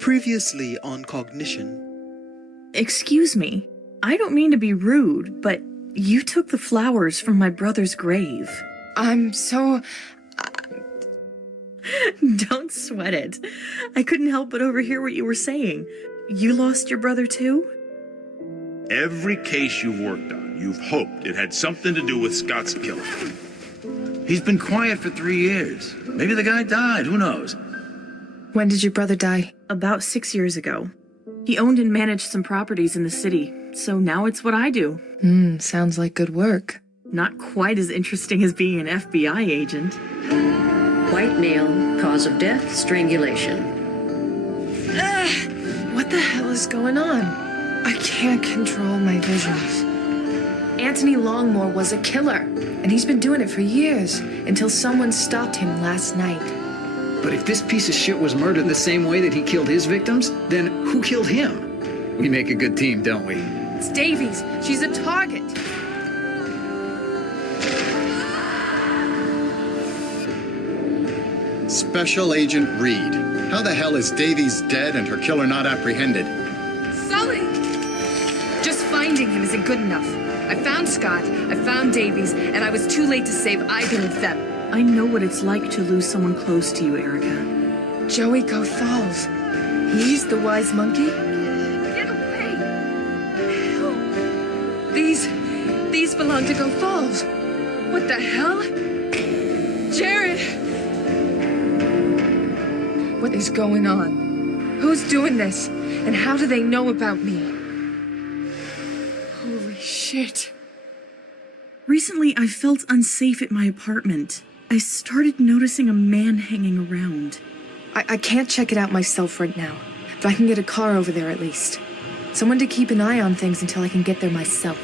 Previously on Cognition. Excuse me. I don't mean to be rude, but you took the flowers from my brother's grave. I'm so... Don't sweat it. I couldn't help but overhear what you were saying. You lost your brother too? Every case you've worked on, you've hoped it had something to do with Scott's killing. He's been quiet for 3 years. Maybe the guy died, who knows? When did your brother die? About 6 years ago. He owned and managed some properties in the city, so now it's what I do. Sounds like good work. Not quite as interesting as being an FBI agent. White male, cause of death, strangulation. What the hell is going on? I can't control my visions. Anthony Longmore was a killer, and he's been doing it for years, until someone stopped him last night. But if this piece of shit was murdered the same way that he killed his victims, then who killed him? We make a good team, don't we? It's Davies. She's a target. Special Agent Reed. How the hell is Davies dead and her killer not apprehended? Sully! Just finding him isn't good enough. I found Scott, I found Davies, and I was too late to save either of them. I know what it's like to lose someone close to you, Erica. Joey Gothal's. He's the wise monkey? Get away! Help! These belong to Gothal's. What the hell? Jared! What is going on? Who's doing this? And how do they know about me? Holy shit. Recently, I felt unsafe at my apartment. I started noticing a man hanging around. I can't check it out myself right now, but I can get a car over there at least. Someone to keep an eye on things until I can get there myself.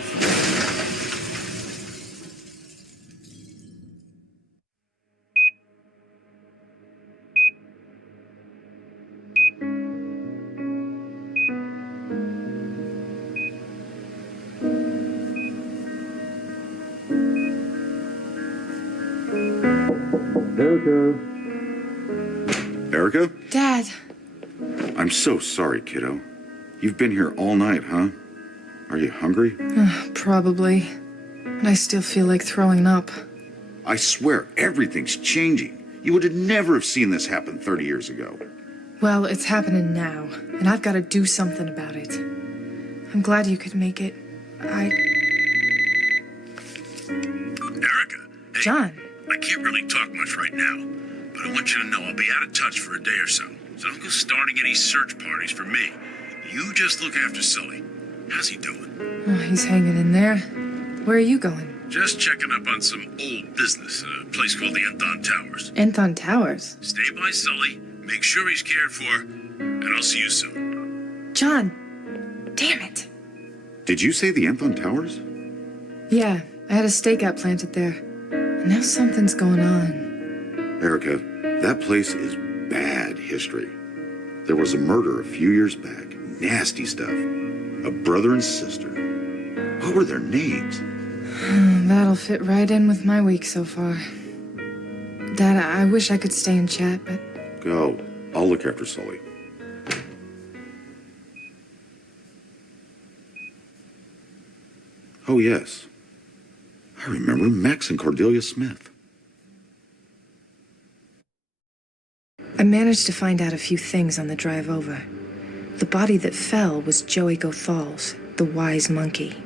Erica? Dad. I'm so sorry, kiddo. You've been here all night, huh? Are you hungry? Probably. But I still feel like throwing up. I swear, everything's changing. You would have never have seen this happen 30 years ago. Well, it's happening now, and I've got to do something about it. I'm glad you could make it. Erica, hey, John. I can't really talk much right now, but I want you to know I'll be out of touch for a day or so. So don't go starting any search parties for me. You just look after Sully. How's he doing? Oh, he's hanging in there. Where are you going? Just checking up on some old business at a place called the Enthon Towers. Enthon Towers? Stay by Sully, make sure he's cared for, and I'll see you soon. John. Damn it. Did you say the Enthon Towers? Yeah, I had a stakeout planted there. And now something's going on. Erica, that place is bad history. There was a murder a few years back. Nasty stuff. A brother and sister. What were their names? That'll fit right in with my week so far. Dad, I wish I could stay and chat, but... Go. I'll look after Sully. Oh, yes. I remember Max and Cordelia Smith. I managed to find out a few things on the drive over. The body that fell was Joey Gothal's, the wise monkey.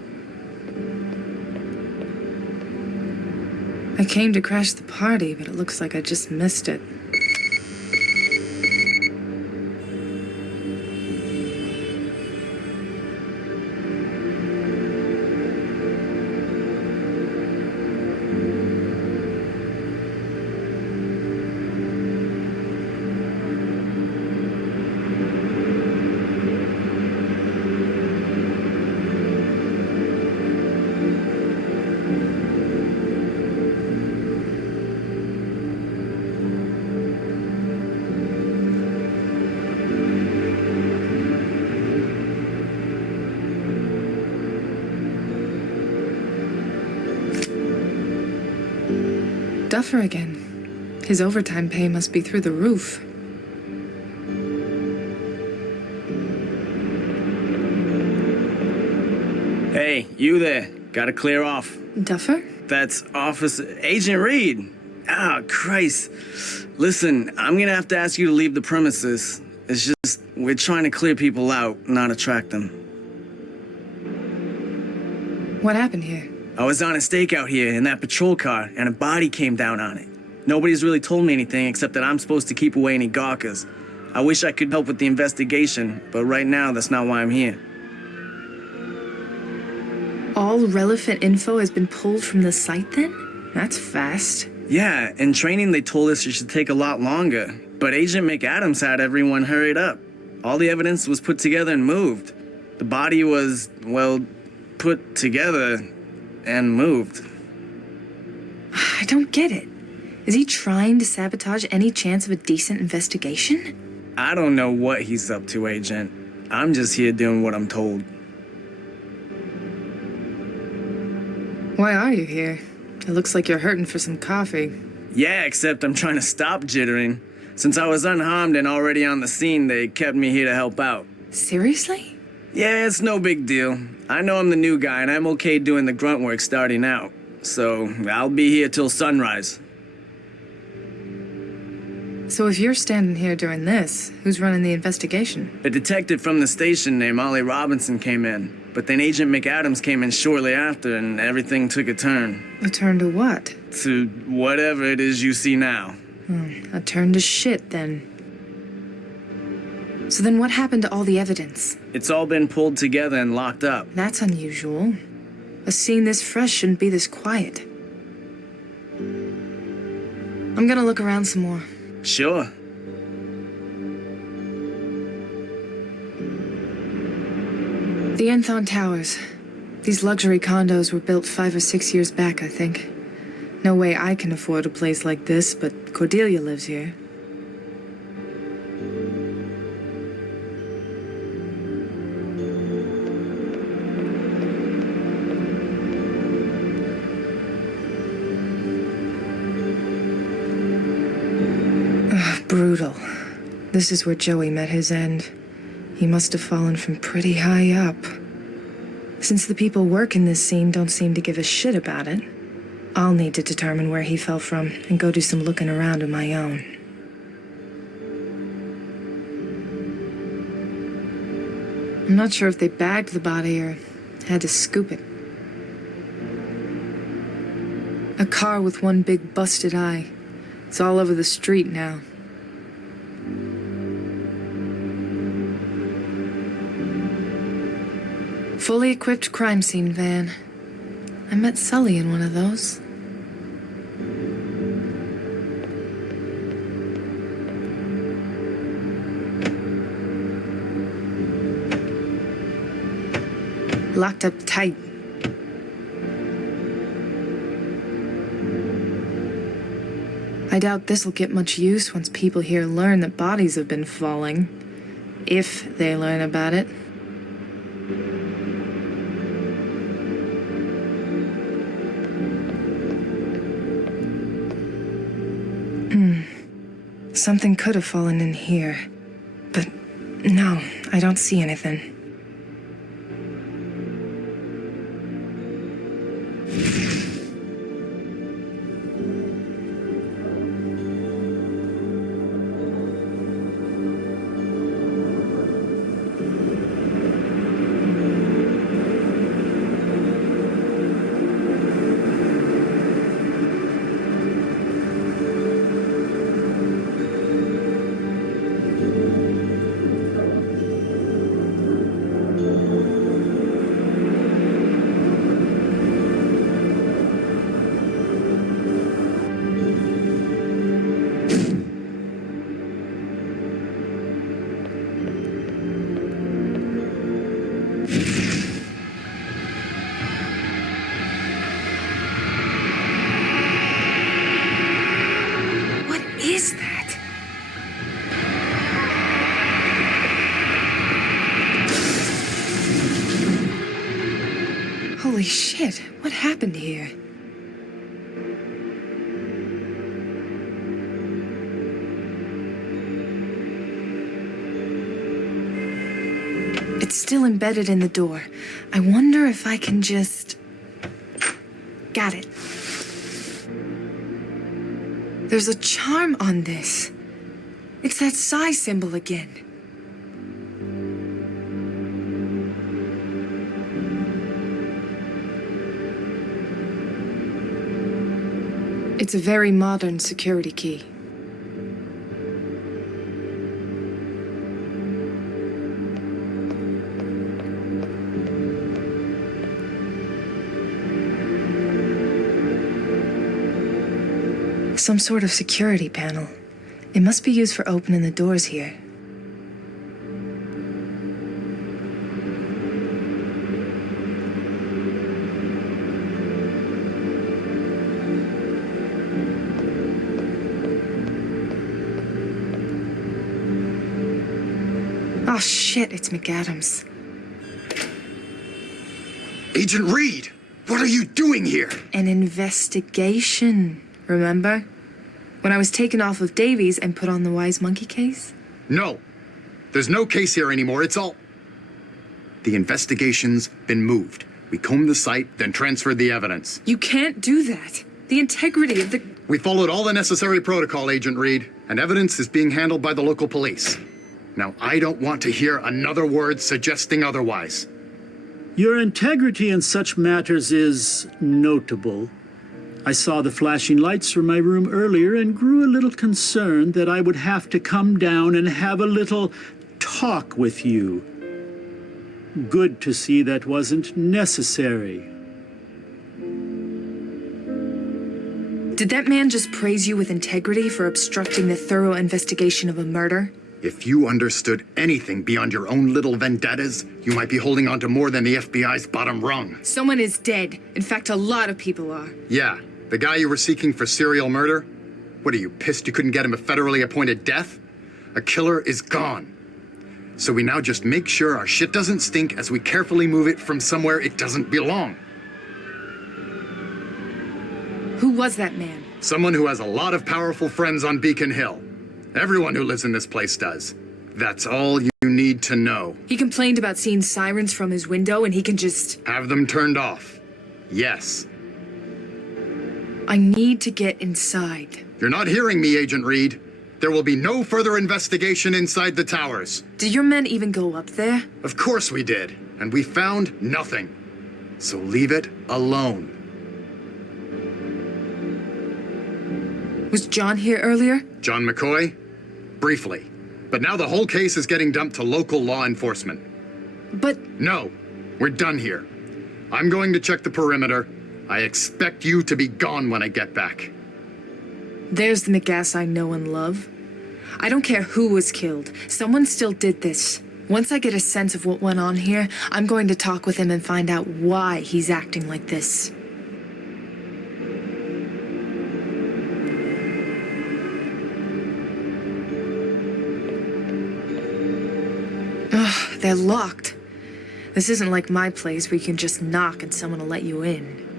I came to crash the party, but it looks like I just missed it. Duffer again. His overtime pay must be through the roof. Hey, you there. Gotta clear off. Duffer? That's Officer Agent Reed. Ah, Christ. Listen, I'm gonna have to ask you to leave the premises. It's just, we're trying to clear people out, not attract them. What happened here? I was on a stakeout here in that patrol car, and a body came down on it. Nobody's really told me anything except that I'm supposed to keep away any gawkers. I wish I could help with the investigation, but right now, that's not why I'm here. All relevant info has been pulled from the site then? That's fast. Yeah, in training they told us it should take a lot longer, but Agent McAdams had everyone hurried up. All the evidence was put together and moved. The body was, well, put together and moved. I don't get it. Is he trying to sabotage any chance of a decent investigation? I don't know what he's up to, Agent. I'm just here doing what I'm told. Why are you here? It looks like you're hurting for some coffee. Yeah, except I'm trying to stop jittering. Since I was unharmed and already on the scene, they kept me here to help out. Seriously? Yeah, it's no big deal. I know I'm the new guy and I'm okay doing the grunt work starting out. So, I'll be here till sunrise. So if you're standing here doing this, who's running the investigation? A detective from the station named Ollie Robinson came in. But then Agent McAdams came in shortly after and everything took a turn. A turn to what? To whatever it is you see now. A turn to shit, then. So then what happened to all the evidence? It's all been pulled together and locked up. That's unusual. A scene this fresh shouldn't be this quiet. I'm gonna look around some more. Sure. The Enthon Towers. These luxury condos were built 5 or 6 years back, I think. No way I can afford a place like this, but Cordelia lives here. Ugh, brutal. This is where Joey met his end. He must have fallen from pretty high up. Since the people working this scene don't seem to give a shit about it, I'll need to determine where he fell from and go do some looking around of my own. I'm not sure if they bagged the body or had to scoop it. A car with one big busted eye. It's all over the street now. Fully equipped crime scene van. I met Sully in one of those. Locked up tight. I doubt this'll get much use once people here learn that bodies have been falling. If they learn about it. Something could have fallen in here. But no, I don't see anything. Holy shit, what happened here? It's still embedded in the door. I wonder if I can just... Got it. There's a charm on this. It's that psi symbol again. It's a very modern security key. Some sort of security panel. It must be used for opening the doors here. Oh shit, it's McAdams. Agent Reed, what are you doing here? An investigation, remember? When I was taken off of Davies and put on the Wise Monkey case? No. There's no case here anymore. It's all... The investigation's been moved. We combed the site, then transferred the evidence. You can't do that. The integrity of the... We followed all the necessary protocol, Agent Reed, and evidence is being handled by the local police. Now, I don't want to hear another word suggesting otherwise. Your integrity in such matters is notable. I saw the flashing lights from my room earlier and grew a little concerned that I would have to come down and have a little talk with you. Good to see that wasn't necessary. Did that man just praise you with integrity for obstructing the thorough investigation of a murder? If you understood anything beyond your own little vendettas, you might be holding on to more than the FBI's bottom rung. Someone is dead. In fact, a lot of people are. Yeah, the guy you were seeking for serial murder? What, are you pissed you couldn't get him a federally appointed death? A killer is gone. So we now just make sure our shit doesn't stink as we carefully move it from somewhere it doesn't belong. Who was that man? Someone who has a lot of powerful friends on Beacon Hill. Everyone who lives in this place does. That's all you need to know. He complained about seeing sirens from his window and he can just... Have them turned off. Yes. I need to get inside. You're not hearing me, Agent Reed. There will be no further investigation inside the towers. Did your men even go up there? Of course we did, and we found nothing. So leave it alone. Was John here earlier? John McCoy? Briefly. But now the whole case is getting dumped to local law enforcement. But... No, we're done here. I'm going to check the perimeter. I expect you to be gone when I get back. There's the McGass I know and love. I don't care who was killed. Someone still did this. Once I get a sense of what went on here, I'm going to talk with him and find out why he's acting like this. Ugh, they're locked. This isn't like my place where you can just knock and someone will let you in.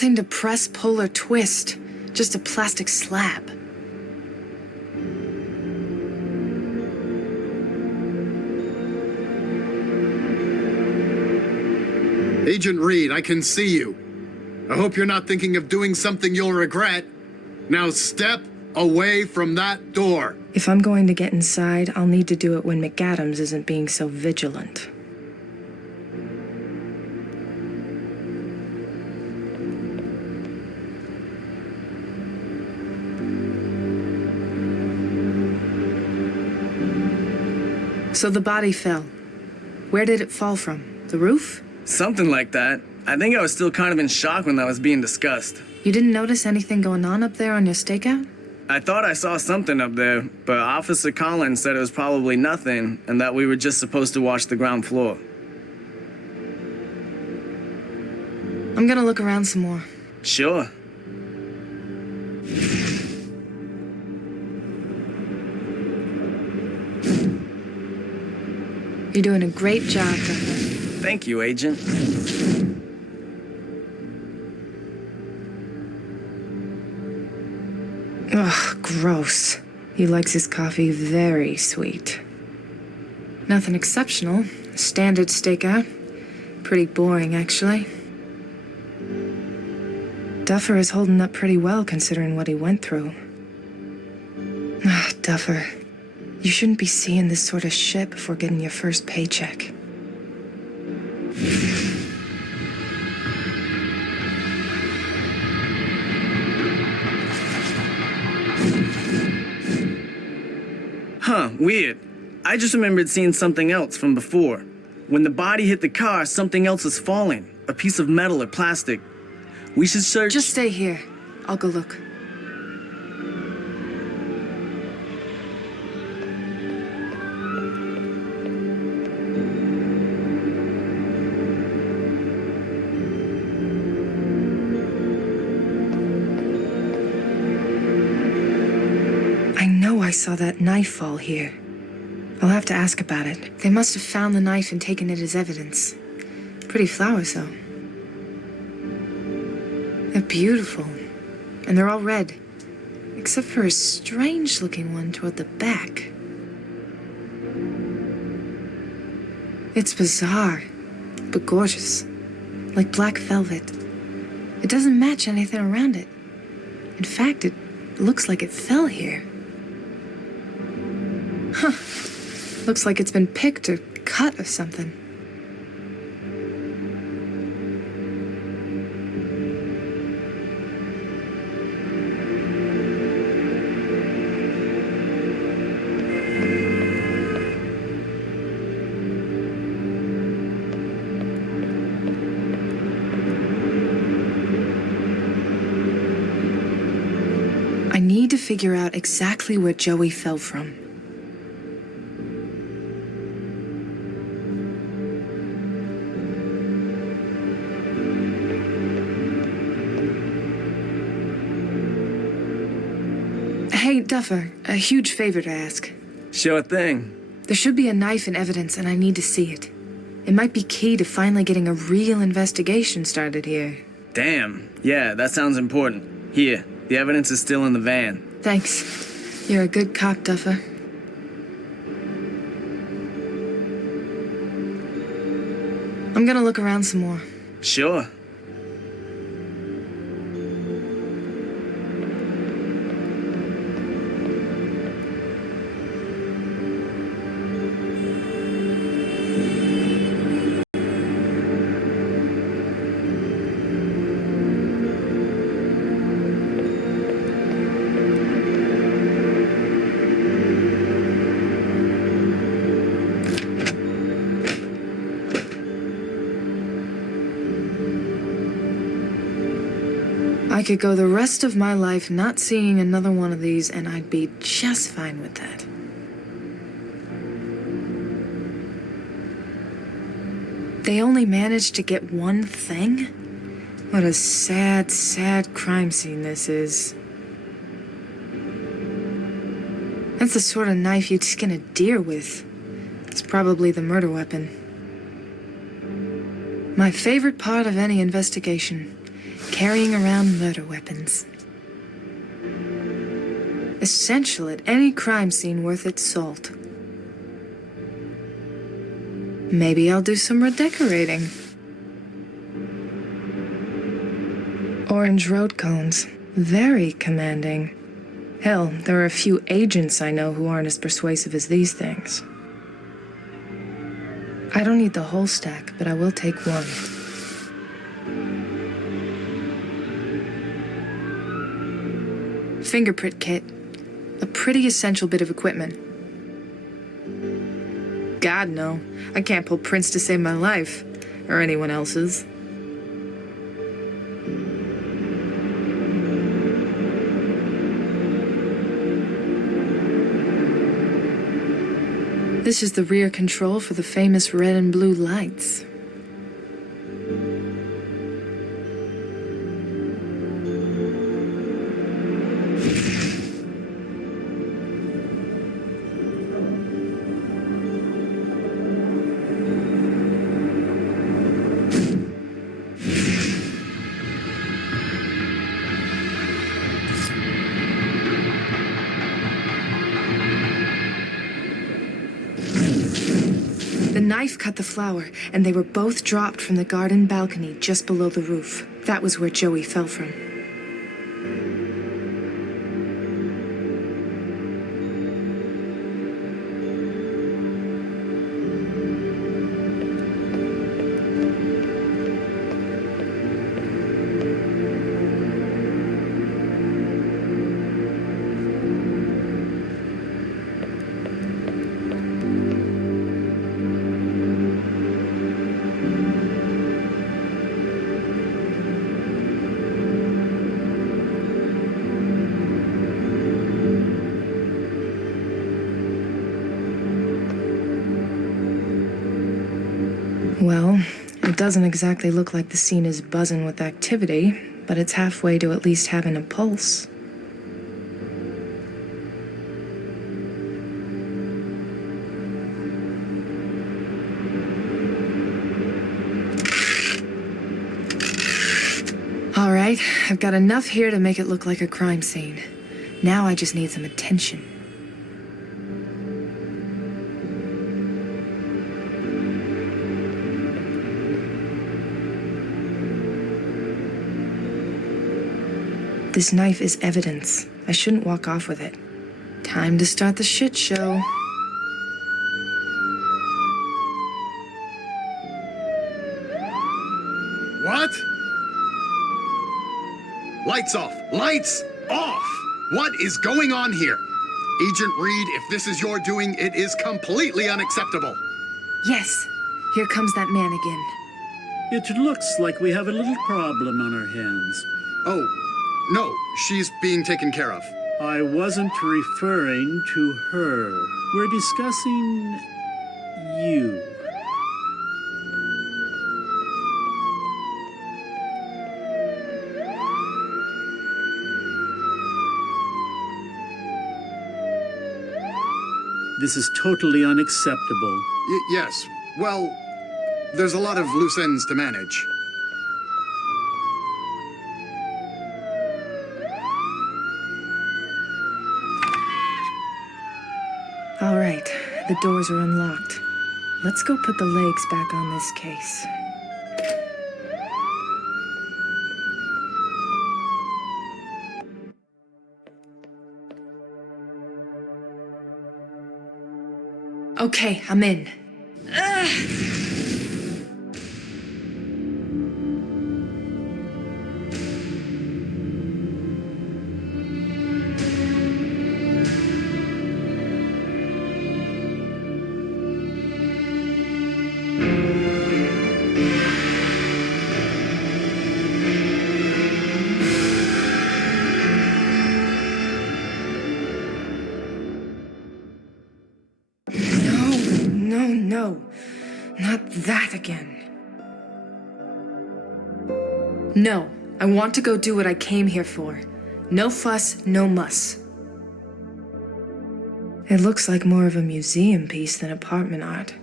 Nothing to press, pull, or twist. Just a plastic slab. Agent Reed, I can see you. I hope you're not thinking of doing something you'll regret. Now step away from that door. If I'm going to get inside, I'll need to do it when McAdams isn't being so vigilant. So the body fell. Where did it fall from? The roof? Something like that. I think I was still kind of in shock when that was being discussed. You didn't notice anything going on up there on your stakeout? I thought I saw something up there, but Officer Collins said it was probably nothing and that we were just supposed to watch the ground floor. I'm gonna look around some more. Sure. You're doing a great job, Tucker. Thank you, Agent. Ugh, gross. He likes his coffee very sweet. Nothing exceptional. Standard stakeout. Pretty boring, actually. Duffer is holding up pretty well considering what he went through. Ah, Duffer. You shouldn't be seeing this sort of shit before getting your first paycheck. Huh, weird. I just remembered seeing something else from before. When the body hit the car, something else was falling. A piece of metal or plastic. We should search... Just stay here. I'll go look. I know I saw that knife fall here. I'll have to ask about it. They must have found the knife and taken it as evidence. Pretty flowers, though. They're beautiful. And they're all red. Except for a strange-looking one toward the back. It's bizarre, but gorgeous. Like black velvet. It doesn't match anything around it. In fact, it looks like it fell here. Huh. Looks like it's been picked or cut or something. I need to figure out exactly where Joey fell from. Hey, Duffer, a huge favor to ask. Sure thing. There should be a knife in evidence, and I need to see it. It might be key to finally getting a real investigation started here. Damn. Yeah, that sounds important. Here, the evidence is still in the van. Thanks. You're a good cop, Duffer. I'm gonna look around some more. Sure. I could go the rest of my life not seeing another one of these, and I'd be just fine with that. They only managed to get one thing? What a sad, sad crime scene this is. That's the sort of knife you'd skin a deer with. It's probably the murder weapon. My favorite part of any investigation. Carrying around murder weapons. Essential at any crime scene worth its salt. Maybe I'll do some redecorating. Orange road cones. Very commanding. Hell, there are a few agents I know who aren't as persuasive as these things. I don't need the whole stack, but I will take one. Fingerprint kit. A pretty essential bit of equipment. God, no. I can't pull prints to save my life. Or anyone else's. This is the rear control for the famous red and blue lights. The knife cut the flower, and they were both dropped from the garden balcony just below the roof. That was where Joey fell from. Well, it doesn't exactly look like the scene is buzzing with activity, but it's halfway to at least having a pulse. All right, I've got enough here to make it look like a crime scene. Now I just need some attention. This knife is evidence. I shouldn't walk off with it. Time to start the shit show. What? Lights off! Lights off! What is going on here? Agent Reed, if this is your doing, it is completely unacceptable. Yes, here comes that man again. It looks like we have a little problem on our hands. Oh, no, she's being taken care of. I wasn't referring to her. We're discussing you. This is totally unacceptable. Yes, well, there's a lot of loose ends to manage. All right, the doors are unlocked. Let's go put the legs back on this case. Okay, I'm in. No, not that again. No, I want to go do what I came here for. No fuss, no muss. It looks like more of a museum piece than apartment art.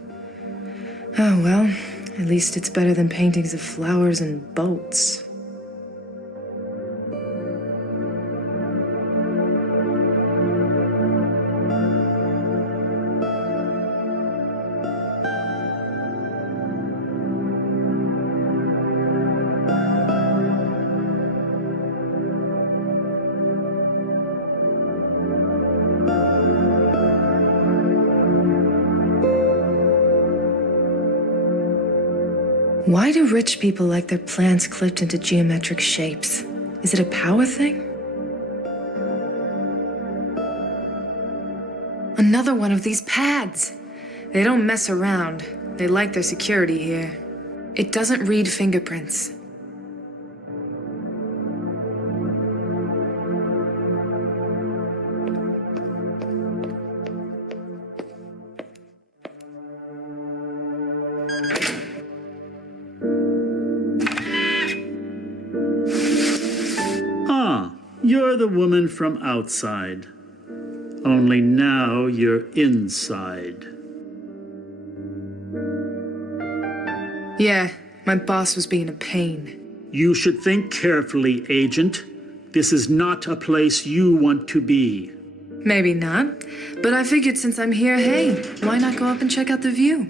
Oh well, at least it's better than paintings of flowers and boats. Why do rich people like their plans clipped into geometric shapes? Is it a power thing? Another one of these pads! They don't mess around. They like their security here. It doesn't read fingerprints. You're the woman from outside. Only now you're inside. Yeah, my boss was being a pain. You should think carefully, Agent. This is not a place you want to be. Maybe not, but I figured since I'm here, hey, why not go up and check out the view?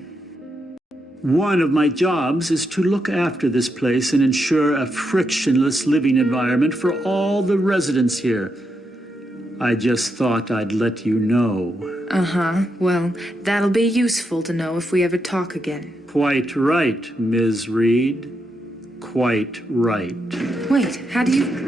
One of my jobs is to look after this place and ensure a frictionless living environment for all the residents here. I just thought I'd let you know. Uh-huh. Well, that'll be useful to know if we ever talk again. Quite right, Ms. Reed. Quite right. Wait, how do you...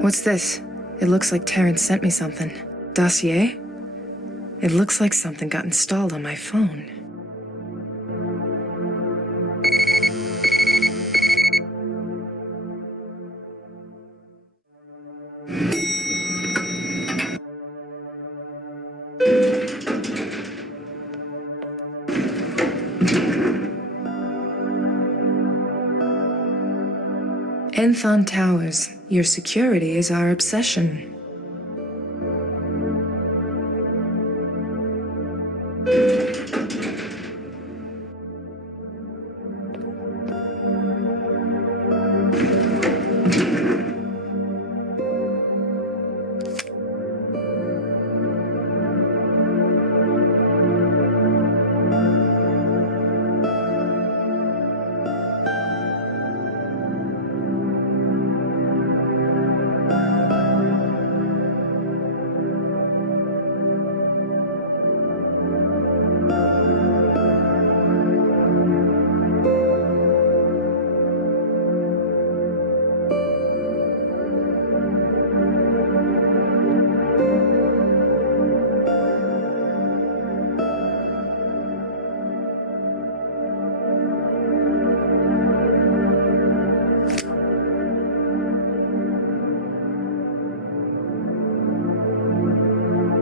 What's this? It looks like Terrence sent me something. Dossier? It looks like something got installed on my phone. Enthon Towers, your security is our obsession.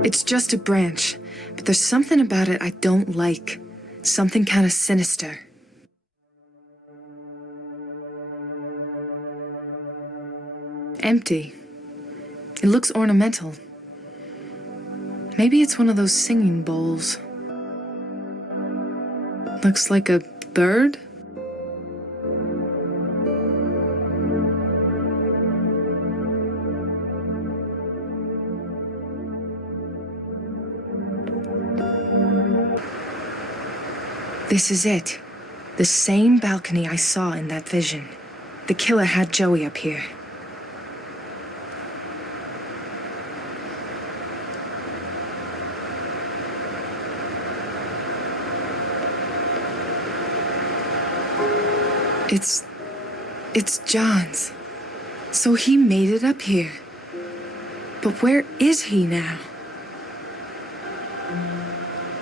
It's just a branch, but there's something about it I don't like. Something kind of sinister. Empty. It looks ornamental. Maybe it's one of those singing bowls. Looks like a bird? This is it. The same balcony I saw in that vision. The killer had Joey up here. It's John's. So he made it up here. But where is he now?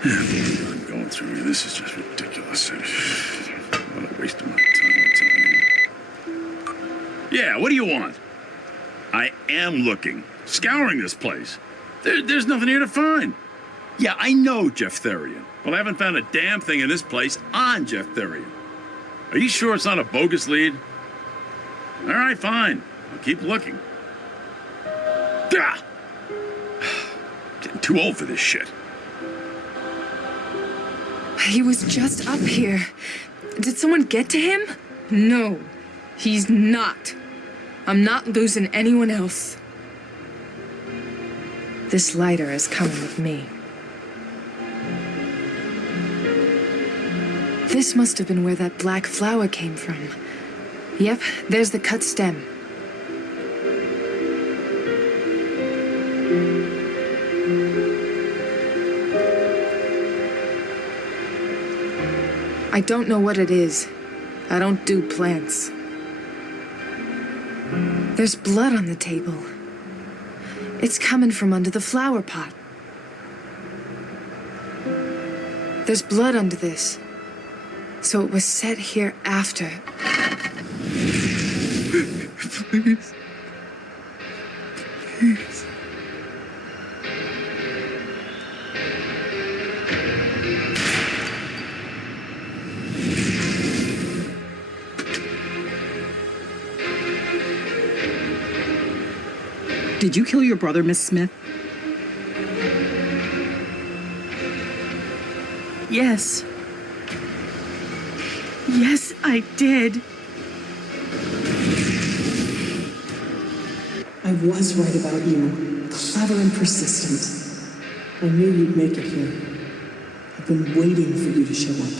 I'm going through here. This is just ridiculous. What a waste of my time, I'm telling you. Yeah, what do you want? I am looking, scouring this place. There's nothing here to find. Yeah, I know Jeff Therian, but I haven't found a damn thing in this place on Jeff Therian. Are you sure it's not a bogus lead? All right, fine. I'll keep looking. Ah! Getting too old for this shit. He was just up here. Did someone get to him? No, he's not. I'm not losing anyone else. This lighter is coming with me. This must have been where that black flower came from. Yep, there's the cut stem. I don't know what it is. I don't do plants. There's blood on the table. It's coming from under the flower pot. There's blood under this. So it was set here after. Please. Please. Did you kill your brother, Miss Smith? Yes. Yes, I did. I was right about you. Clever and persistent. I knew you'd make it here. I've been waiting for you to show up.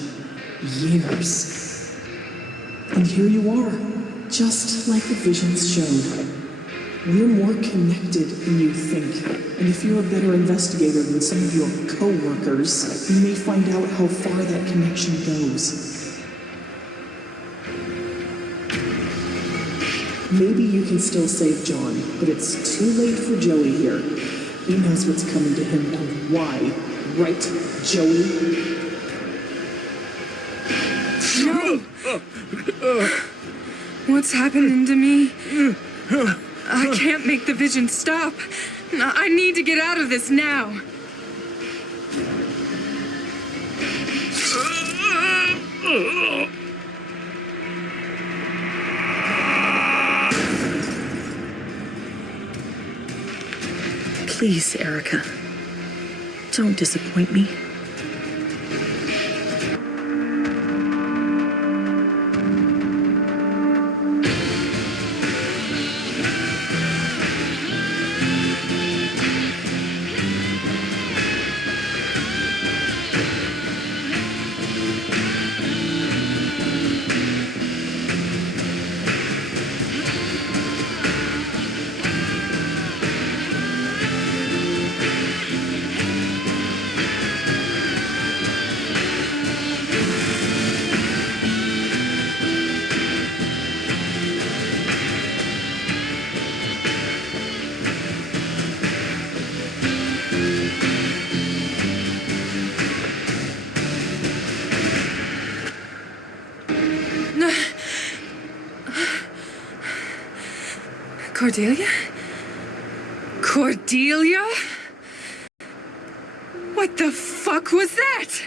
Years. And here you are, just like the visions showed. We're more connected than you think. And if you're a better investigator than some of your co-workers, you may find out how far that connection goes. Maybe you can still save John, but it's too late for Joey here. He knows what's coming to him and why. Right, Joey? No! What's happening to me? I can't make the vision stop. I need to get out of this now. Please, Erica. Don't disappoint me. Cordelia? Cordelia? What the fuck was that?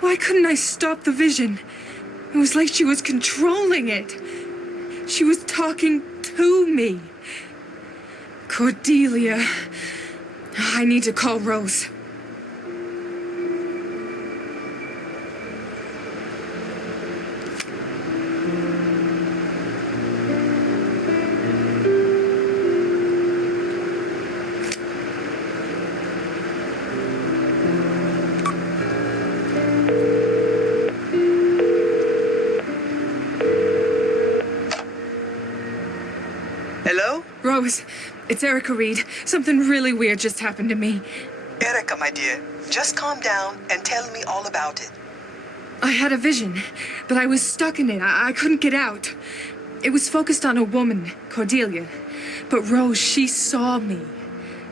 Why couldn't I stop the vision? It was like she was controlling it. She was talking to me. Cordelia. I need to call Rose. Hello? Rose, it's Erica Reed. Something really weird just happened to me. Erica, my dear, just calm down and tell me all about it. I had a vision, but I was stuck in it. I couldn't get out. It was focused on a woman, Cordelia. But Rose, she saw me.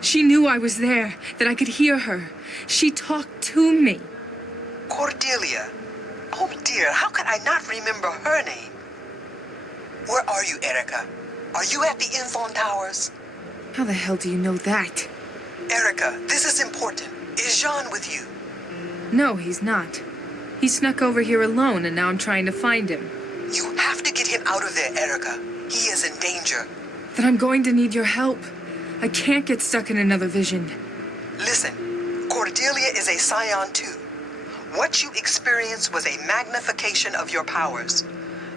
She knew I was there, that I could hear her. She talked to me. Cordelia? Oh dear, how could I not remember her name? Where are you, Erica? Are you at the Infon Towers? How the hell do you know that? Erica, this is important. Is Jean with you? No, he's not. He snuck over here alone, and now I'm trying to find him. You have to get him out of there, Erica. He is in danger. Then I'm going to need your help. I can't get stuck in another vision. Listen, Cordelia is a Scion too. What you experienced was a magnification of your powers.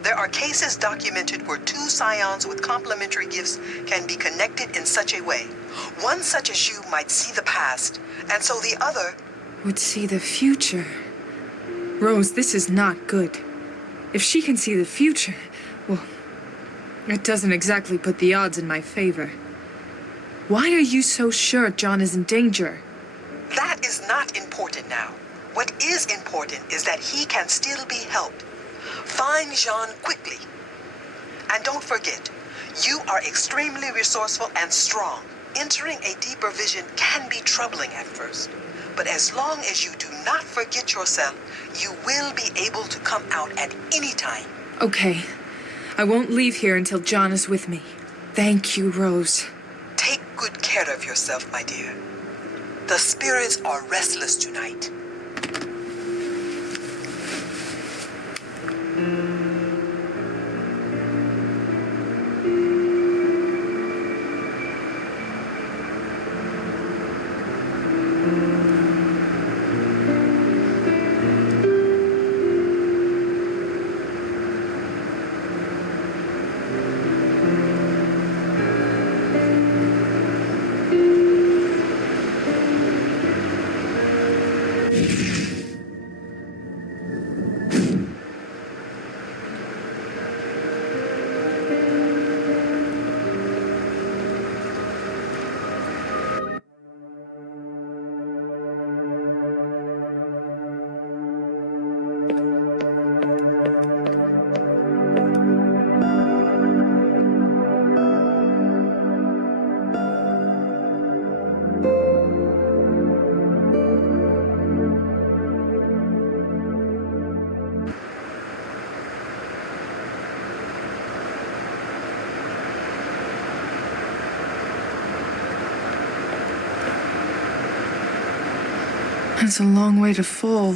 There are cases documented where two Scions with complementary gifts can be connected in such a way. One such as you might see the past, and so the other would see the future. Rose, this is not good. If she can see the future, well, it doesn't exactly put the odds in my favor. Why are you so sure John is in danger? That is not important now. What is important is that he can still be helped. Find Jean quickly. And don't forget, you are extremely resourceful and strong. Entering a deeper vision can be troubling at first. But as long as you do not forget yourself, you will be able to come out at any time. Okay. I won't leave here until John is with me. Thank you, Rose. Take good care of yourself, my dear. The spirits are restless tonight. That's a long way to fall.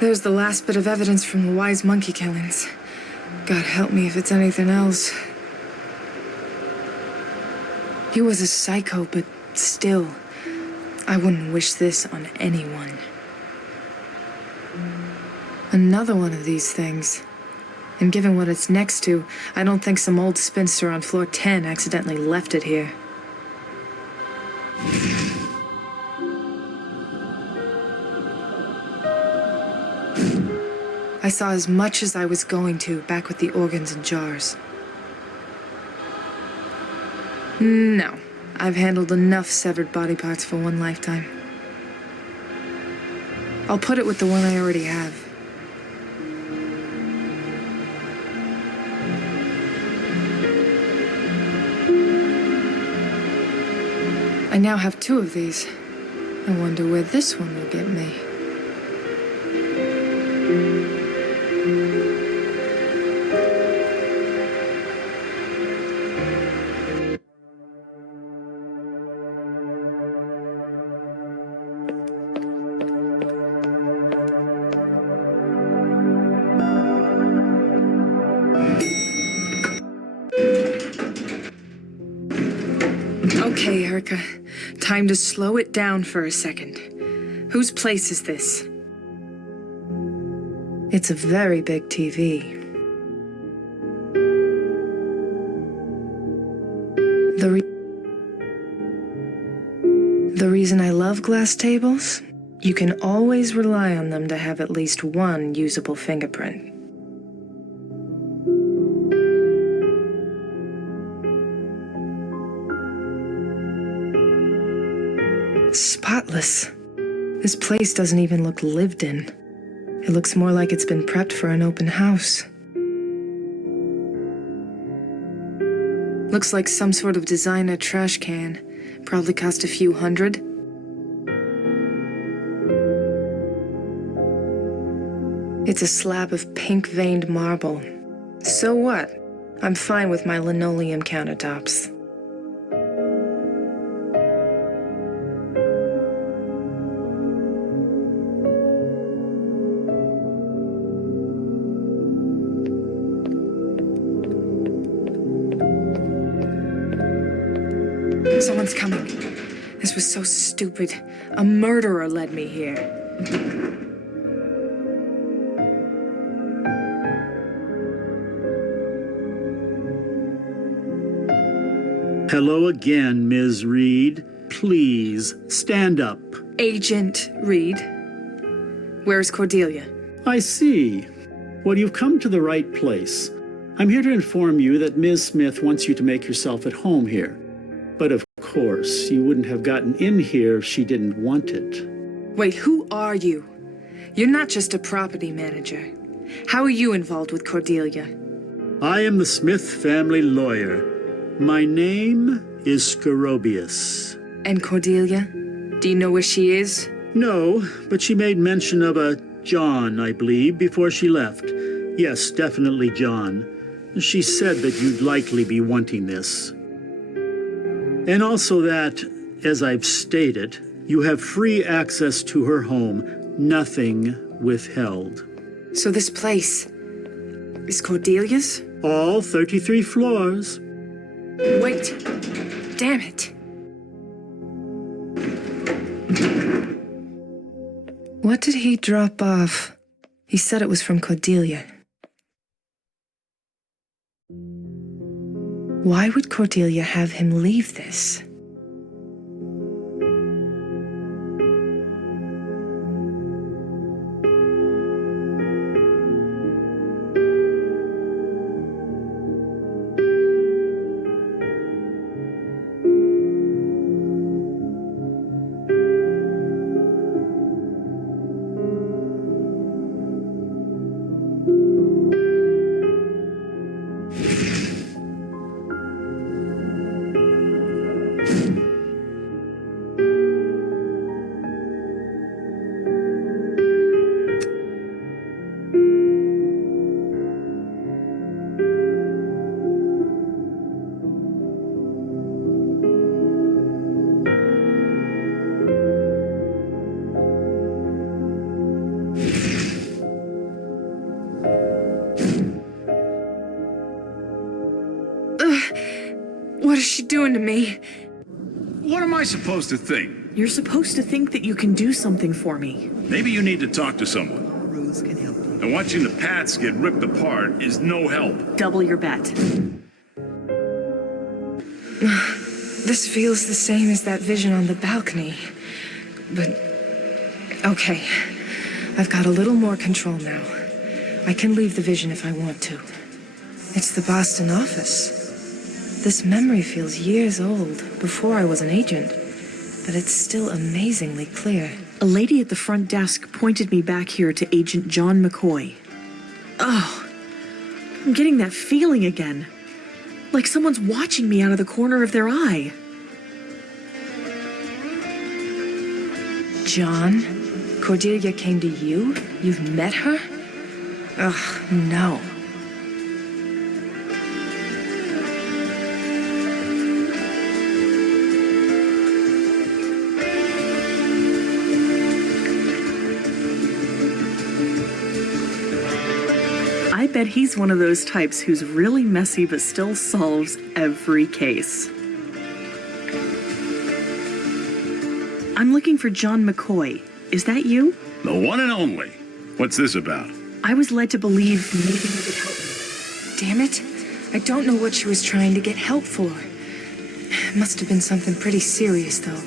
There's the last bit of evidence from the wise monkey killings. God help me if it's anything else. He was a psycho, but still, I wouldn't wish this on anyone. Another one of these things. And given what it's next to, I don't think some old spinster on floor 10 accidentally left it here. I saw as much as I was going to back with the organs and jars. No, I've handled enough severed body parts for one lifetime. I'll put it with the one I already have. I now have 2 of these. I wonder where this one will get me. Okay, Erica. Time to slow it down for a second. Whose place is this? It's a very big TV. The reason I love glass tables? You can always rely on them to have at least one usable fingerprint. Spotless. This place doesn't even look lived in. It looks more like it's been prepped for an open house. Looks like some sort of designer trash can. Probably cost a few $100. It's a slab of pink-veined marble. So what? I'm fine with my linoleum countertops. Someone's coming. This was so stupid. A murderer led me here. Hello again, Ms. Reed. Please, stand up. Agent Reed. Where's Cordelia? I see. Well, you've come to the right place. I'm here to inform you that Ms. Smith wants you to make yourself at home here. But of course, you wouldn't have gotten in here if she didn't want it. Wait, who are you? You're not just a property manager. How are you involved with Cordelia? I am the Smith family lawyer. My name is Scorobius. And Cordelia? Do you know where she is? No, but she made mention of a John, I believe, before she left. Yes, definitely John. She said that you'd likely be wanting this. And also that, as I've stated, you have free access to her home, nothing withheld. So this place is Cordelia's? All 33 floors. Wait. Damn it. What did he drop off? He said it was from Cordelia. Why would Cordelia have him leave this? doing to me? What am I supposed to think? You're supposed to think that you can do something for me. Maybe you need to talk to someone. Rose can help you. And watching the paths get ripped apart is no help. Double your bet. This feels the same as that vision on the balcony. But, okay. I've got a little more control now. I can leave the vision if I want to. It's the Boston office. This memory feels years old, before I was an agent. But it's still amazingly clear. A lady at the front desk pointed me back here to Agent John McCoy. Oh, I'm getting that feeling again. Like someone's watching me out of the corner of their eye. John? Cordelia came to you? You've met her? Ugh, no. I bet he's one of those types who's really messy but still solves every case. I'm looking for John McCoy. Is that you? The one and only. What's this about? I was led to believe Damn it. I don't know what she was trying to get help for. It must have been something pretty serious, though.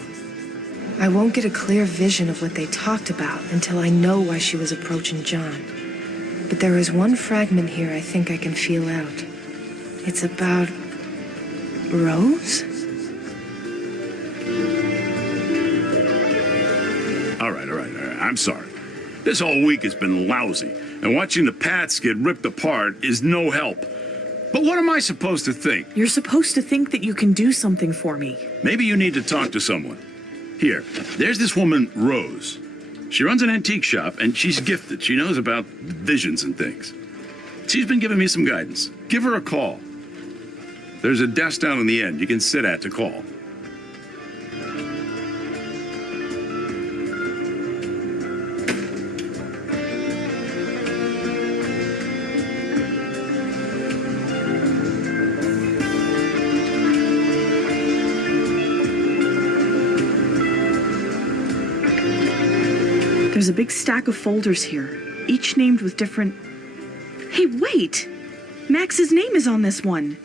I won't get a clear vision of what they talked about until I know why she was approaching John. But there is one fragment here I think I can feel out. It's about Rose? All right. I'm sorry. This whole week has been lousy, and watching the paths get ripped apart is no help. But what am I supposed to think? you're supposed to think that you can do something for me. Maybe you need to talk to someone. Here, there's this woman, Rose. She runs an antique shop, and she's gifted. She knows about visions and things. She's been giving me some guidance. Give her a call. There's a desk down in the end you can sit at to call. There's a big stack of folders here, each named with different... Hey, wait! Max's name is on this one.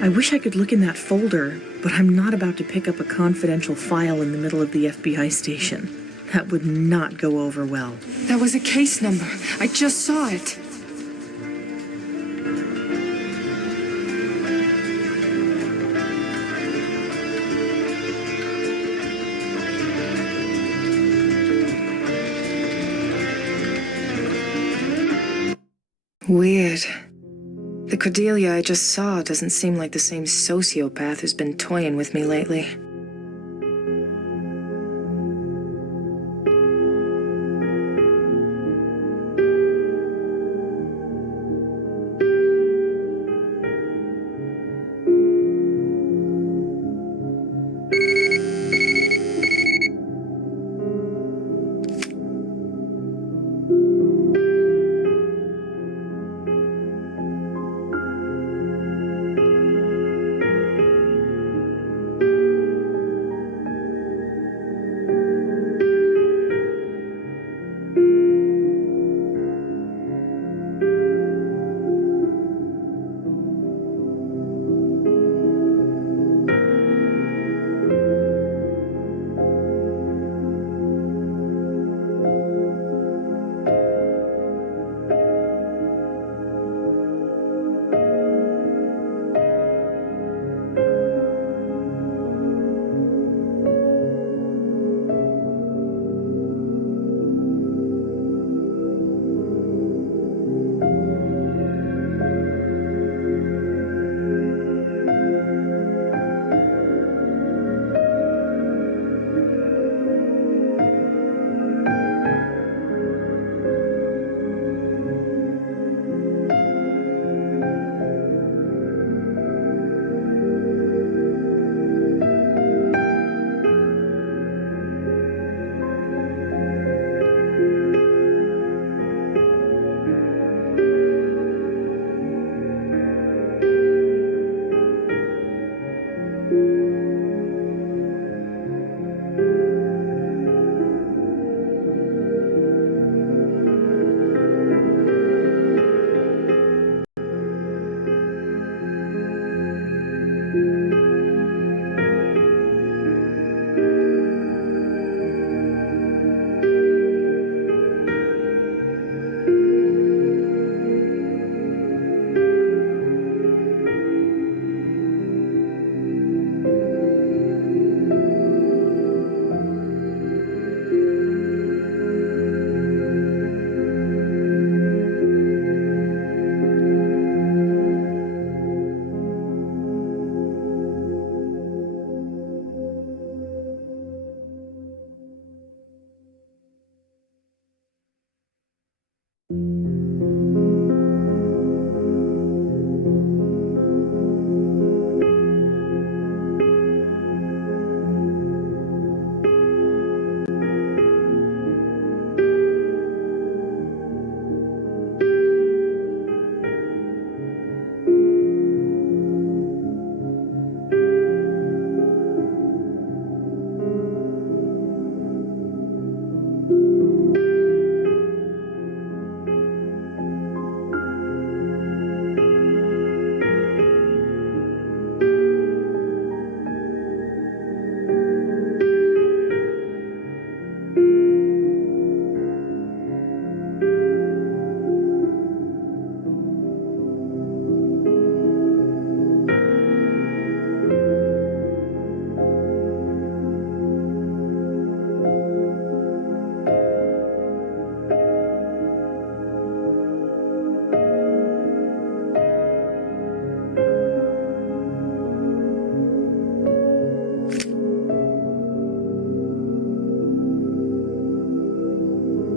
I wish I could look in that folder, but I'm not about to pick up a confidential file in the middle of the FBI station. That would not go over well. That was a case number. I just saw it. Weird. The Cordelia I just saw doesn't seem like the same sociopath who's been toying with me lately.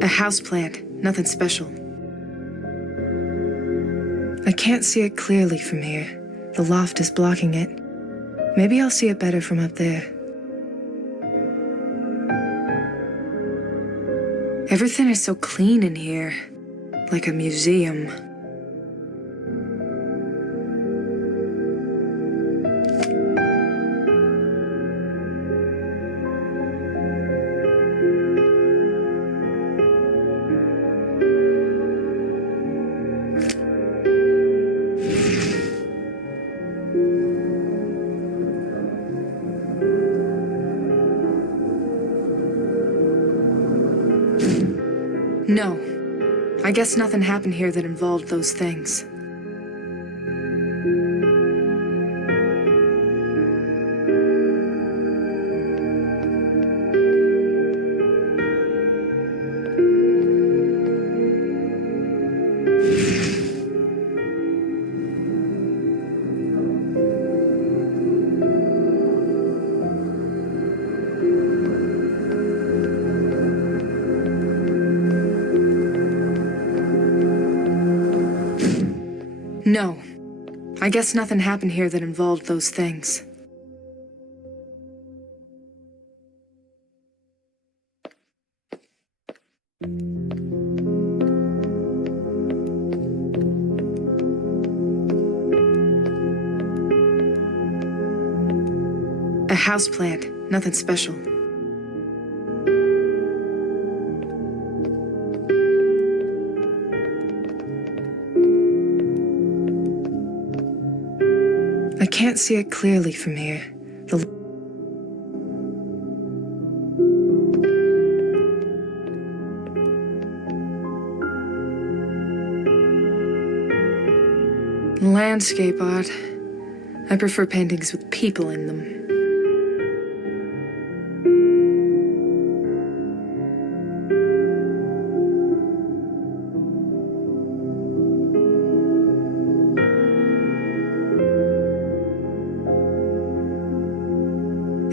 A houseplant, nothing special. I can't see it clearly from here. The loft is blocking it. Maybe I'll see it better from up there. Everything is so clean in here, like a museum. No. I guess nothing happened here that involved those things. No. I guess nothing happened here that involved those things. A houseplant, nothing special. I can't see it clearly from here. The landscape art. I prefer paintings with people in them.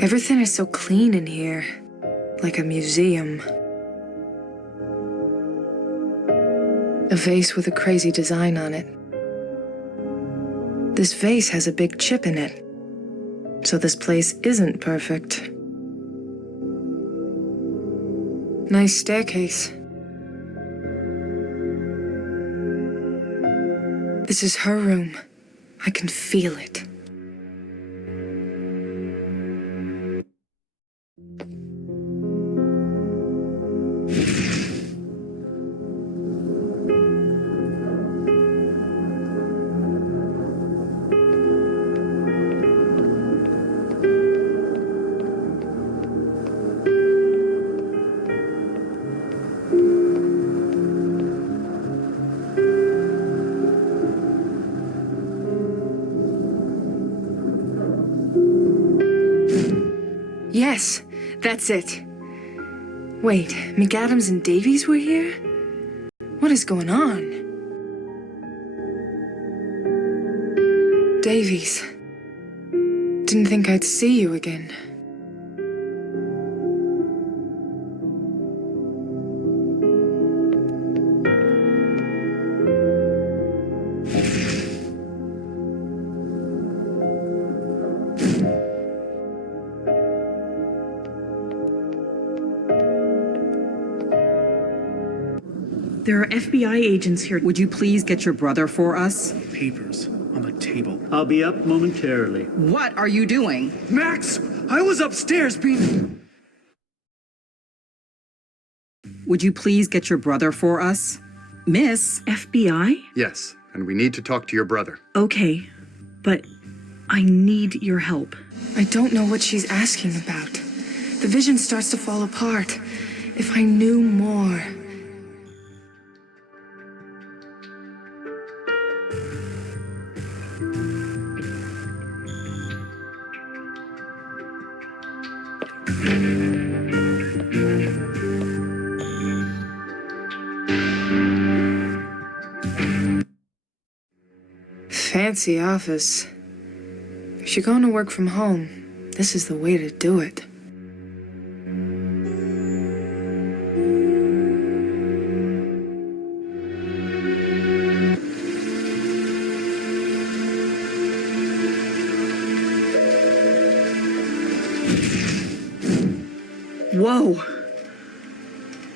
Everything is so clean in here, like a museum. A vase with a crazy design on it. This vase has a big chip in it, so this place isn't perfect. Nice staircase. This is her room. I can feel it. Yes, that's it. Wait, McAdams and Davies were here? What is going on? Davies. Didn't think I'd see you again. There are FBI agents here. Would you please get your brother for us? Papers on the table. I'll be up momentarily. What are you doing? Max, I was upstairs being... Would you please get your brother for us? Miss, FBI? Yes, and we need to talk to your brother. Okay, but I need your help. I don't know what she's asking about. The vision starts to fall apart. If I knew more... Fancy office. If you're going to work from home, this is the way to do it. Whoa!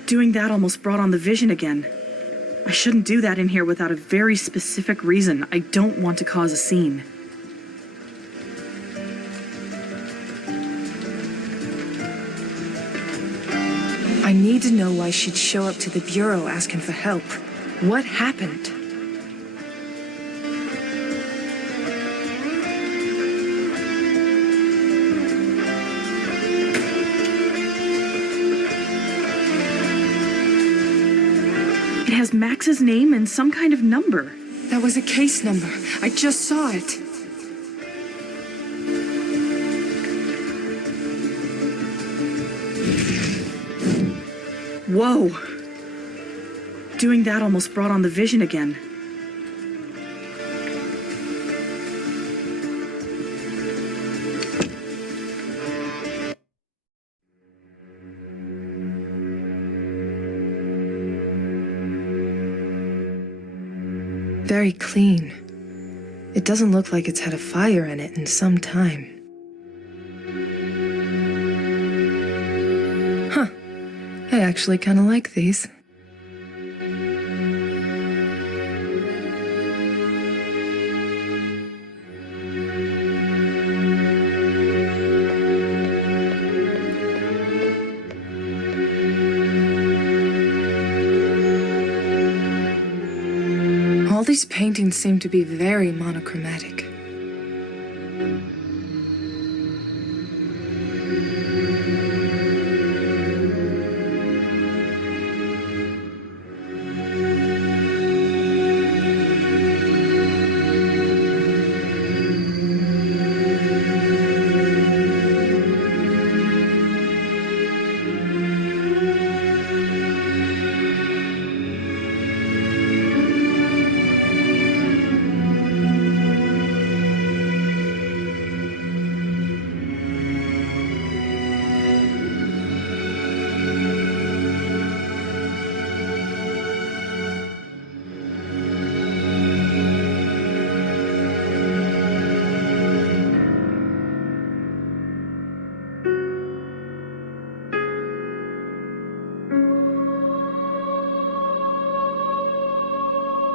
Doing that almost brought on the vision again. I shouldn't do that in here without a very specific reason. I don't want to cause a scene. I need to know why she'd show up to the Bureau asking for help. What happened? It has Max's name and some kind of number. That was a case number. I just saw it. Whoa! Doing that almost brought on the vision again. Very clean. It doesn't look like it's had a fire in it in some time. Huh. I actually kind of like these. All these paintings seem to be very monochromatic.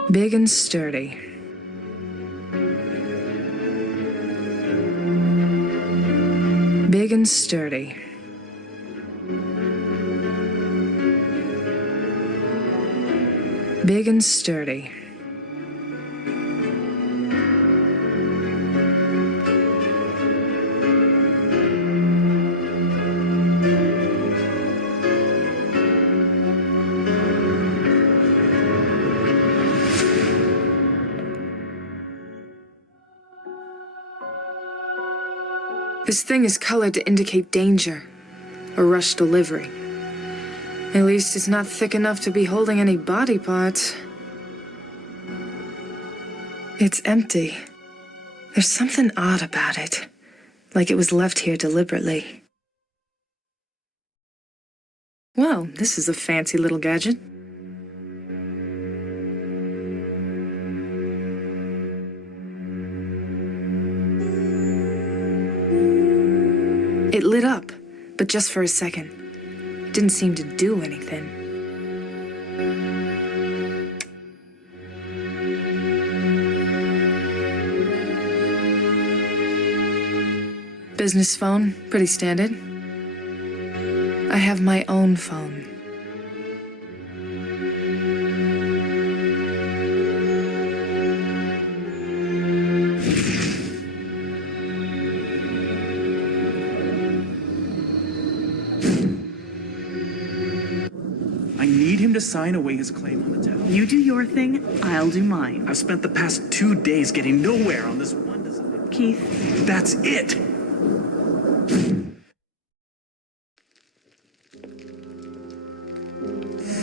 Big and sturdy. Big and sturdy. Big and sturdy. This thing is colored to indicate danger, a rush delivery. At least it's not thick enough to be holding any body parts. It's empty. There's something odd about it, like it was left here deliberately. Well, this is a fancy little gadget. It lit up, but just for a second. It didn't seem to do anything. Business phone, pretty standard. I have my own phone. I need him to sign away his claim on the town. You do your thing, I'll do mine. I've spent the past 2 days getting nowhere on this one design. Keith. That's it!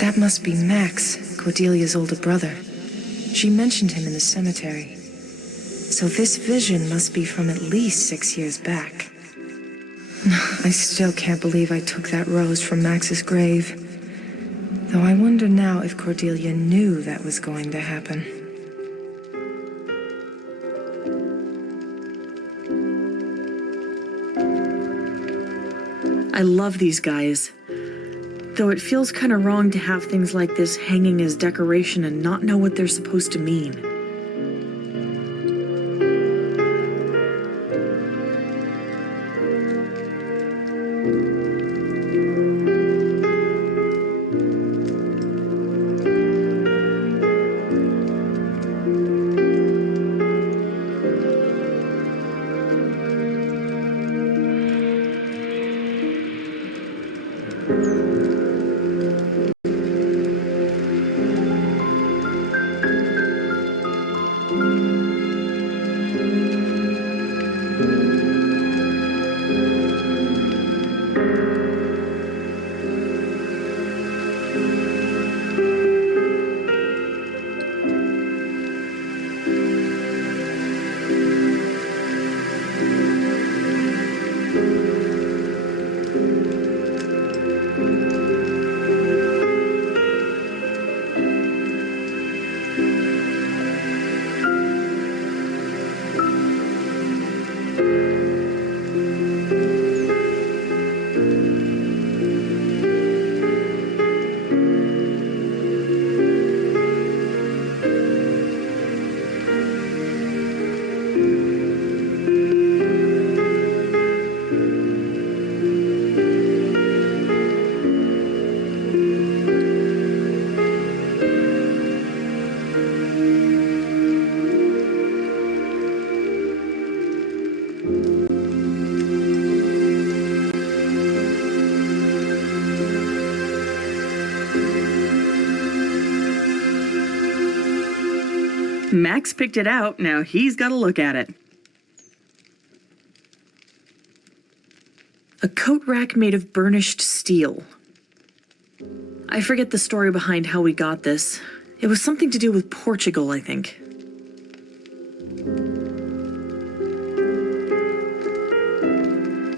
That must be Max, Cordelia's older brother. She mentioned him in the cemetery. So this vision must be from at least 6 years back. I still can't believe I took that rose from Max's grave. Though I wonder now if Cordelia knew that was going to happen. I love these guys. Though it feels kind of wrong to have things like this hanging as decoration and not know what they're supposed to mean. Max picked it out, now he's got to look at it. A coat rack made of burnished steel. I forget the story behind how we got this. It was something to do with Portugal, I think.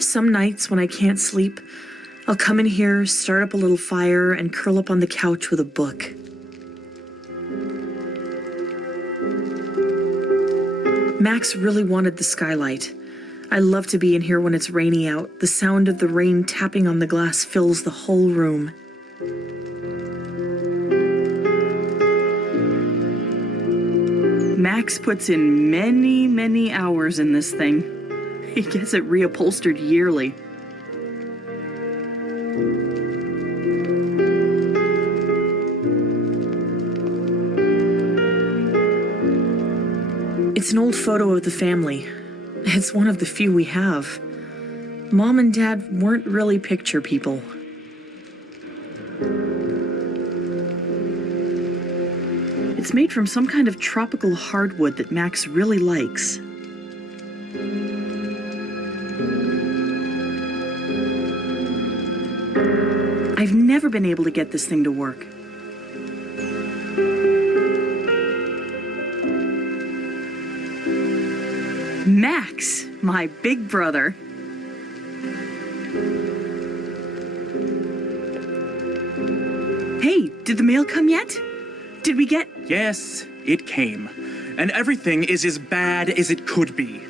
Some nights when I can't sleep, I'll come in here, start up a little fire, and curl up on the couch with a book. Max really wanted the skylight. I love to be in here when it's rainy out. The sound of the rain tapping on the glass fills the whole room. Max puts in many, many hours in this thing. He gets it reupholstered yearly. It's an old photo of the family. It's one of the few we have. Mom and Dad weren't really picture people. It's made from some kind of tropical hardwood that Max really likes. I've never been able to get this thing to work. Max, my big brother. Hey, did the mail come yet? Did we get... Yes, it came. And everything is as bad as it could be.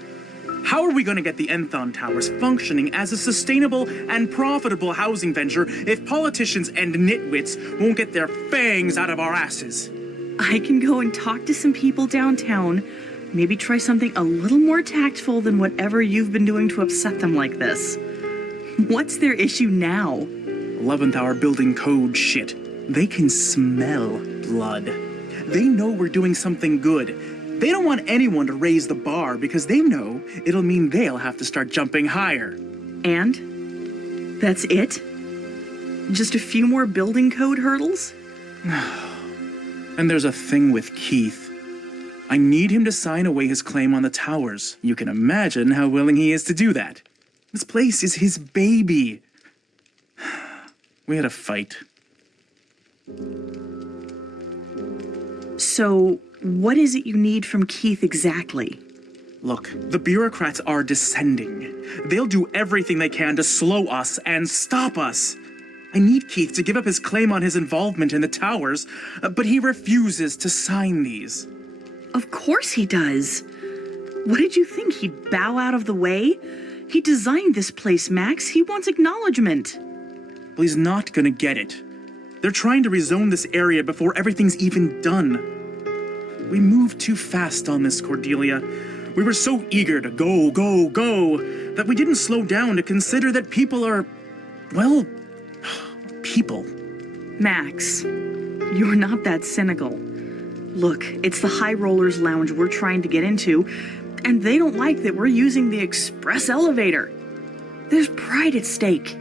How are we going to get the Enthon Towers functioning as a sustainable and profitable housing venture if politicians and nitwits won't get their fangs out of our asses? I can go and talk to some people downtown. Maybe try something a little more tactful than whatever you've been doing to upset them like this. What's their issue now? 11th hour building code shit. They can smell blood. They know we're doing something good. They don't want anyone to raise the bar because they know it'll mean they'll have to start jumping higher. And? That's it? Just a few more building code hurdles? And there's a thing with Keith. I need him to sign away his claim on the towers. You can imagine how willing he is to do that. This place is his baby. We had a fight. So, what is it you need from Keith exactly? Look, the bureaucrats are descending. They'll do everything they can to slow us and stop us. I need Keith to give up his claim on his involvement in the towers, but he refuses to sign these. Of course he does. What did you think? He'd bow out of the way? He designed this place, Max. He wants acknowledgement. Well, he's not gonna get it. They're trying to rezone this area before everything's even done. We moved too fast on this, Cordelia. We were so eager to go, go, go, that we didn't slow down to consider that people are, well, people. Max, you're not that cynical. Look, it's the High Rollers Lounge we're trying to get into, and they don't like that we're using the express elevator. There's pride at stake.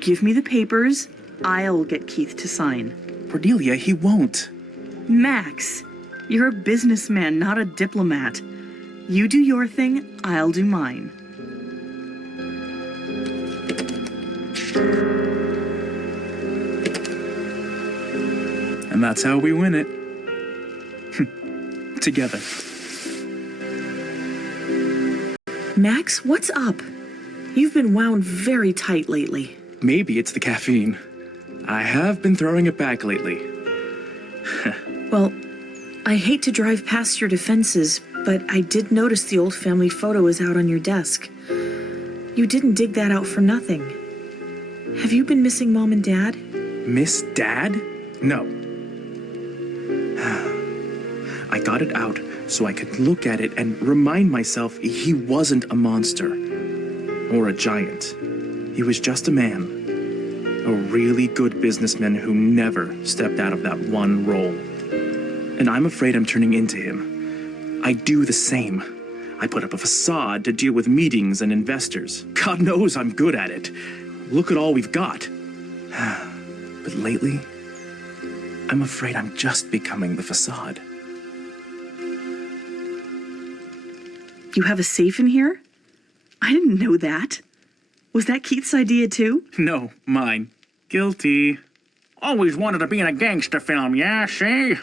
Give me the papers. I'll get Keith to sign. Cordelia, he won't. Max, you're a businessman, not a diplomat. You do your thing, I'll do mine. And that's how we win it. Together. Max, what's up? You've been wound very tight lately. Maybe it's the caffeine. I have been throwing it back lately. Well, I hate to drive past your defenses, but I did notice the old family photo is out on your desk. You didn't dig that out for nothing. Have you been missing Mom and Dad? Miss Dad? No. I got it out so I could look at it and remind myself he wasn't a monster. Or a giant. He was just a man. A really good businessman who never stepped out of that one role. And I'm afraid I'm turning into him. I do the same. I put up a facade to deal with meetings and investors. God knows I'm good at it. Look at all we've got. But lately, I'm afraid I'm just becoming the facade. You have a safe in here? I didn't know that. Was that Keith's idea too? No, mine. Guilty. Always wanted to be in a gangster film, yeah, see?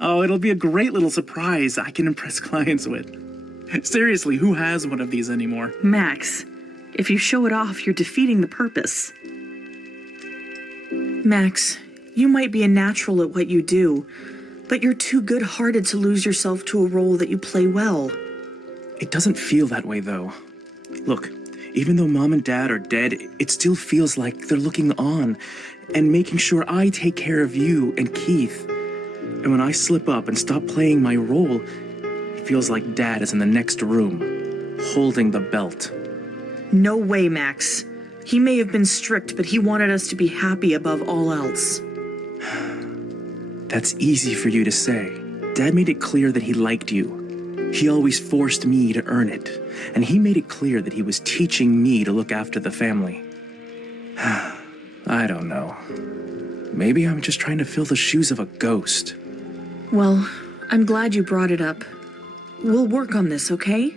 Oh, it'll be a great little surprise I can impress clients with. Seriously, who has one of these anymore? Max, if you show it off, you're defeating the purpose. Max, you might be a natural at what you do, but you're too good-hearted to lose yourself to a role that you play well. It doesn't feel that way, though. Look, even though Mom and Dad are dead, it still feels like they're looking on and making sure I take care of you and Keith. And when I slip up and stop playing my role, it feels like Dad is in the next room, holding the belt. No way, Max. He may have been strict, but he wanted us to be happy above all else. That's easy for you to say. Dad made it clear that he liked you. He always forced me to earn it, and he made it clear that he was teaching me to look after the family. I don't know. Maybe I'm just trying to fill the shoes of a ghost. Well, I'm glad you brought it up. We'll work on this, okay?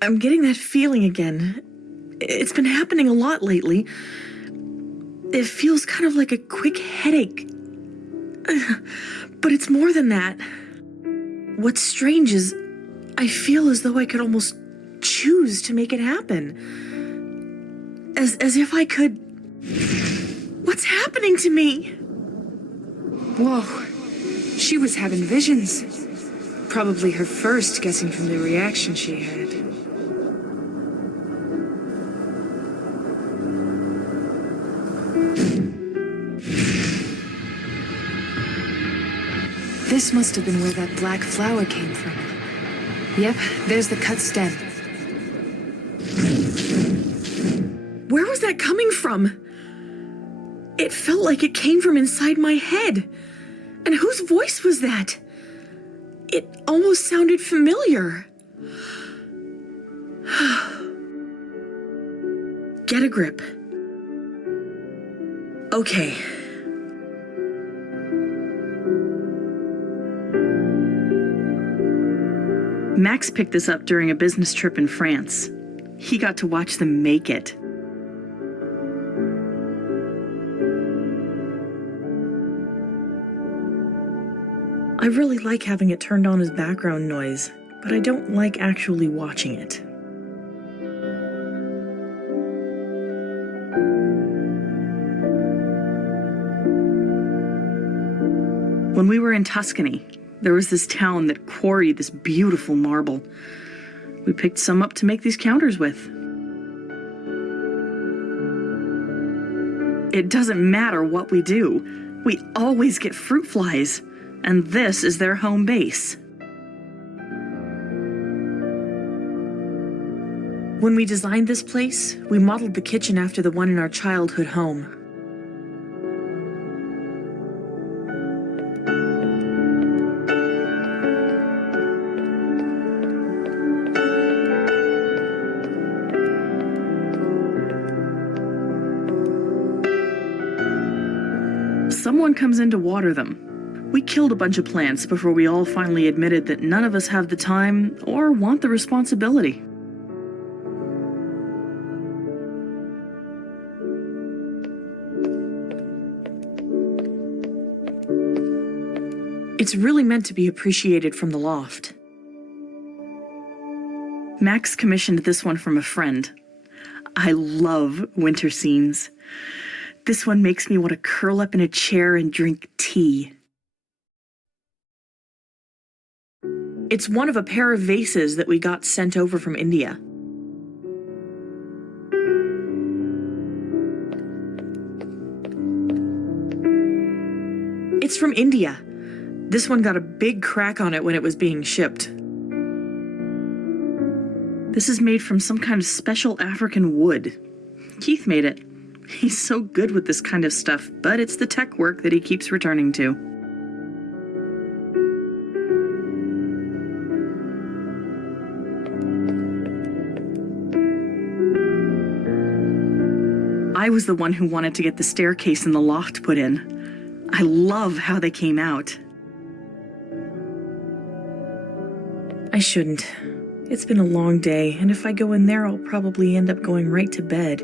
I'm getting that feeling again. It's been happening a lot lately. It feels kind of like a quick headache. But it's more than that. What's strange is I feel as though I could almost choose to make it happen. As if I could... What's happening to me? Whoa. She was having visions. Probably her first, guessing from the reaction she had. This must have been where that black flower came from. Yep, there's the cut stem. Where was that coming from? It felt like it came from inside my head. And whose voice was that? It almost sounded familiar. Get a grip. Okay. Max picked this up during a business trip in France. He got to watch them make it. I really like having it turned on as background noise, but I don't like actually watching it. When we were in Tuscany, there was this town that quarried this beautiful marble. We picked some up to make these counters with. It doesn't matter what we do. We always get fruit flies, and this is their home base. When we designed this place, we modeled the kitchen after the one in our childhood home. Someone comes in to water them. We killed a bunch of plants before we all finally admitted that none of us have the time or want the responsibility. It's really meant to be appreciated from the loft. Max commissioned this one from a friend. I love winter scenes. This one makes me want to curl up in a chair and drink tea. It's one of a pair of vases that we got sent over from India. It's from India. This one got a big crack on it when it was being shipped. This is made from some kind of special African wood. Keith made it. He's so good with this kind of stuff, but it's the tech work that he keeps returning to. I was the one who wanted to get the staircase in the loft put in. I love how they came out. I shouldn't. It's been a long day, and if I go in there, I'll probably end up going right to bed.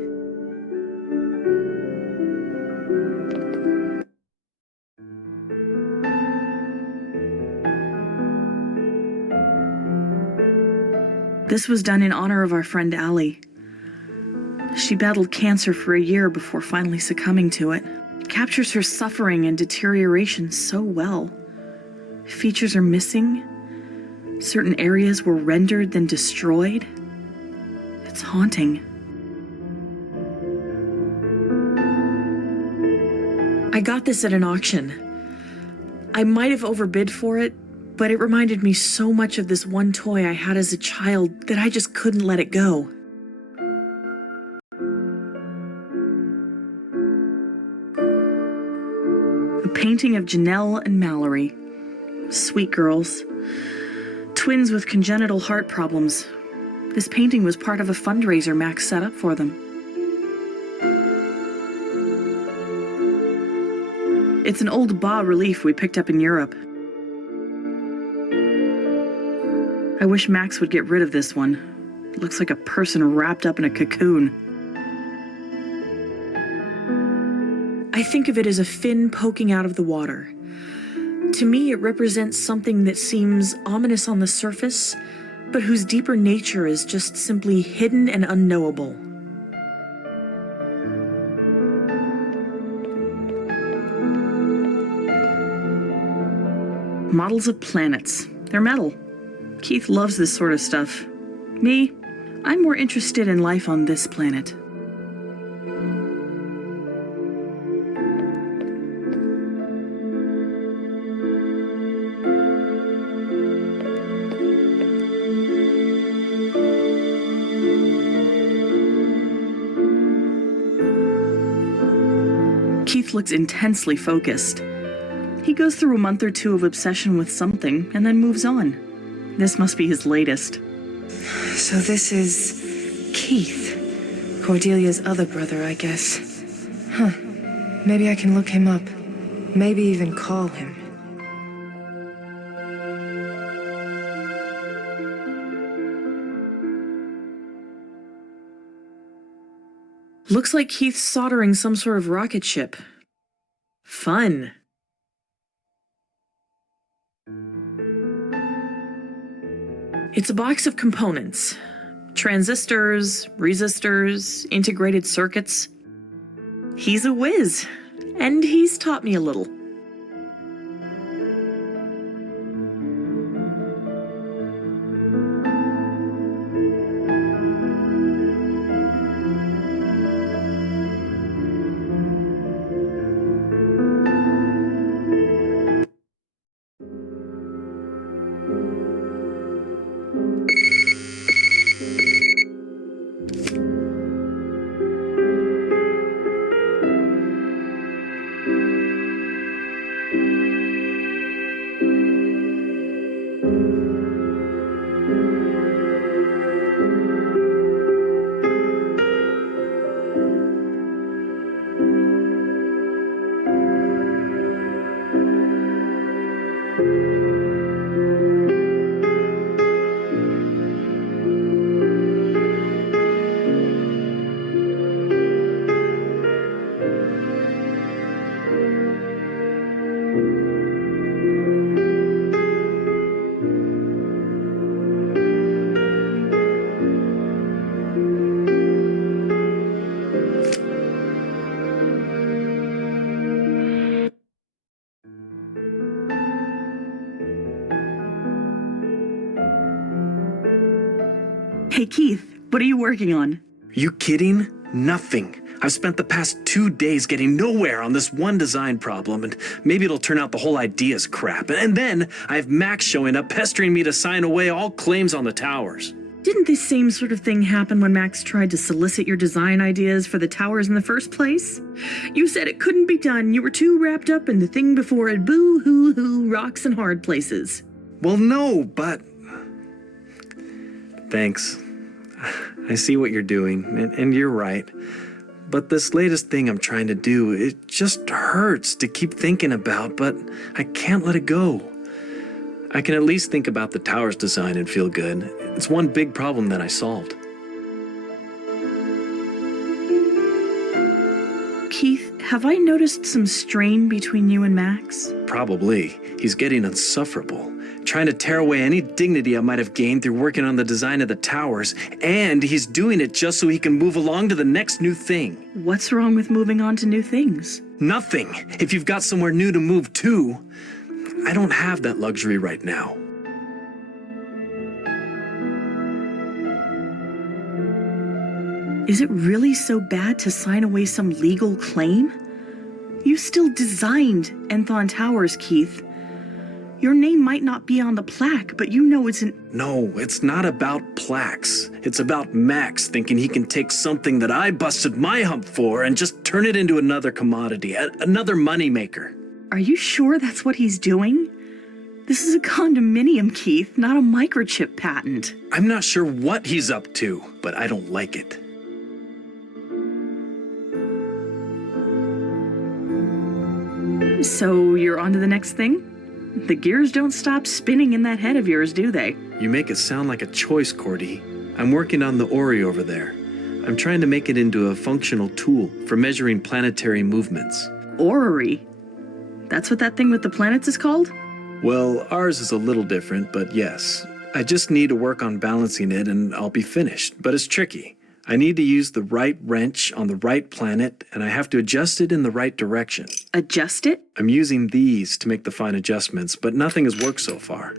This was done in honor of our friend Allie. She battled cancer for a year before finally succumbing to it. It captures her suffering and deterioration so well. Features are missing. Certain areas were rendered, then destroyed. It's haunting. I got this at an auction. I might have overbid for it, but it reminded me so much of this one toy I had as a child that I just couldn't let it go. A painting of Janelle and Mallory. Sweet girls. Twins with congenital heart problems. This painting was part of a fundraiser Max set up for them. It's an old bas-relief we picked up in Europe. I wish Max would get rid of this one. It looks like a person wrapped up in a cocoon. I think of it as a fin poking out of the water. To me, it represents something that seems ominous on the surface, but whose deeper nature is just simply hidden and unknowable. Models of planets. They're metal. Keith loves this sort of stuff. Me, I'm more interested in life on this planet. Keith looks intensely focused. He goes through a month or two of obsession with something and then moves on. This must be his latest. So this is Keith, Cordelia's other brother, I guess. Huh. Maybe I can look him up. Maybe even call him. Looks like Keith's soldering some sort of rocket ship. Fun. It's a box of components. Transistors, resistors, integrated circuits. He's a whiz, and he's taught me a little. Hey Keith, what are you working on? You kidding? Nothing. I've spent the past 2 days getting nowhere on this one design problem, and maybe it'll turn out the whole idea's crap. And then I have Max showing up pestering me to sign away all claims on the towers. Didn't this same sort of thing happen when Max tried to solicit your design ideas for the towers in the first place? You said it couldn't be done. You were too wrapped up in the thing before it. Boo-hoo-hoo, rocks and hard places. Well, no, but... Thanks. I see what you're doing, and you're right. But this latest thing I'm trying to do, it just hurts to keep thinking about, but I can't let it go. I can at least think about the tower's design and feel good. It's one big problem that I solved. Keith, have I noticed some strain between you and Max? Probably. He's getting insufferable, trying to tear away any dignity I might have gained through working on the design of the towers, and he's doing it just so he can move along to the next new thing. What's wrong with moving on to new things? Nothing. If you've got somewhere new to move to, I don't have that luxury right now. Is it really so bad to sign away some legal claim? You still designed Enthon Towers, Keith. Your name might not be on the plaque, but you know it's an... No, it's not about plaques. It's about Max thinking he can take something that I busted my hump for and just turn it into another commodity, another moneymaker. Are you sure that's what he's doing? This is a condominium, Keith, not a microchip patent. I'm not sure what he's up to, but I don't like it. So you're on to the next thing? The gears don't stop spinning in that head of yours, do they? You make it sound like a choice, Cordy. I'm working on the Ori over there. I'm trying to make it into a functional tool for measuring planetary movements. Orrery? That's what that thing with the planets is called? Well, ours is a little different, but yes. I just need to work on balancing it and I'll be finished, but it's tricky. I need to use the right wrench on the right planet, and I have to adjust it in the right direction. Adjust it? I'm using these to make the fine adjustments, but nothing has worked so far.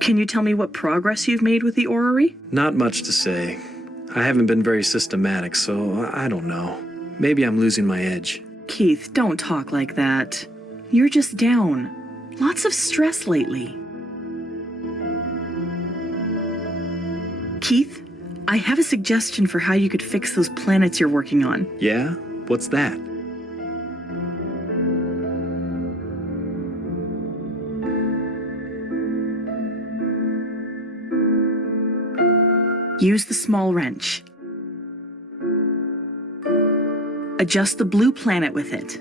Can you tell me what progress you've made with the orrery? Not much to say. I haven't been very systematic, so I don't know. Maybe I'm losing my edge. Keith, don't talk like that. You're just down. Lots of stress lately. Keith, I have a suggestion for how you could fix those planets you're working on. Yeah? What's that? Use the small wrench. Adjust the blue planet with it.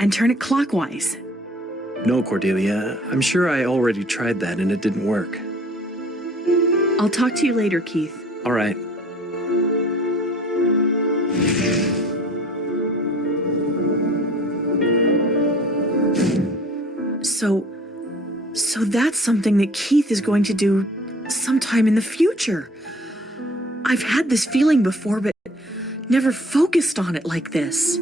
And turn it clockwise. No, Cordelia. I'm sure I already tried that and it didn't work. I'll talk to you later, Keith. All right. So that's something that Keith is going to do sometime in the future. I've had this feeling before, but never focused on it like this.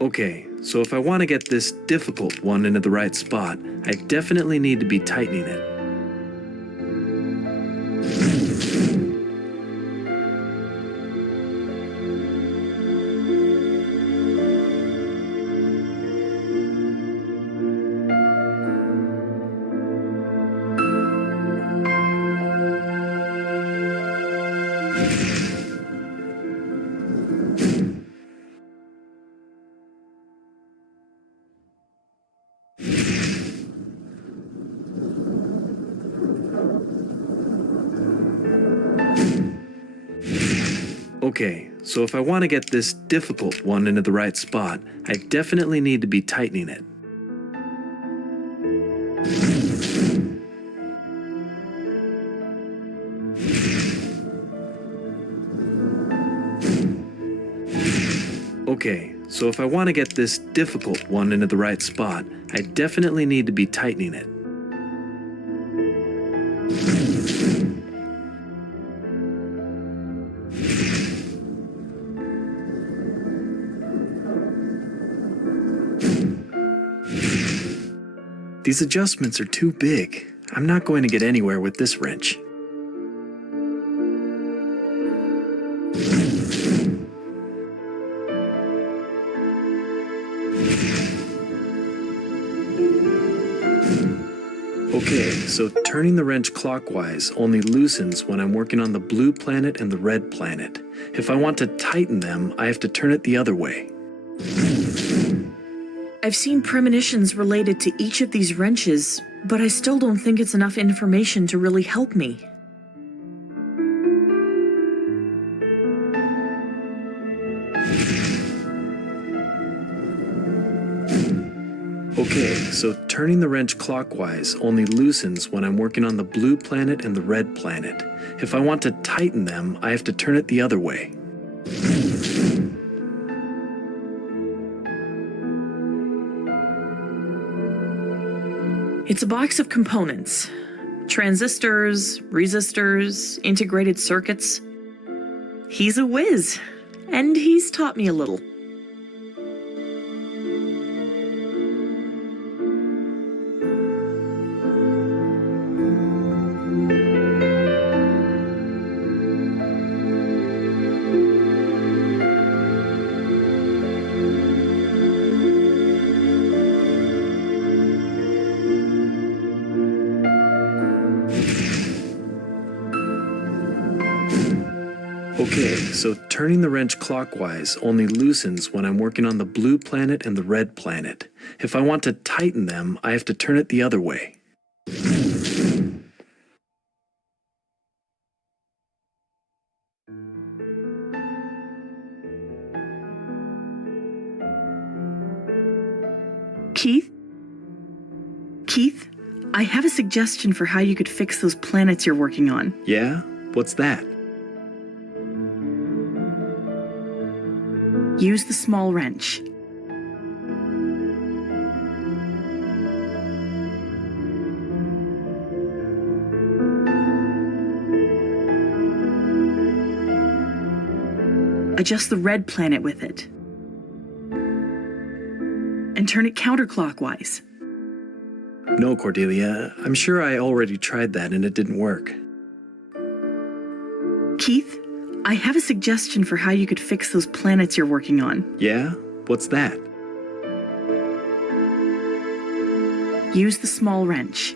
Okay, so if I want to get this difficult one into the right spot, I definitely need to be tightening it. Okay, so if I want to get this difficult one into the right spot, I definitely need to be tightening it. Okay, so if I want to get this difficult one into the right spot, I definitely need to be tightening it. These adjustments are too big. I'm not going to get anywhere with this wrench. Okay, so turning the wrench clockwise only loosens when I'm working on the blue planet and the red planet. If I want to tighten them, I have to turn it the other way. I've seen premonitions related to each of these wrenches, but I still don't think it's enough information to really help me. Okay, so turning the wrench clockwise only loosens when I'm working on the blue planet and the red planet. If I want to tighten them, I have to turn it the other way. It's a box of components. Transistors, resistors, integrated circuits. He's a whiz, and he's taught me a little. Okay, so turning the wrench clockwise only loosens when I'm working on the blue planet and the red planet. If I want to tighten them, I have to turn it the other way. Keith? Keith, I have a suggestion for how you could fix those planets you're working on. Yeah? What's that? Use the small wrench. Adjust the red planet with it. And turn it counterclockwise. No, Cordelia. I'm sure I already tried that and it didn't work. Keith, I have a suggestion for how you could fix those planets you're working on. Yeah? What's that? Use the small wrench.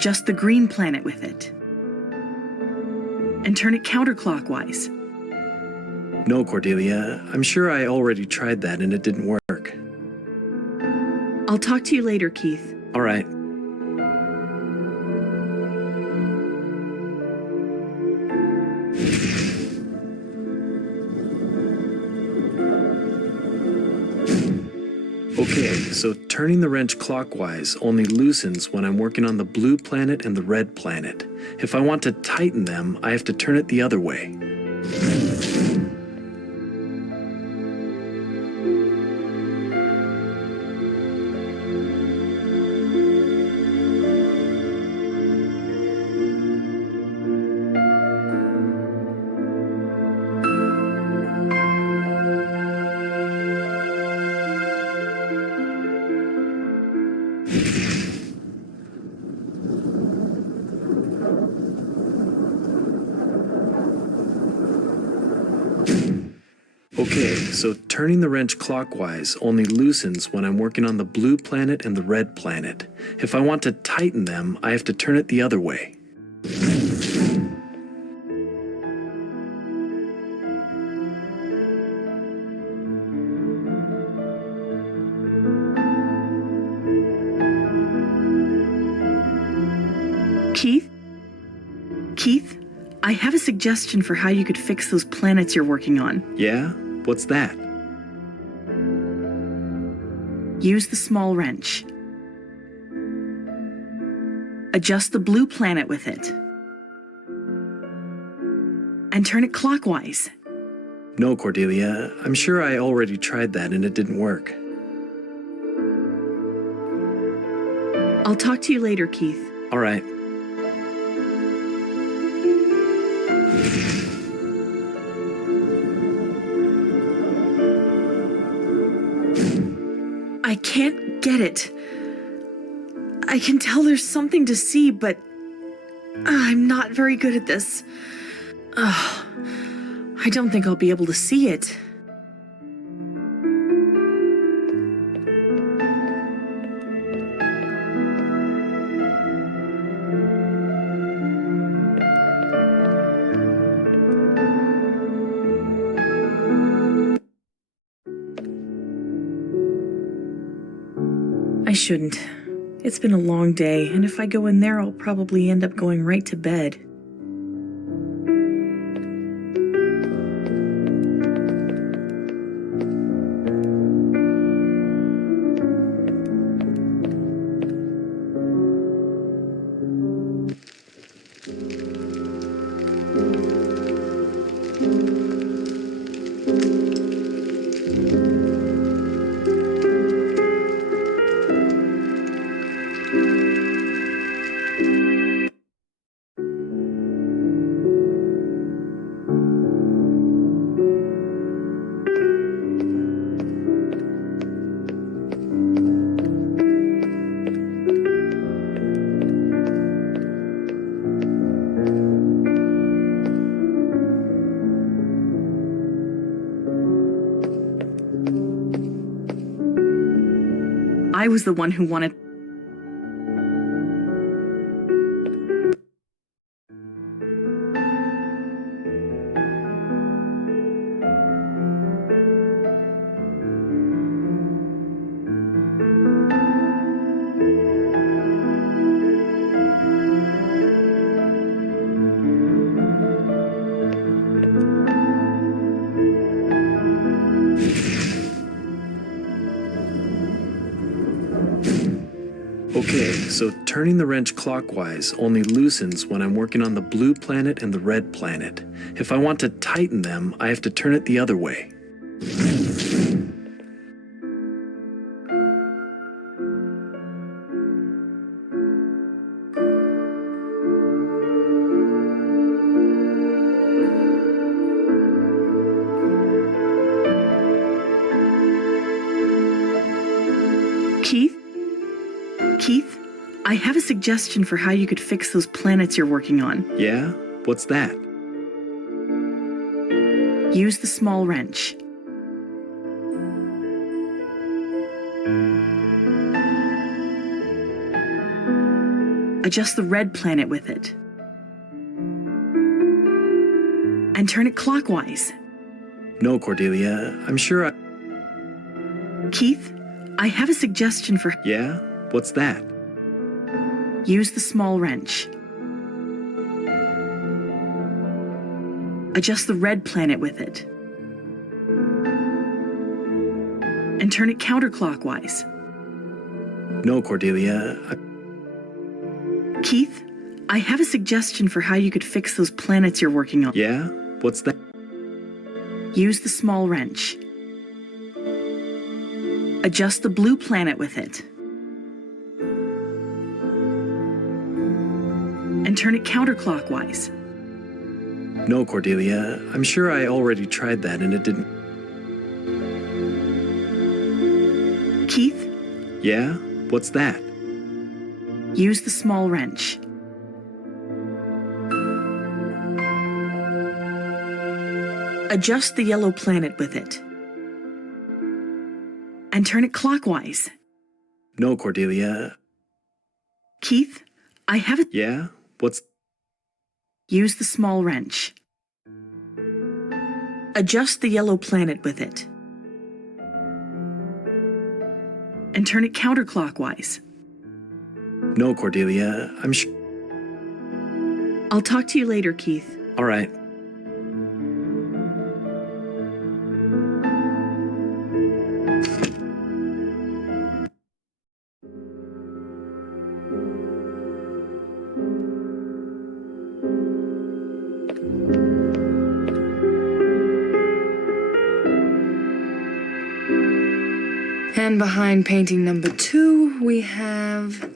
Adjust the green planet with it. And turn it counterclockwise. No, Cordelia. I'm sure I already tried that and it didn't work. I'll talk to you later, Keith. All right. Okay, so turning the wrench clockwise only loosens when I'm working on the blue planet and the red planet. If I want to tighten them, I have to turn it the other way. Okay, so turning the wrench clockwise only loosens when I'm working on the blue planet and the red planet. If I want to tighten them, I have to turn it the other way. Keith? Keith, I have a suggestion for how you could fix those planets you're working on. Yeah? What's that? Use the small wrench. Adjust the blue planet with it. And turn it clockwise. No, Cordelia. I'm sure I already tried that and it didn't work. I'll talk to you later, Keith. All right. I can't get it. I can tell there's something to see, but I'm not very good at this. I don't think I'll be able to see it. I shouldn't. It's been a long day, and if I go in there, I'll probably end up going right to bed. I was the one who wanted... Okay, so turning the wrench clockwise only loosens when I'm working on the blue planet and the red planet. If I want to tighten them, I have to turn it the other way. Keith? Keith, I have a suggestion for how you could fix those planets you're working on. Yeah? What's that? Use the small wrench. Adjust the red planet with it. And turn it clockwise. No, Cordelia. I'm sure I... Keith, I have a suggestion for... Yeah? What's that? Use the small wrench. Adjust the red planet with it. And turn it counterclockwise. No, Cordelia. Keith, I have a suggestion for how you could fix those planets you're working on. Yeah? What's that? Use the small wrench. Adjust the blue planet with it. And turn it counterclockwise. No, Cordelia. I'm sure I already tried that and it didn't... Keith? Yeah? What's that? Use the small wrench. Adjust the yellow planet with it. And turn it clockwise. No, Cordelia. Keith, I have a... Yeah? What's... Use the small wrench. Adjust the yellow planet with it. And turn it counterclockwise. No, Cordelia. I'm sure... I'll talk to you later, Keith. All right. And behind painting number 2, we have...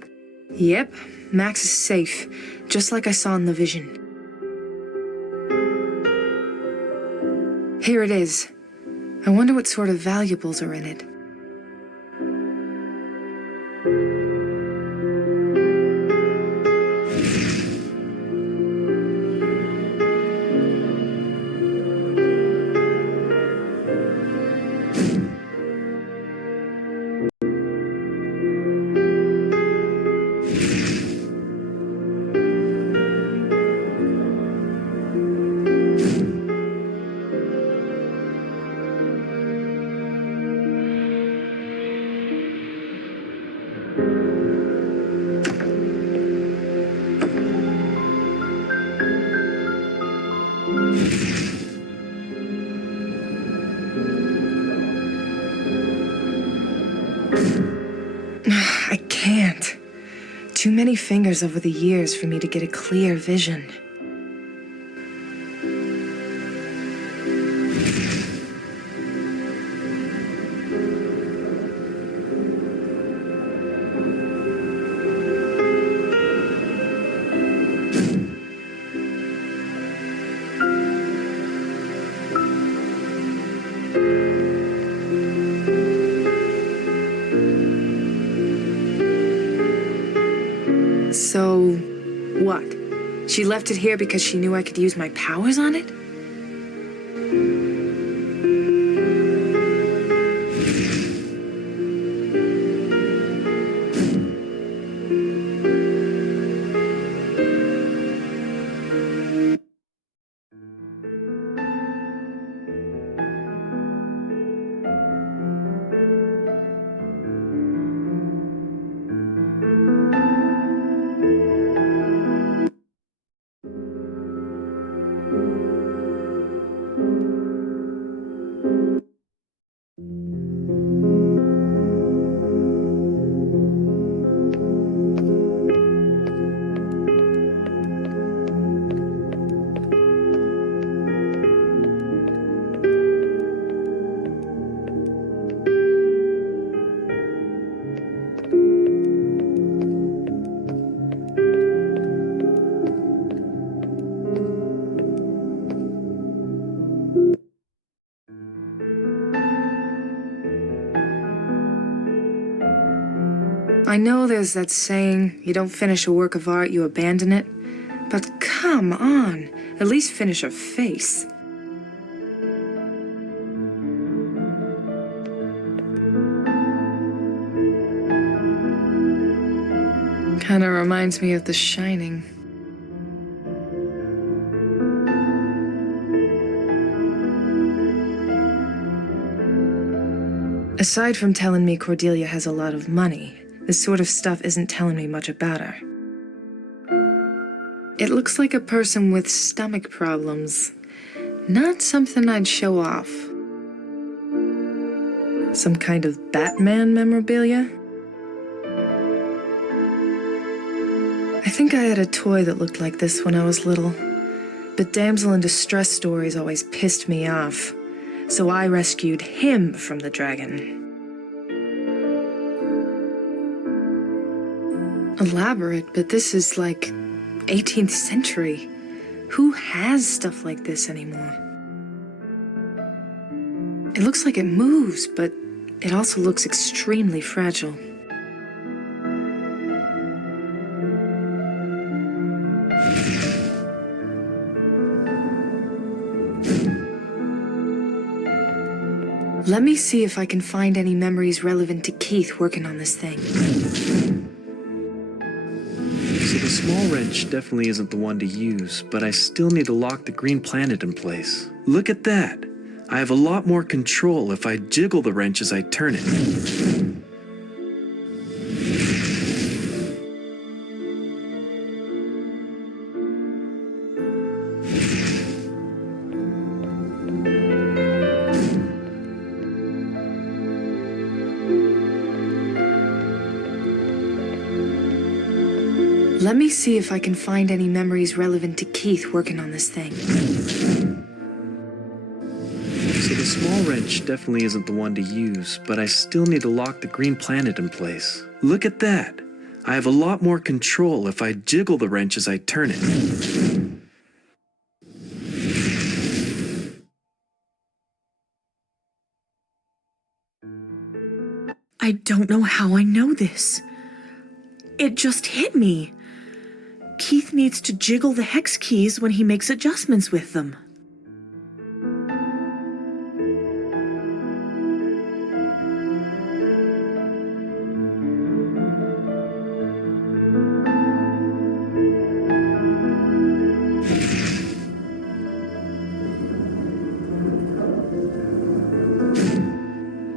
Yep, Max's safe, just like I saw in the vision. Here it is. I wonder what sort of valuables are in it. I can't. Too many fingers over the years for me to get a clear vision. So, what? She left it here because she knew I could use my powers on it? I know there's that saying, you don't finish a work of art, you abandon it. But come on, at least finish her face. Kinda reminds me of The Shining. Aside from telling me Cordelia has a lot of money, this sort of stuff isn't telling me much about her. It looks like a person with stomach problems. Not something I'd show off. Some kind of Batman memorabilia? I think I had a toy that looked like this when I was little, but damsel in distress stories always pissed me off, so I rescued him from the dragon. Elaborate, but this is like 18th century. Who has stuff like this anymore? It looks like it moves, but it also looks extremely fragile. Let me see if I can find any memories relevant to Keith working on this thing. So the small wrench definitely isn't the one to use, but I still need to lock the green planet in place. Look at that! I have a lot more control if I jiggle the wrench as I turn it. Let me see if I can find any memories relevant to Keith working on this thing. So the small wrench definitely isn't the one to use, but I still need to lock the green planet in place. Look at that! I have a lot more control if I jiggle the wrench as I turn it. I don't know how I know this. It just hit me. Keith needs to jiggle the hex keys when he makes adjustments with them.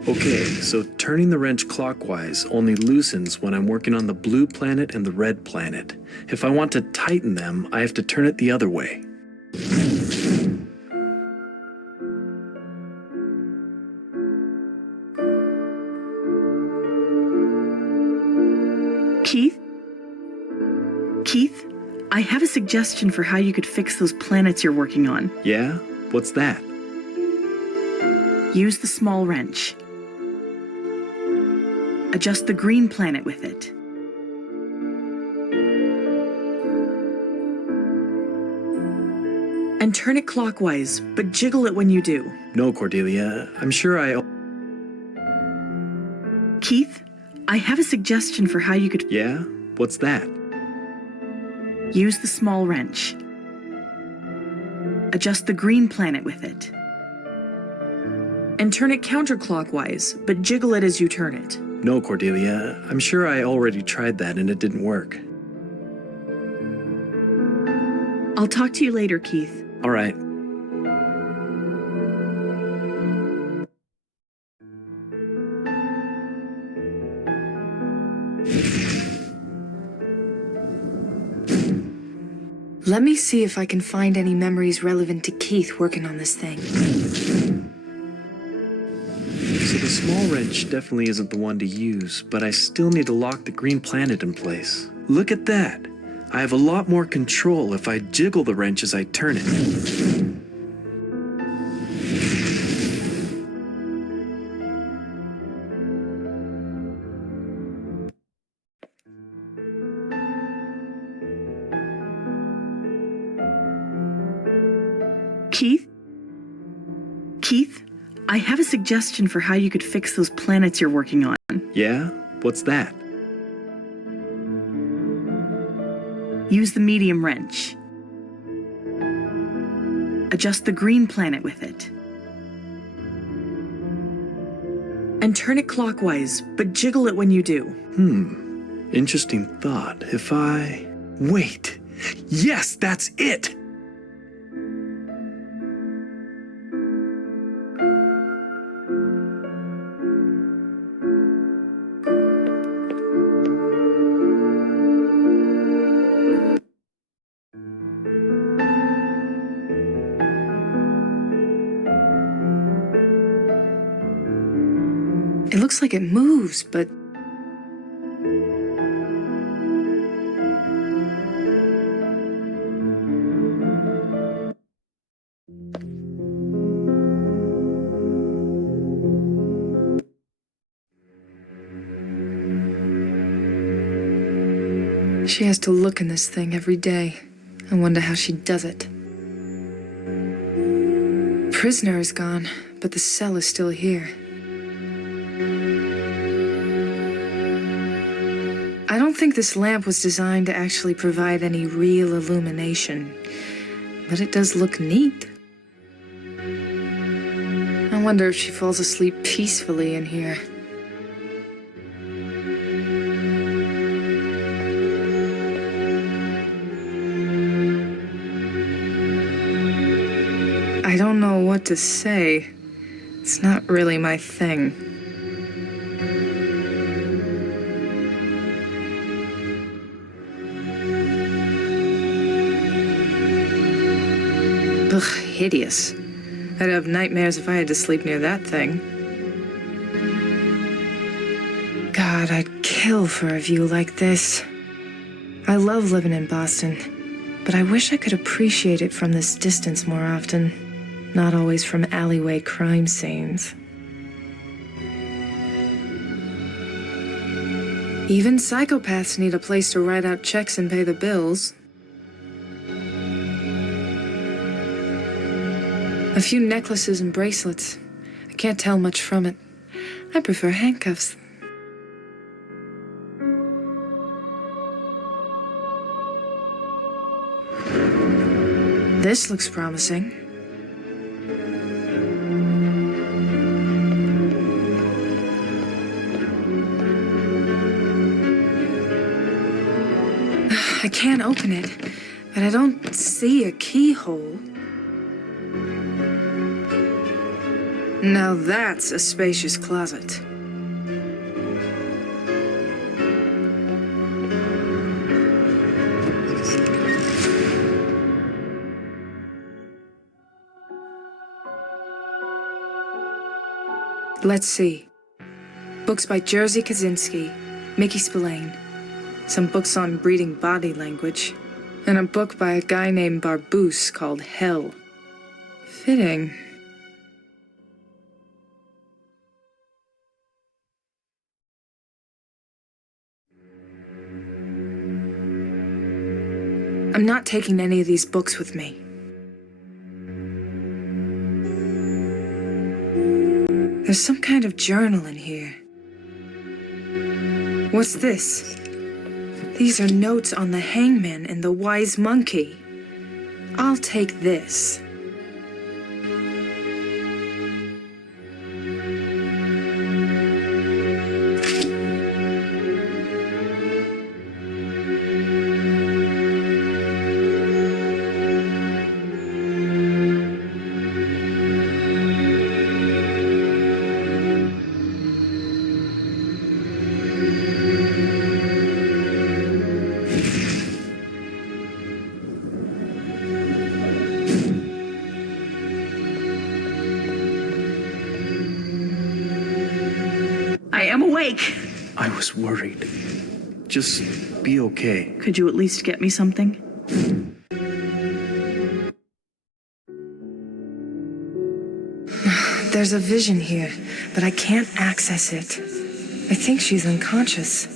Okay, so turning the wrench clockwise only loosens when I'm working on the blue planet and the red planet. If I want to tighten them, I have to turn it the other way. Keith? Keith, I have a suggestion for how you could fix those planets you're working on. Yeah? What's that? Use the small wrench. Adjust the green planet with it. And turn it clockwise, but jiggle it when you do. No, Cordelia. I'm sure I... Keith, I have a suggestion for how you could... Yeah? What's that? Use the small wrench. Adjust the green planet with it. And turn it counterclockwise, but jiggle it as you turn it. No, Cordelia. I'm sure I already tried that and it didn't work. I'll talk to you later, Keith. All right. Let me see if I can find any memories relevant to Keith working on this thing. So the small wrench definitely isn't the one to use, but I still need to lock the green planet in place. Look at that! I have a lot more control if I jiggle the wrench as I turn it. Keith? Keith, I have a suggestion for how you could fix those planets you're working on. Yeah? What's that? Use the medium wrench. Adjust the green planet with it. And turn it clockwise, but jiggle it when you do. Interesting thought. If I... Wait! Yes, that's it! It looks like it moves, but... She has to look in this thing every day. I wonder how she does it. Prisoner is gone, but the cell is still here. I don't think this lamp was designed to actually provide any real illumination, but it does look neat. I wonder if she falls asleep peacefully in here. I don't know what to say. It's not really my thing. Ugh, hideous. I'd have nightmares if I had to sleep near that thing. God, I'd kill for a view like this. I love living in Boston, but I wish I could appreciate it from this distance more often. Not always from alleyway crime scenes. Even psychopaths need a place to write out checks and pay the bills. A few necklaces and bracelets. I can't tell much from it. I prefer handcuffs. This looks promising. I can't open it, but I don't see a keyhole. Now that's a spacious closet. Let's see. Books by Jerzy Kaczynski, Mickey Spillane. Some books on breeding body language, and a book by a guy named Barboose called Hell. Fitting. I'm not taking any of these books with me. There's some kind of journal in here. What's this? These are notes on the hangman and the wise monkey. I'll take this. I am awake. I was worried. Just be okay. Could you at least get me something? There's a vision here, but I can't access it. I think she's unconscious.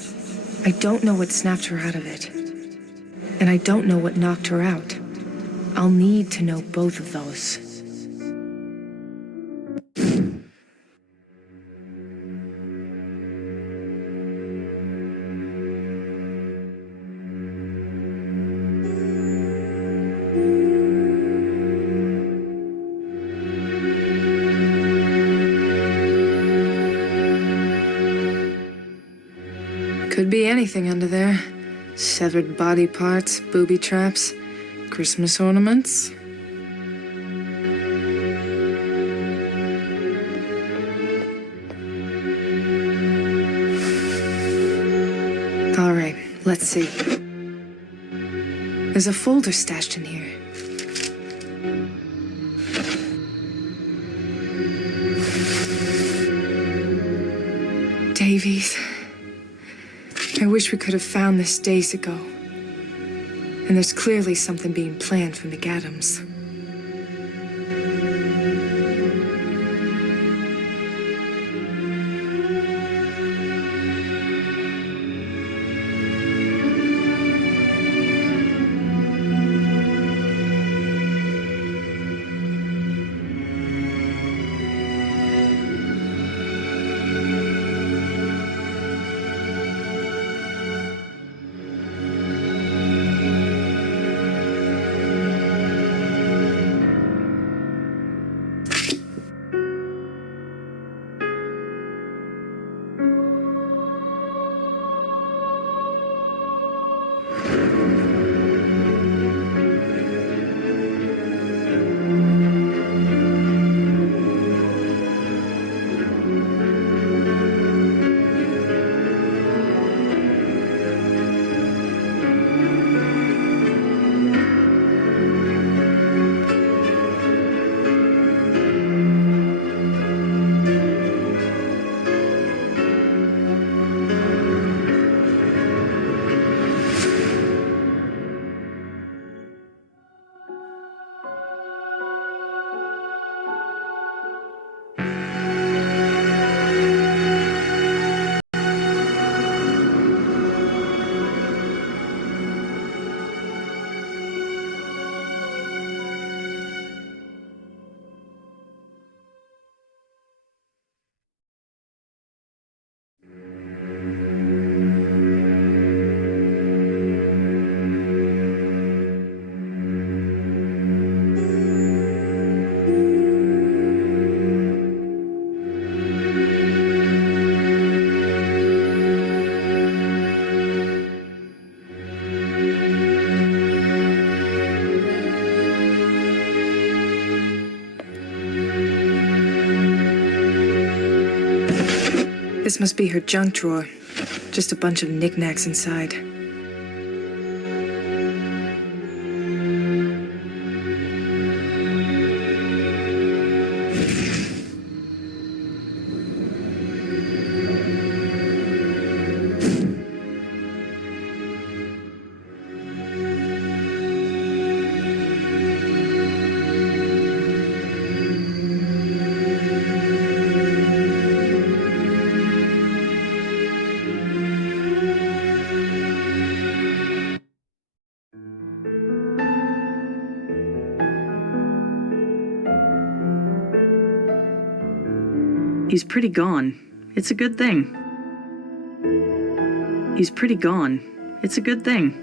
I don't know what snapped her out of it. And I don't know what knocked her out. I'll need to know both of those. Could be anything under there. Severed body parts, booby traps, Christmas ornaments. All right, let's see. There's a folder stashed in here. Davies. I wish we could have found this days ago. And there's clearly something being planned for McAdams. This must be her junk drawer. Just a bunch of knickknacks inside. He's pretty gone. It's a good thing. He's pretty gone. It's a good thing.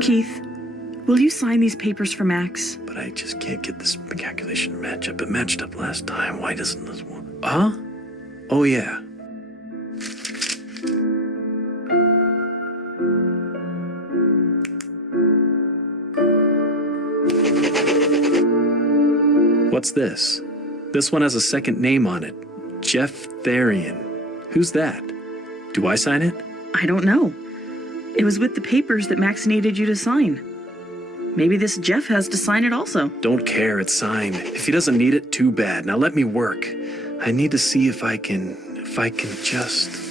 Keith, will you sign these papers for Max? But I just can't get this calculation to match up. It matched up last time. Why doesn't this one? Huh? Oh, yeah. What's this? This one has a second name on it. Jeff Therian. Who's that? Do I sign it? I don't know. It was with the papers that Max needed you to sign. Maybe this Jeff has to sign it also. Don't care, it's signed. If he doesn't need it, too bad. Now let me work. I need to see if I can just...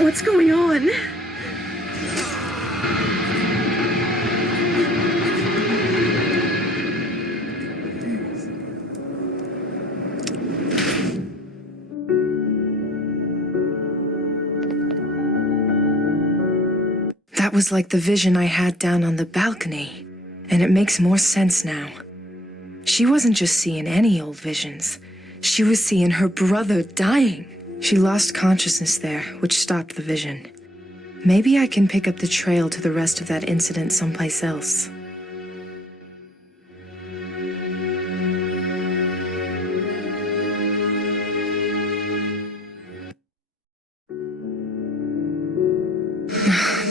What's going on? was like the vision I had down on the balcony, and it makes more sense now. She wasn't just seeing any old visions. She was seeing her brother dying. She lost consciousness there, which stopped the vision. Maybe I can pick up the trail to the rest of that incident someplace else.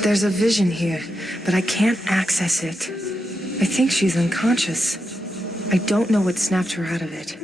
There's a vision here, but I can't access it. I think she's unconscious. I don't know what snapped her out of it.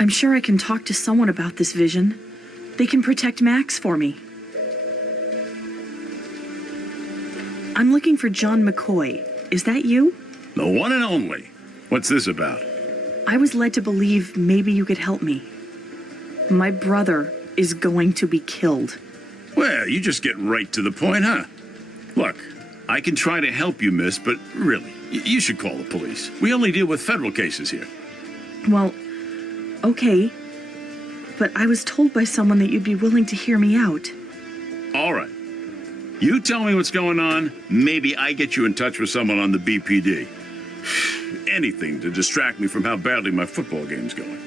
I'm sure I can talk to someone about this vision. They can protect Max for me. I'm looking for John McCoy. Is that you? The one and only. What's this about? I was led to believe maybe you could help me. My brother is going to be killed. Well, you just get right to the point, huh? Look, I can try to help you, miss, but really, you should call the police. We only deal with federal cases here. Well, okay. But I was told by someone that you'd be willing to hear me out. All right. You tell me what's going on. Maybe I get you in touch with someone on the BPD. Anything to distract me from how badly my football game's going.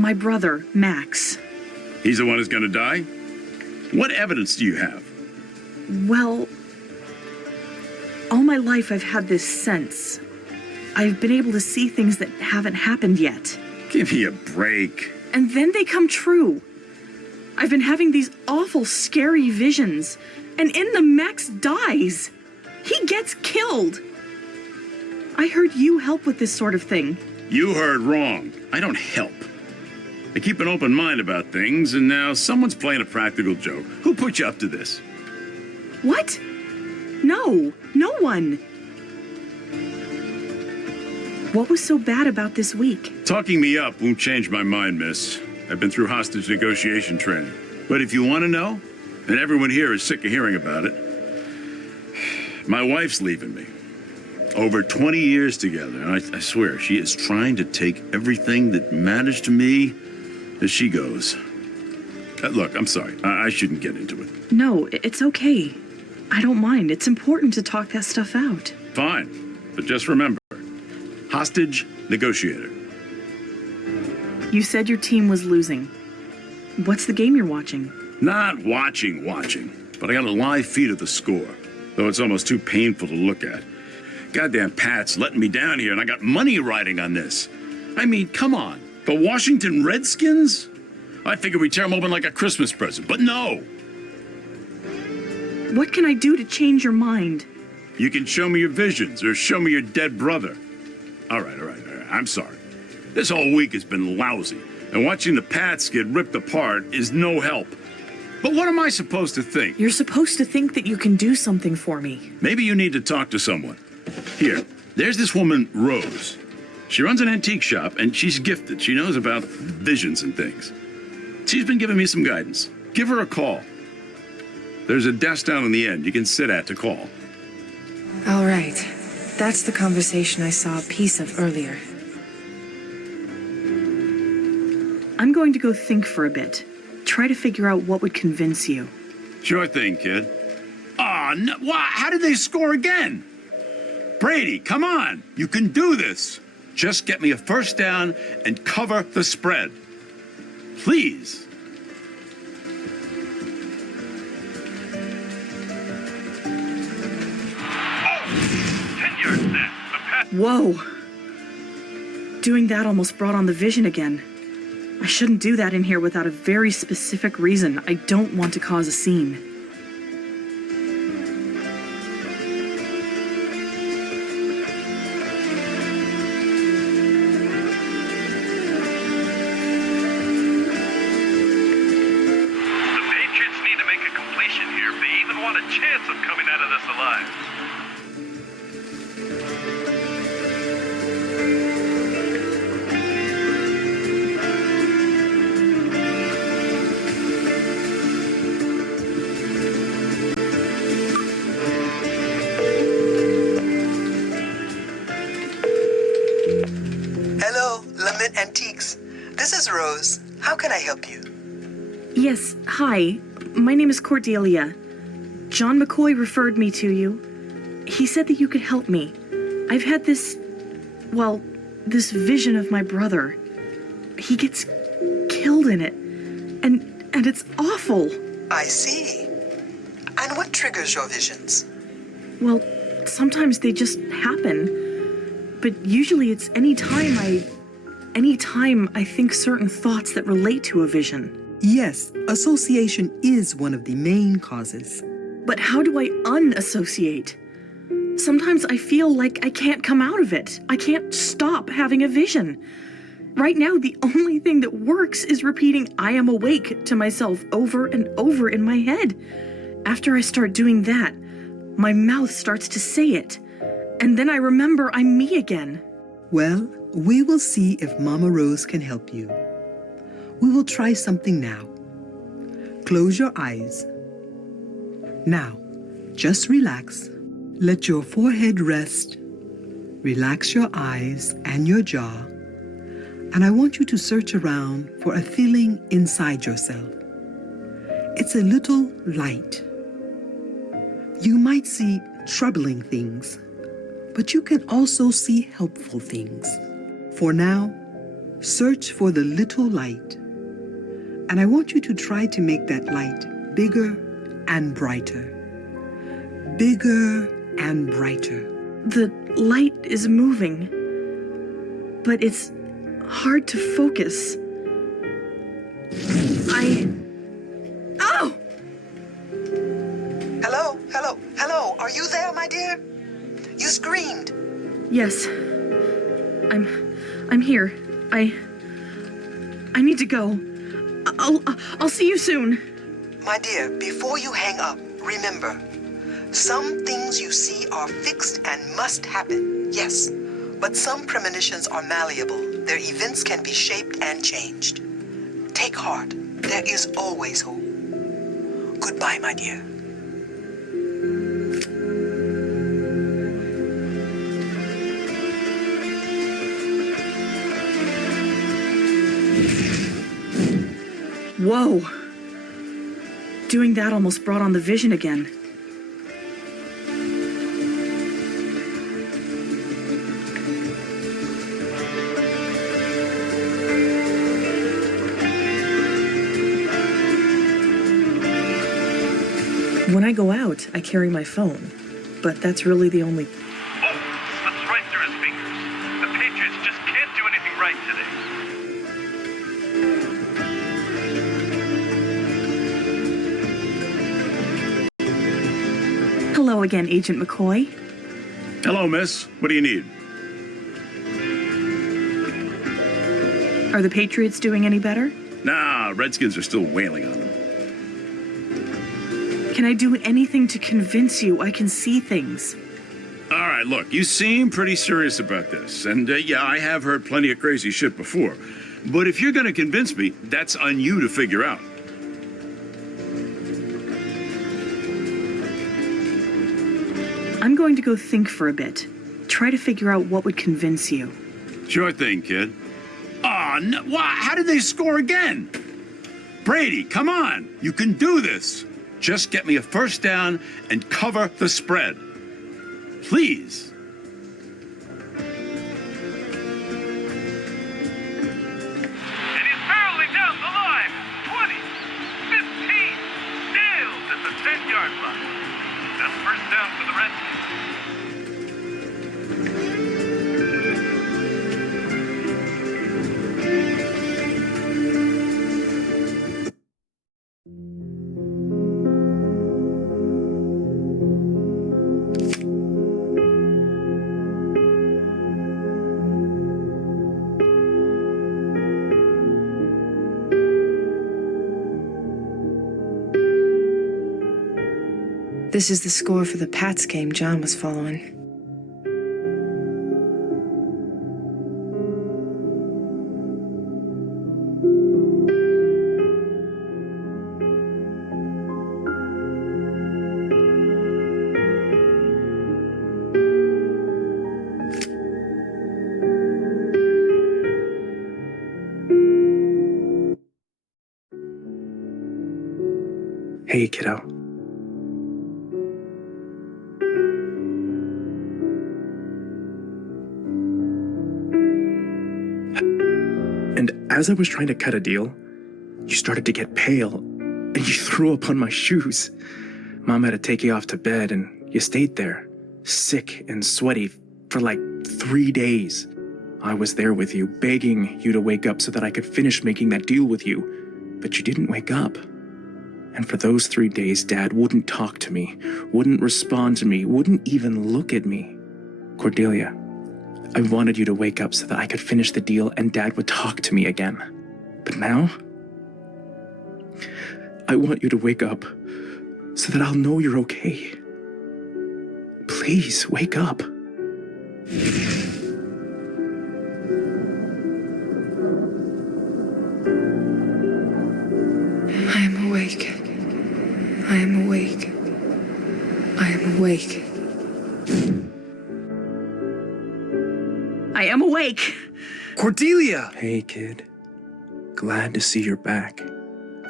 My brother, Max. He's the one who's gonna die? What evidence do you have? Well, all my life I've had this sense. I've been able to see things that haven't happened yet. Give me a break. And then they come true. I've been having these awful, scary visions. And in them, Max dies. He gets killed. I heard you help with this sort of thing. You heard wrong. I don't help. I keep an open mind about things, and now someone's playing a practical joke. Who put you up to this? What? No, no one. What was so bad about this week? Talking me up won't change my mind, miss. I've been through hostage negotiation training. But if you want to know, and everyone here is sick of hearing about it, my wife's leaving me. Over 20 years together, and I swear, she is trying to take everything that matters to me as she goes. Look, I'm sorry. I shouldn't get into it. No, it's okay. I don't mind. It's important to talk that stuff out. Fine. But just remember, hostage negotiator. You said your team was losing. What's the game you're watching? Not watching, but I got a live feed of the score, though it's almost too painful to look at. Goddamn Pat's letting me down here, and I got money riding on this. I mean, come on. The Washington Redskins? I figured we'd tear them open like a Christmas present, but no. What can I do to change your mind? You can show me your visions, or show me your dead brother. All right. I'm sorry. This whole week has been lousy, and watching the Pats get ripped apart is no help. But what am I supposed to think? You're supposed to think that you can do something for me. Maybe you need to talk to someone. Here, there's this woman, Rose. She runs an antique shop, and she's gifted. She knows about visions and things. She's been giving me some guidance. Give her a call. There's a desk down in the end you can sit at to call. All right. That's the conversation I saw a piece of earlier. I'm going to go think for a bit. Try to figure out what would convince you. Sure thing, kid. Aw, no, why? How did they score again? Brady, come on. You can do this. Just get me a first down and cover the spread. Please. Whoa! Doing that almost brought on the vision again. I shouldn't do that in here without a very specific reason. I don't want to cause a scene. The Patriots need to make a completion here if they even want a chance of coming out of this alive. Hello, Lament Antiques. This is Rose. How can I help you? Yes, hi. My name is Cordelia. John McCoy referred me to you. He said that you could help me. I've had this vision of my brother. He gets killed in it. And it's awful. I see. And what triggers your visions? Well, sometimes they just happen. But usually it's anytime I think certain thoughts that relate to a vision. Yes, association is one of the main causes. But how do I unassociate? Sometimes I feel like I can't come out of it. I can't stop having a vision. Right now, the only thing that works is repeating "I am awake" to myself over and over in my head. After I start doing that, my mouth starts to say it. And then I remember I'm me again. Well, we will see if Mama Rose can help you. We will try something now. Close your eyes. Now, just relax. Let your forehead rest. Relax your eyes and your jaw. And I want you to search around for a feeling inside yourself. It's a little light. You might see troubling things, but you can also see helpful things. For now, search for the little light. And I want you to try to make that light bigger and brighter. Bigger and brighter. The light is moving, but it's hard to focus. Oh! Hello, are you there, my dear? You screamed. Yes. I'm here. I need to go. I'll see you soon. My dear, before you hang up, remember, some things you see are fixed and must happen, yes. But some premonitions are malleable. Their events can be shaped and changed. Take heart. There is always hope. Goodbye, my dear. Whoa. Doing that almost brought on the vision again. When I go out, I carry my phone, but that's really the only... Oh, slips right through his fingers. The Patriots just can't do anything right today. Hello again, Agent McCoy. Hello, miss. What do you need? Are the Patriots doing any better? Nah, Redskins are still wailing on them. Can I do anything to convince you I can see things? All right, look, you seem pretty serious about this. And yeah, I have heard plenty of crazy shit before. But if you're going to convince me, that's on you to figure out. going to go think for a bit. Try to figure out what would convince you. Sure thing, kid. Aw, no, how did they score again? Brady, come on. You can do this. Just get me a first down and cover the spread. Please. And he's barreling down the line. 20, 15, nailed at the 10-yard line. That's first down for the Redskins. This is the score for the Pats game John was following. Hey, kiddo. And as I was trying to cut a deal, you started to get pale, and you threw up on my shoes. Mom had to take you off to bed, and you stayed there, sick and sweaty, for like 3 days. I was there with you, begging you to wake up so that I could finish making that deal with you, but you didn't wake up. And for those 3 days, Dad wouldn't talk to me, wouldn't respond to me, wouldn't even look at me. Cordelia, I wanted you to wake up so that I could finish the deal and Dad would talk to me again. But now, I want you to wake up so that I'll know you're okay. Please, wake up. I am awake. I am awake. I am awake. I am awake. Cordelia! Hey, kid. Glad to see you're back.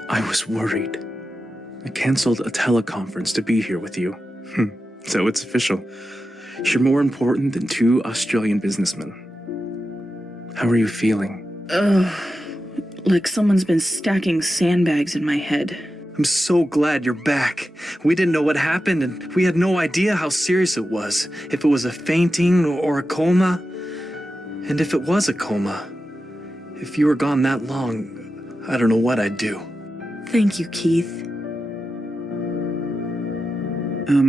I was worried. I canceled a teleconference to be here with you. So it's official. You're more important than 2 Australian businessmen. How are you feeling? Like someone's been stacking sandbags in my head. I'm so glad you're back. We didn't know what happened, and we had no idea how serious it was. If it was a fainting or a coma. And if it was a coma, if you were gone that long, I don't know what I'd do. Thank you, Keith.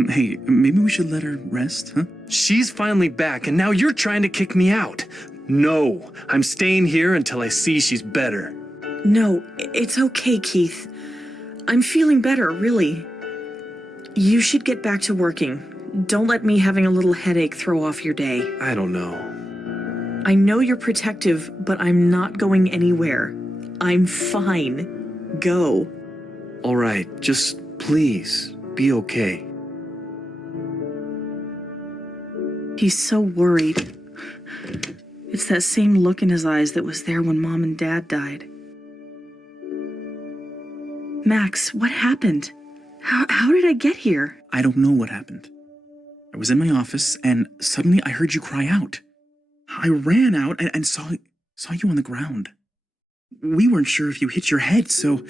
Hey, maybe we should let her rest, huh? She's finally back, and now you're trying to kick me out. No, I'm staying here until I see she's better. No, it's okay, Keith. I'm feeling better, really. You should get back to working. Don't let me having a little headache throw off your day. I don't know. I know you're protective, but I'm not going anywhere. I'm fine. Go. All right, just please be okay. He's so worried. It's that same look in his eyes that was there when Mom and Dad died. Max, what happened? How did I get here? I don't know what happened. I was in my office, and suddenly I heard you cry out. I ran out and saw you on the ground. We weren't sure if you hit your head, so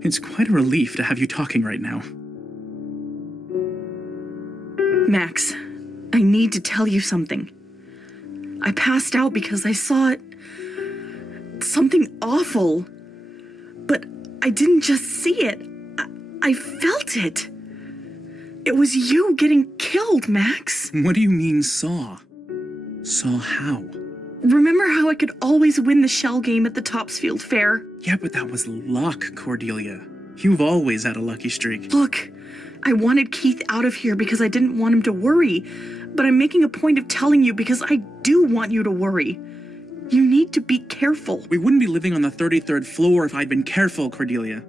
it's quite a relief to have you talking right now. Max, I need to tell you something. I passed out because I saw it. Something awful. But I didn't just see it. I felt it. It was you getting killed, Max. What do you mean, saw? Saw how? Remember how I could always win the shell game at the Topsfield Fair? Yeah, but that was luck, Cordelia. You've always had a lucky streak. Look, I wanted Keith out of here because I didn't want him to worry. But I'm making a point of telling you because I do want you to worry. You need to be careful. We wouldn't be living on the 33rd floor if I'd been careful, Cordelia.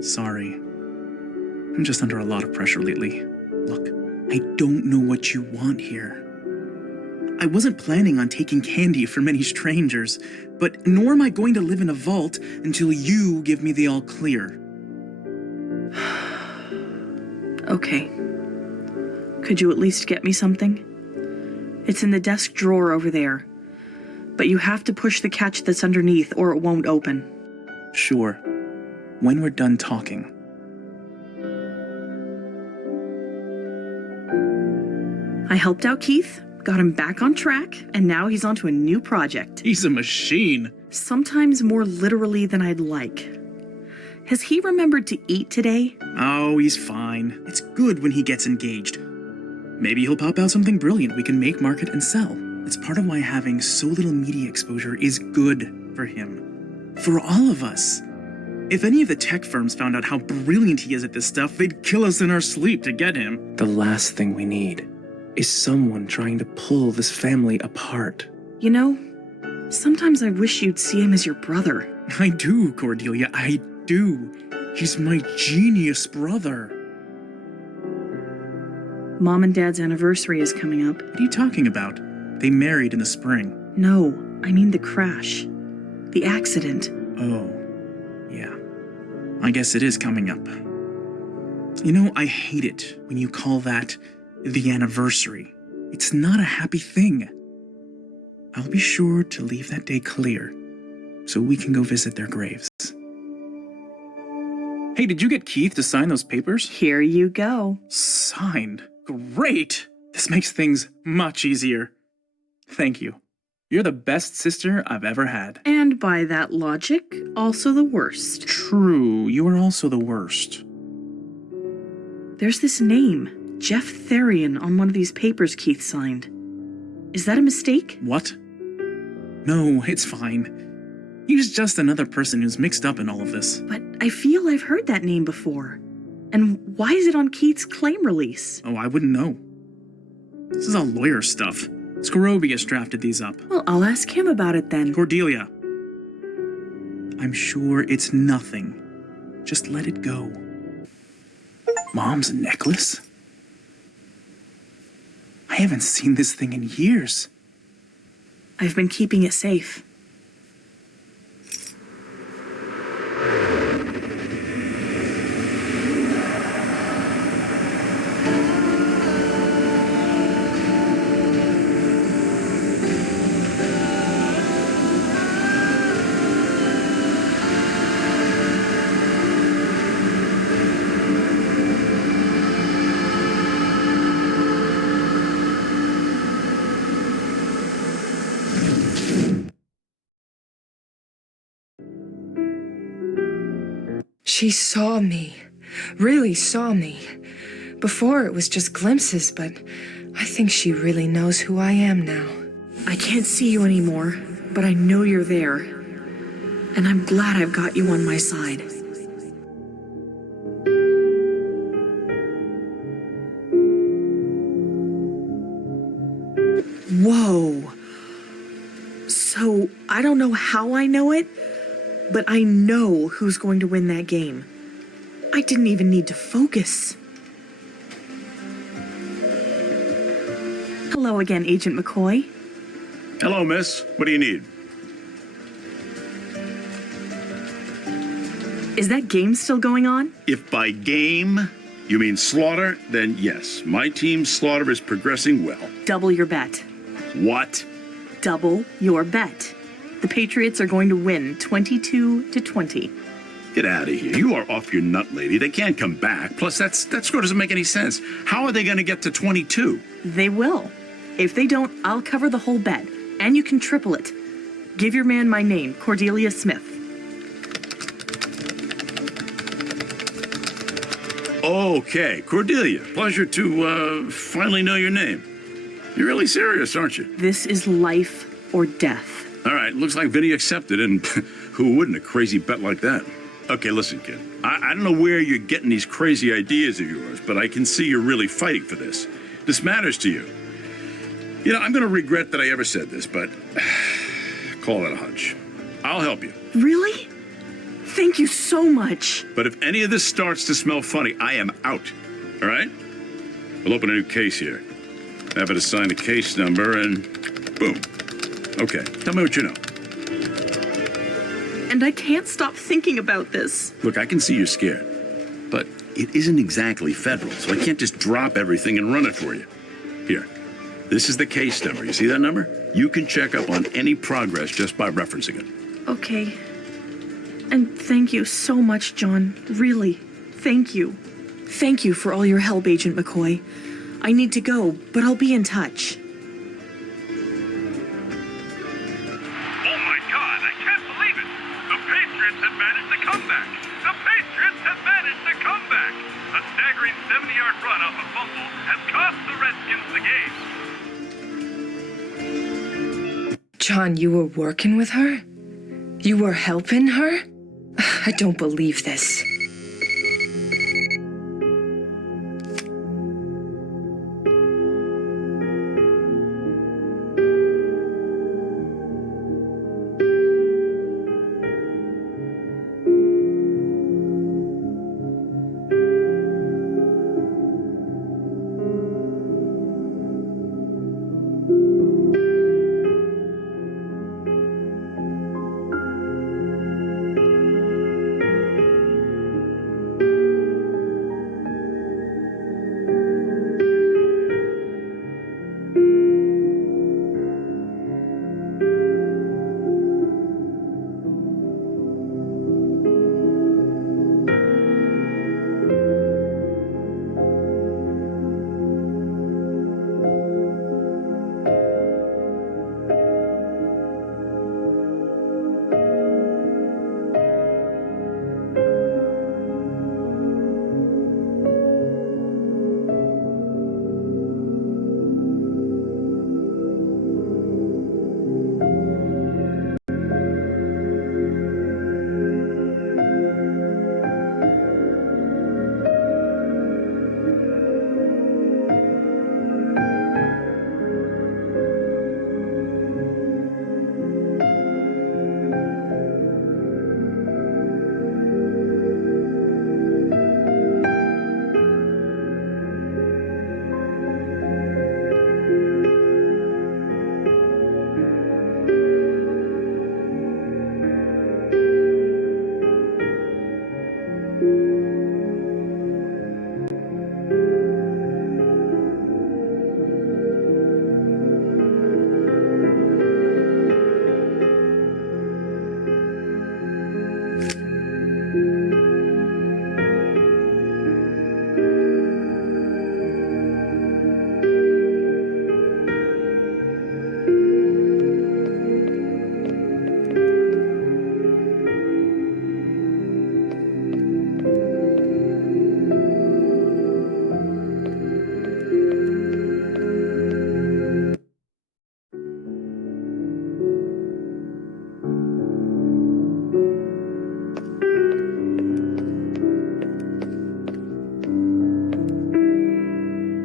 Sorry. I'm just under a lot of pressure lately. Look, I don't know what you want here. I wasn't planning on taking candy from any strangers, but nor am I going to live in a vault until you give me the all clear. Okay. Could you at least get me something? It's in the desk drawer over there. But you have to push the catch that's underneath or it won't open. Sure. When we're done talking. I helped out Keith, got him back on track, and now he's onto a new project. He's a machine. Sometimes more literally than I'd like. Has he remembered to eat today? Oh, he's fine. It's good when he gets engaged. Maybe he'll pop out something brilliant we can make, market, and sell. It's part of why having so little media exposure is good for him. For all of us. If any of the tech firms found out how brilliant he is at this stuff, they'd kill us in our sleep to get him. The last thing we need is someone trying to pull this family apart. You know, sometimes I wish you'd see him as your brother. I do, Cordelia, I do. He's my genius brother. Mom and Dad's anniversary is coming up. What are you talking about? They married in the spring. No, I mean the crash. The accident. Oh, yeah. I guess it is coming up. You know, I hate it when you call that the anniversary. It's not a happy thing. I'll be sure to leave that day clear so we can go visit their graves. Hey, did you get Keith to sign those papers? Here you go. Signed? Great! This makes things much easier. Thank you. You're the best sister I've ever had. And by that logic, also the worst. True, you are also the worst. There's this name, Jeff Therian, on one of these papers Keith signed. Is that a mistake? What? No, it's fine. He's just another person who's mixed up in all of this. But I feel I've heard that name before. And why is it on Keith's claim release? Oh, I wouldn't know. This is all lawyer stuff. Scorobius drafted these up. Well, I'll ask him about it then. Cordelia. I'm sure it's nothing. Just let it go. Mom's necklace? I haven't seen this thing in years. I've been keeping it safe. She saw me. Really saw me. Before it was just glimpses, but I think she really knows who I am now. I can't see you anymore, but I know you're there. And I'm glad I've got you on my side. Whoa. So, I don't know how I know it, but I know who's going to win that game. I didn't even need to focus. Hello again, Agent McCoy. Hello, miss. What do you need? Is that game still going on? If by game you mean slaughter, then yes. My team's slaughter is progressing well. Double your bet. What? Double your bet. The Patriots are going to win 22-20. Get out of here. You are off your nut, lady. They can't come back. Plus, that score doesn't make any sense. How are they going to get to 22? They will. If they don't, I'll cover the whole bet. And you can triple it. Give your man my name, Cordelia Smith. Okay, Cordelia. Pleasure to finally know your name. You're really serious, aren't you? This is life or death. All right, looks like Vinny accepted, and who wouldn't a crazy bet like that? Okay, listen, kid. I don't know where you're getting these crazy ideas of yours, but I can see you're really fighting for this. This matters to you. You know, I'm going to regret that I ever said this, but call it a hunch. I'll help you. Really? Thank you so much. But if any of this starts to smell funny, I am out. All right? We'll open a new case here. Have it assign a case number and boom. Okay, tell me what you know. And I can't stop thinking about this. Look, I can see you're scared, but it isn't exactly federal, so I can't just drop everything and run it for you. Here, this is the case number. You see that number? You can check up on any progress just by referencing it. Okay. And thank you so much, John. Really. Thank you. Thank you for all your help, Agent McCoy. I need to go, but I'll be in touch. Oh my God, I can't believe it! The Patriots have managed to come back! The Patriots have managed to come back! A staggering 70-yard run off a fumble has cost the Redskins the game. John, you were working with her? You were helping her? I don't believe this.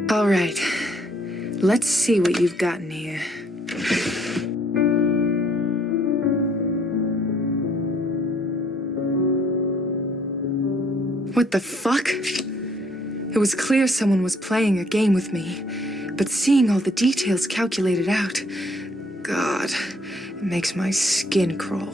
All right, let's see what you've gotten here. What the fuck? It was clear someone was playing a game with me, but seeing all the details calculated out, God, it makes my skin crawl.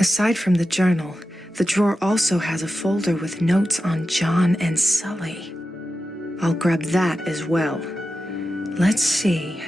Aside from the journal, the drawer also has a folder with notes on John and Sully. I'll grab that as well. Let's see.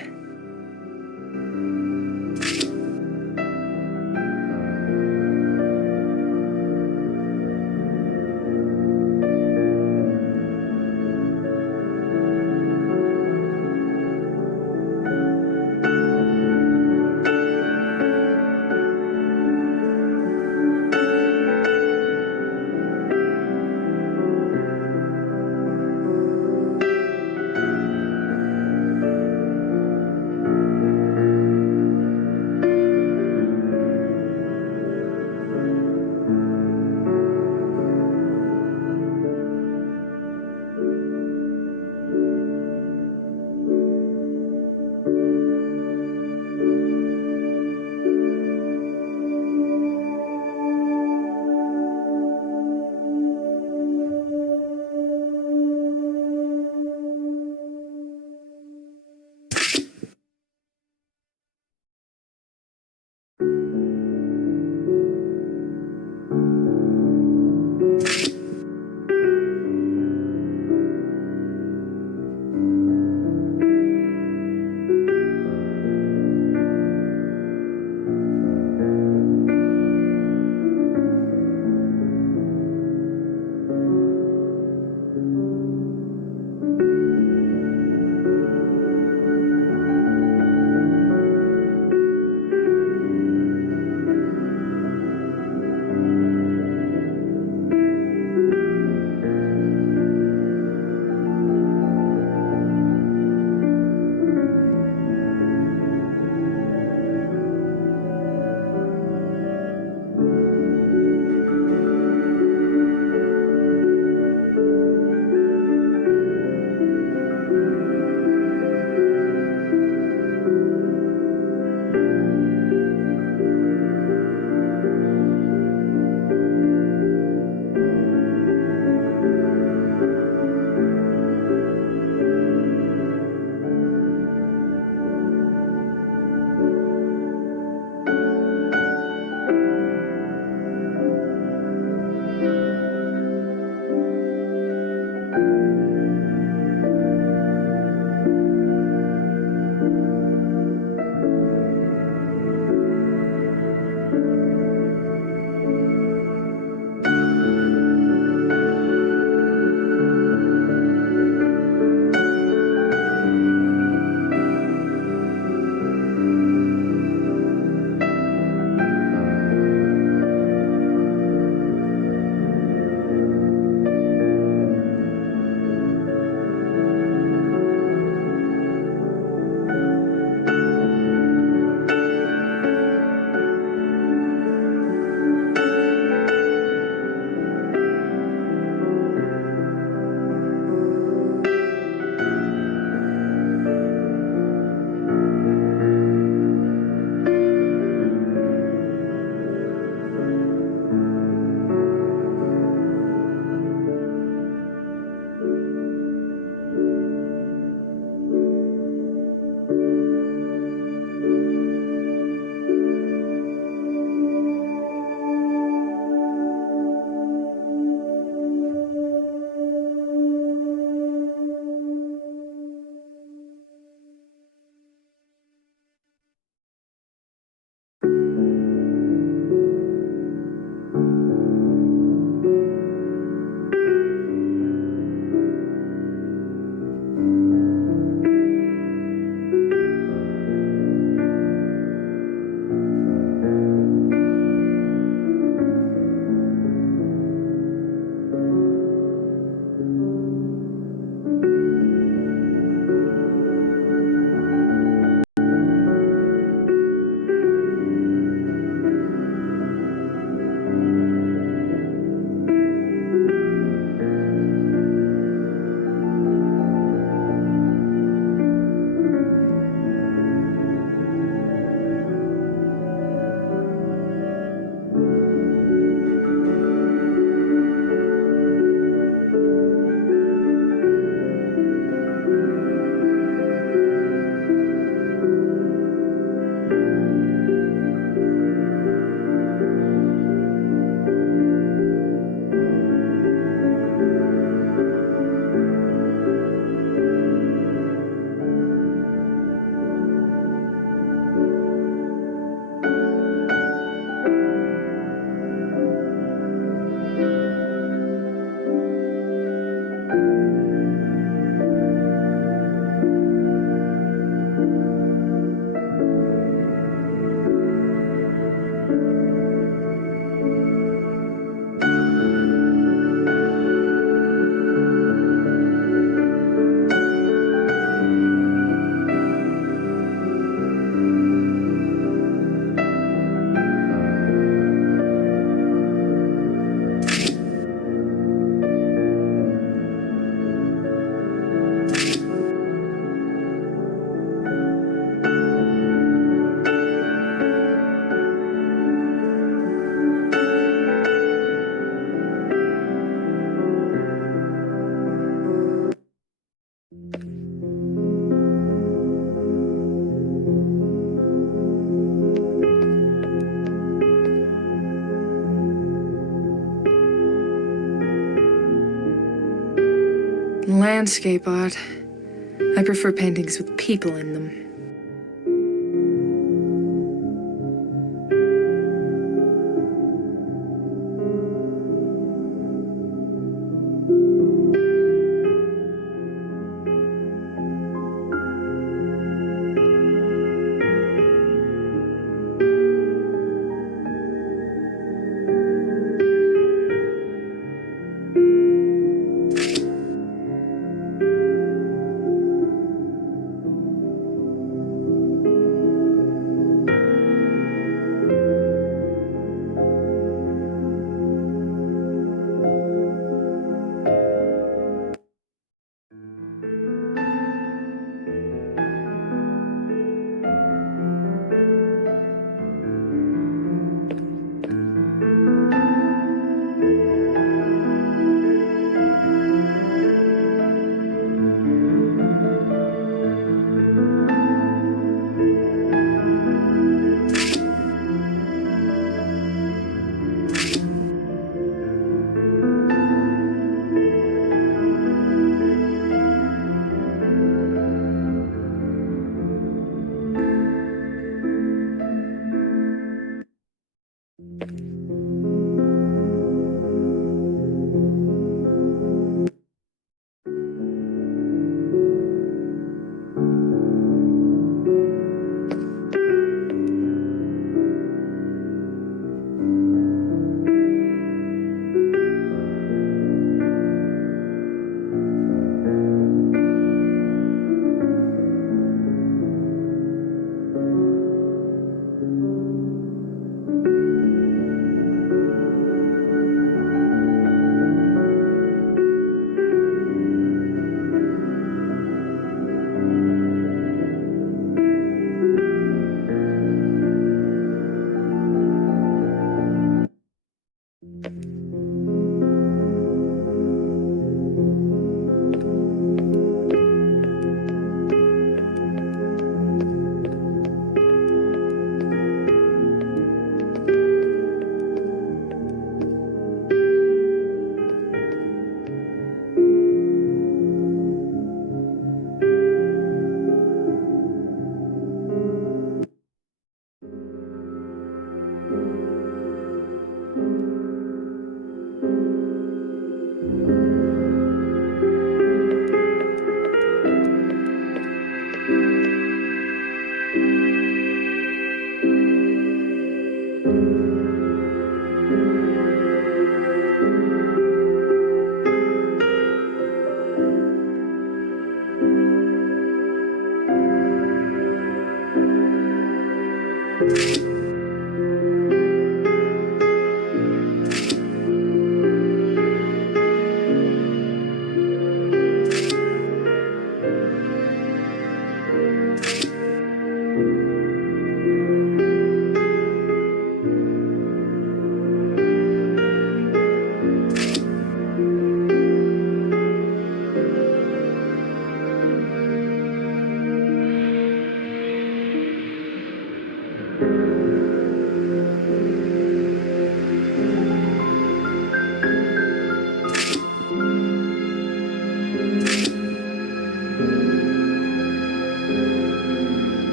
Landscape art. I prefer paintings with people in them.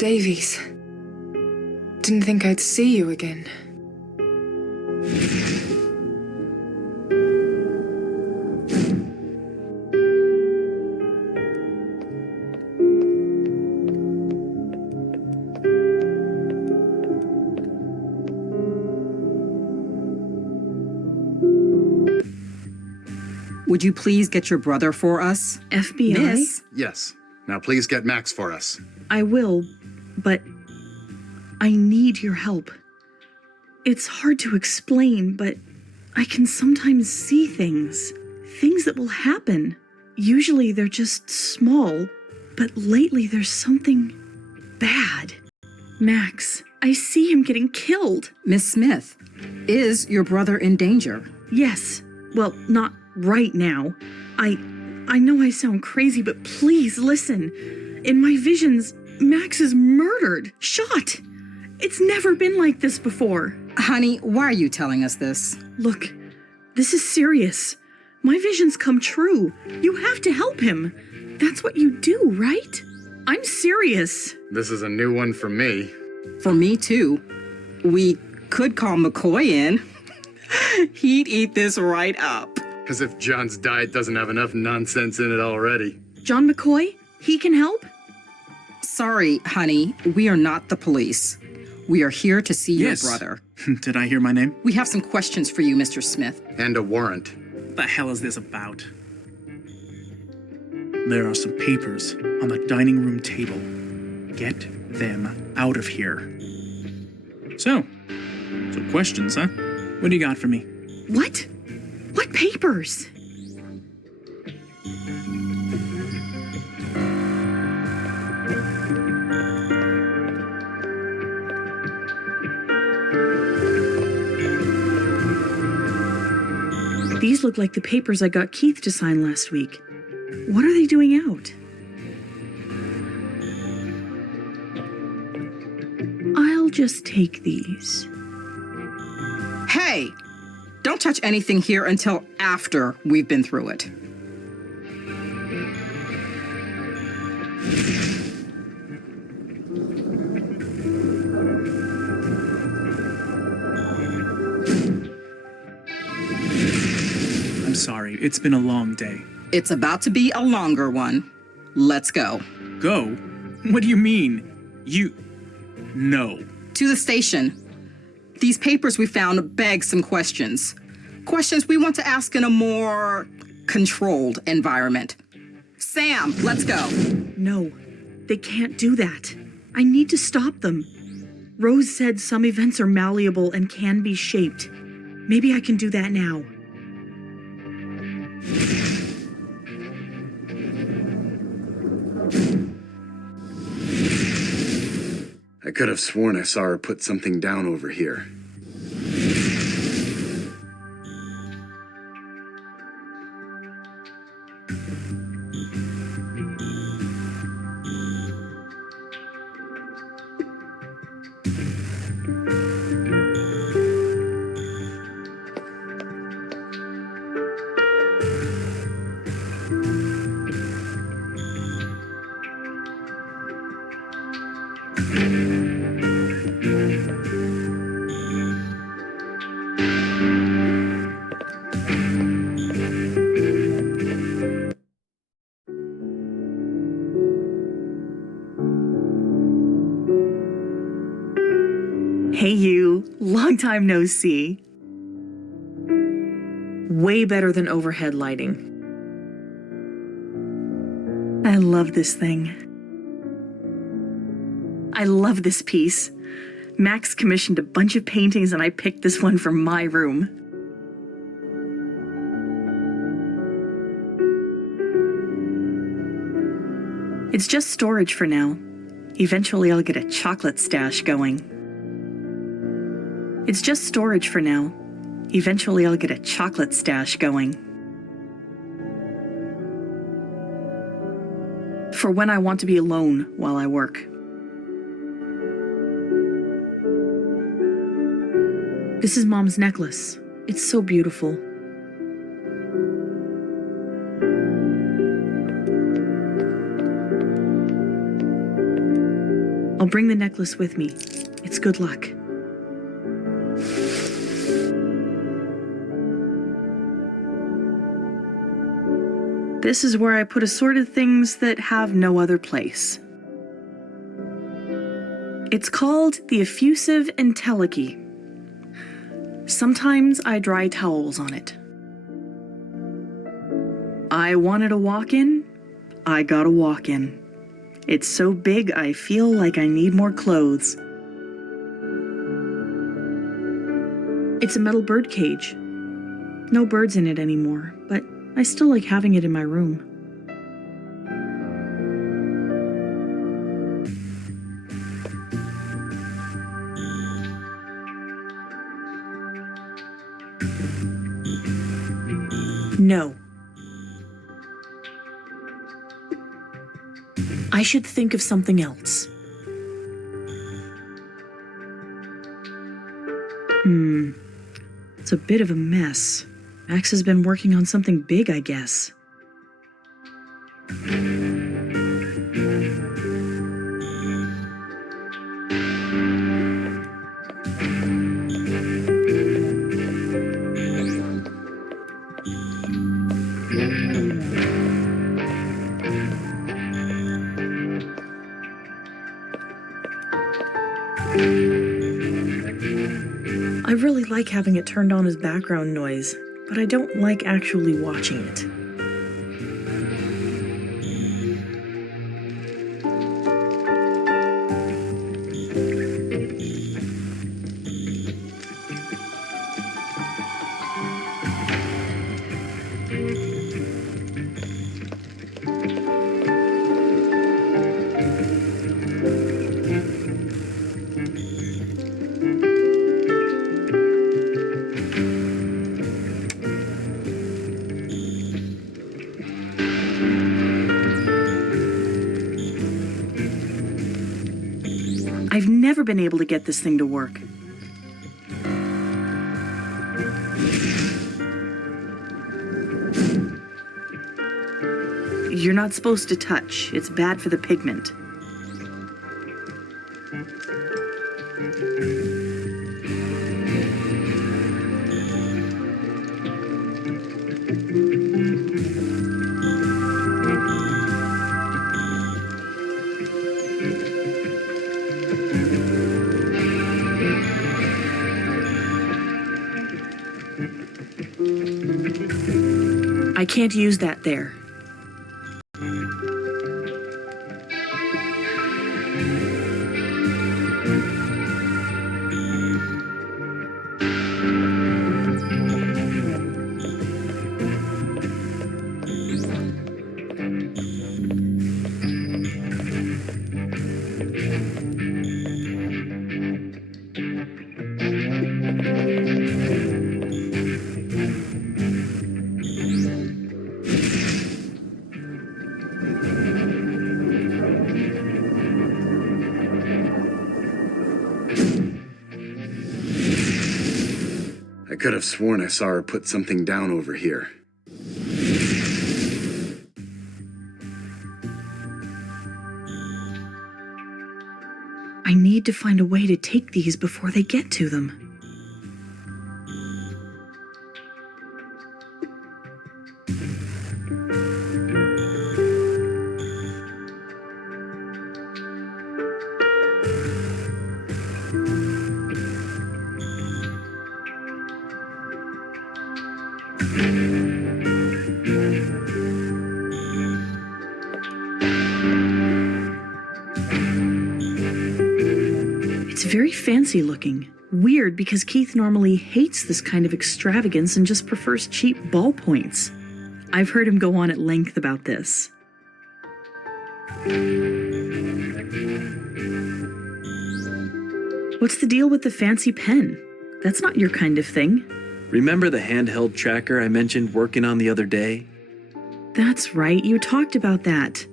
Davies. Didn't think I'd see you again. Would you please get your brother for us? FBI? Miss? Yes. Now please get Max for us. I will, but I need your help. It's hard to explain, but I can sometimes see things. Things that will happen. Usually they're just small, but lately there's something bad. Max, I see him getting killed. Miss Smith, is your brother in danger? Yes. Well, not right now. I know I sound crazy, but please listen. In my visions, Max is murdered, shot. It's never been like this before. Honey, why are you telling us this? Look, this is serious. My visions come true. You have to help him. That's what you do, right? I'm serious. This is a new one for me. For me, too. We could call McCoy in. He'd eat this right up. As if John's diet doesn't have enough nonsense in it already. John McCoy? He can help? Sorry, honey. We are not the police. We are here to see Yes. your brother. Did I hear my name? We have some questions for you, Mr. Smith. And a warrant. What the hell is this about? There are some papers on the dining room table. Get them out of here. So questions, huh? What do you got for me? What? What papers? These look like the papers I got Keith to sign last week. What are they doing out? I'll just take these. Hey! Don't touch anything here until after we've been through it. I'm sorry, it's been a long day. It's about to be a longer one. Let's go. Go? What do you mean? No. To the station. These papers we found beg some questions. Questions we want to ask in a more controlled environment. Sam, let's go. No, they can't do that. I need to stop them. Rose said some events are malleable and can be shaped. Maybe I can do that now. I could have sworn I saw her put something down over here. Hey you, long time no see. Way better than overhead lighting. I love this thing. I love this piece. Max commissioned a bunch of paintings and I picked this one for my room. It's just storage for now. Eventually I'll get a chocolate stash going. It's just storage for now. Eventually I'll get a chocolate stash going. For when I want to be alone while I work. This is Mom's necklace. It's so beautiful. I'll bring the necklace with me. It's good luck. This is where I put assorted things that have no other place. It's called the effusive entelechy. Sometimes I dry towels on it. I wanted a walk-in. I got a walk-in. It's so big I feel like I need more clothes. It's a metal bird cage. No birds in it anymore, but I still like having it in my room. No. I should think of something else. It's a bit of a mess. Max has been working on something big, I guess. I really like having it turned on as background noise, but I don't like actually watching it. I've never been able to get this thing to work. You're not supposed to touch. It's bad for the pigment. I can't use that there. I could have sworn I saw her put something down over here. I need to find a way to take these before they get to them. It's very fancy looking. Weird because Keith normally hates this kind of extravagance and just prefers cheap ballpoints. I've heard him go on at length about this. What's the deal with the fancy pen? That's not your kind of thing. Remember the handheld tracker I mentioned working on the other day? That's right, you talked about that.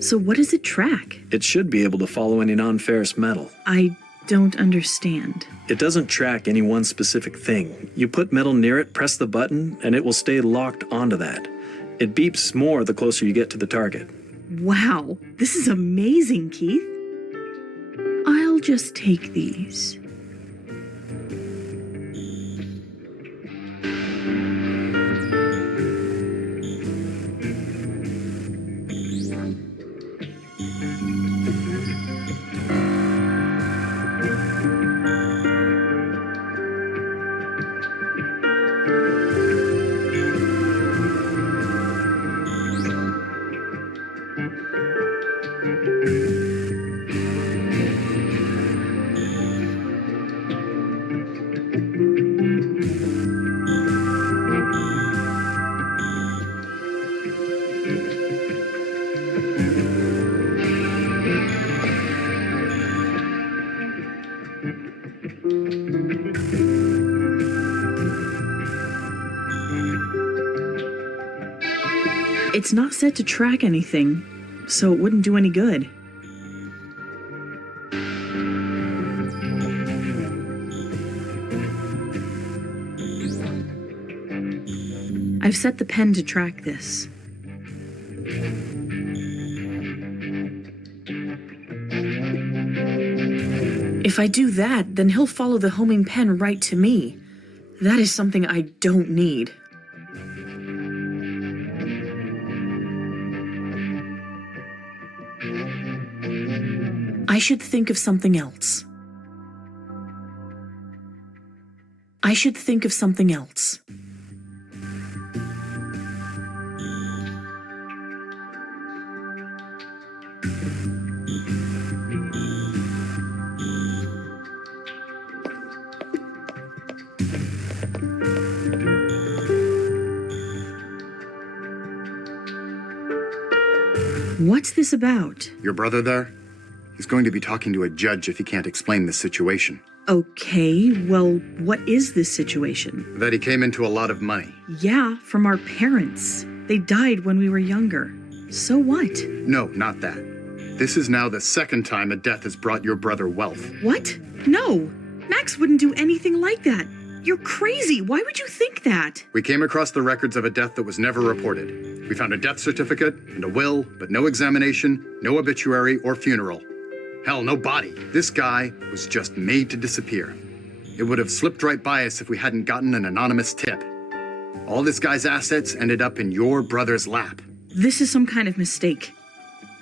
So what does it track? It should be able to follow any non-ferrous metal. I don't understand. It doesn't track any one specific thing. You put metal near it, press the button, and it will stay locked onto that. It beeps more the closer you get to the target. Wow, this is amazing, Keith. I'll just take these. It's not set to track anything, so it wouldn't do any good. I've set the pen to track this. If I do that, then he'll follow the homing pen right to me. That is something I don't need. I should think of something else. I should think of something else. What's this about? Your brother there? He's going to be talking to a judge if he can't explain this situation. Okay, well, what is this situation? That he came into a lot of money. Yeah, from our parents. They died when we were younger. So what? No, not that. This is now the second time a death has brought your brother wealth. What? No! Max wouldn't do anything like that. You're crazy. Why would you think that? We came across the records of a death that was never reported. We found a death certificate and a will, but no examination, no obituary or funeral. Hell, no body. This guy was just made to disappear. It would have slipped right by us if we hadn't gotten an anonymous tip. All this guy's assets ended up in your brother's lap. This is some kind of mistake.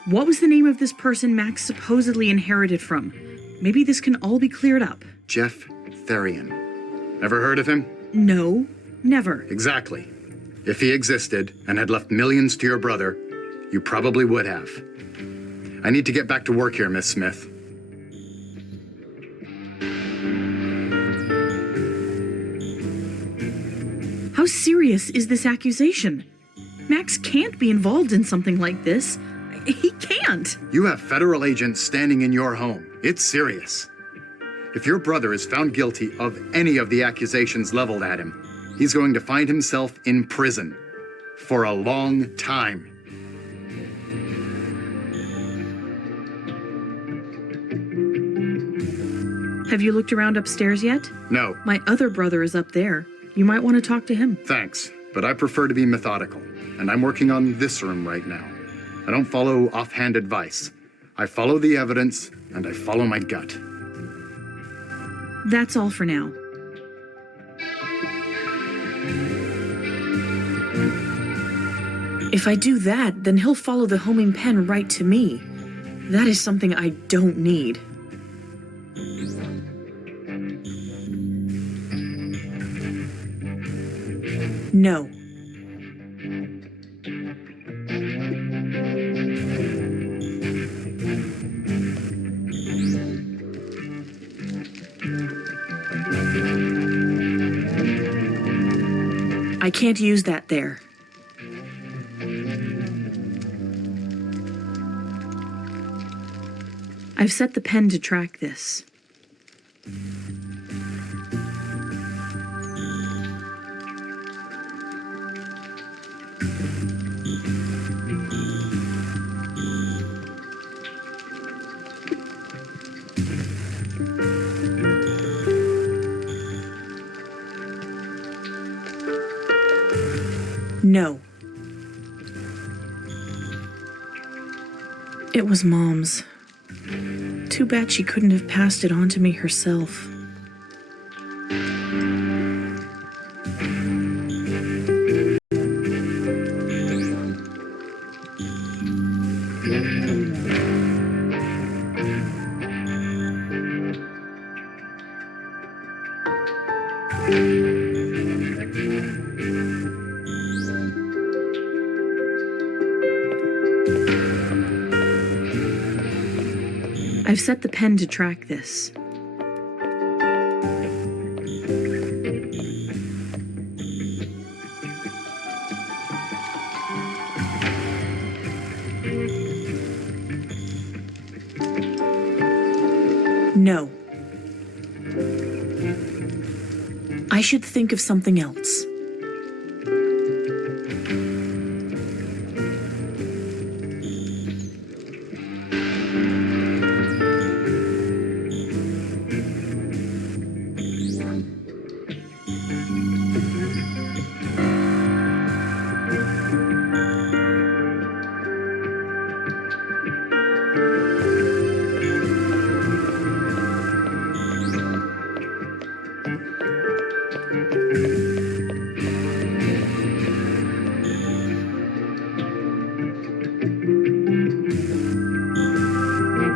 What was the name of this person Max supposedly inherited from? Maybe this can all be cleared up. Jeff Therian. Ever heard of him? No, never. Exactly. If he existed and had left millions to your brother, you probably would have. I need to get back to work here, Miss Smith. How serious is this accusation? Max can't be involved in something like this. He can't. You have federal agents standing in your home. It's serious. If your brother is found guilty of any of the accusations leveled at him, he's going to find himself in prison for a long time. Have you looked around upstairs yet? No. My other brother is up there. You might want to talk to him. Thanks, but I prefer to be methodical, and I'm working on this room right now. I don't follow offhand advice. I follow the evidence, and I follow my gut. That's all for now. If I do that, then he'll follow the homing pen right to me. That is something I don't need. No. I can't use that there. I've set the pen to track this. No. It was Mom's. Too bad she couldn't have passed it on to me herself. I've set the pen to track this. No. I should think of something else.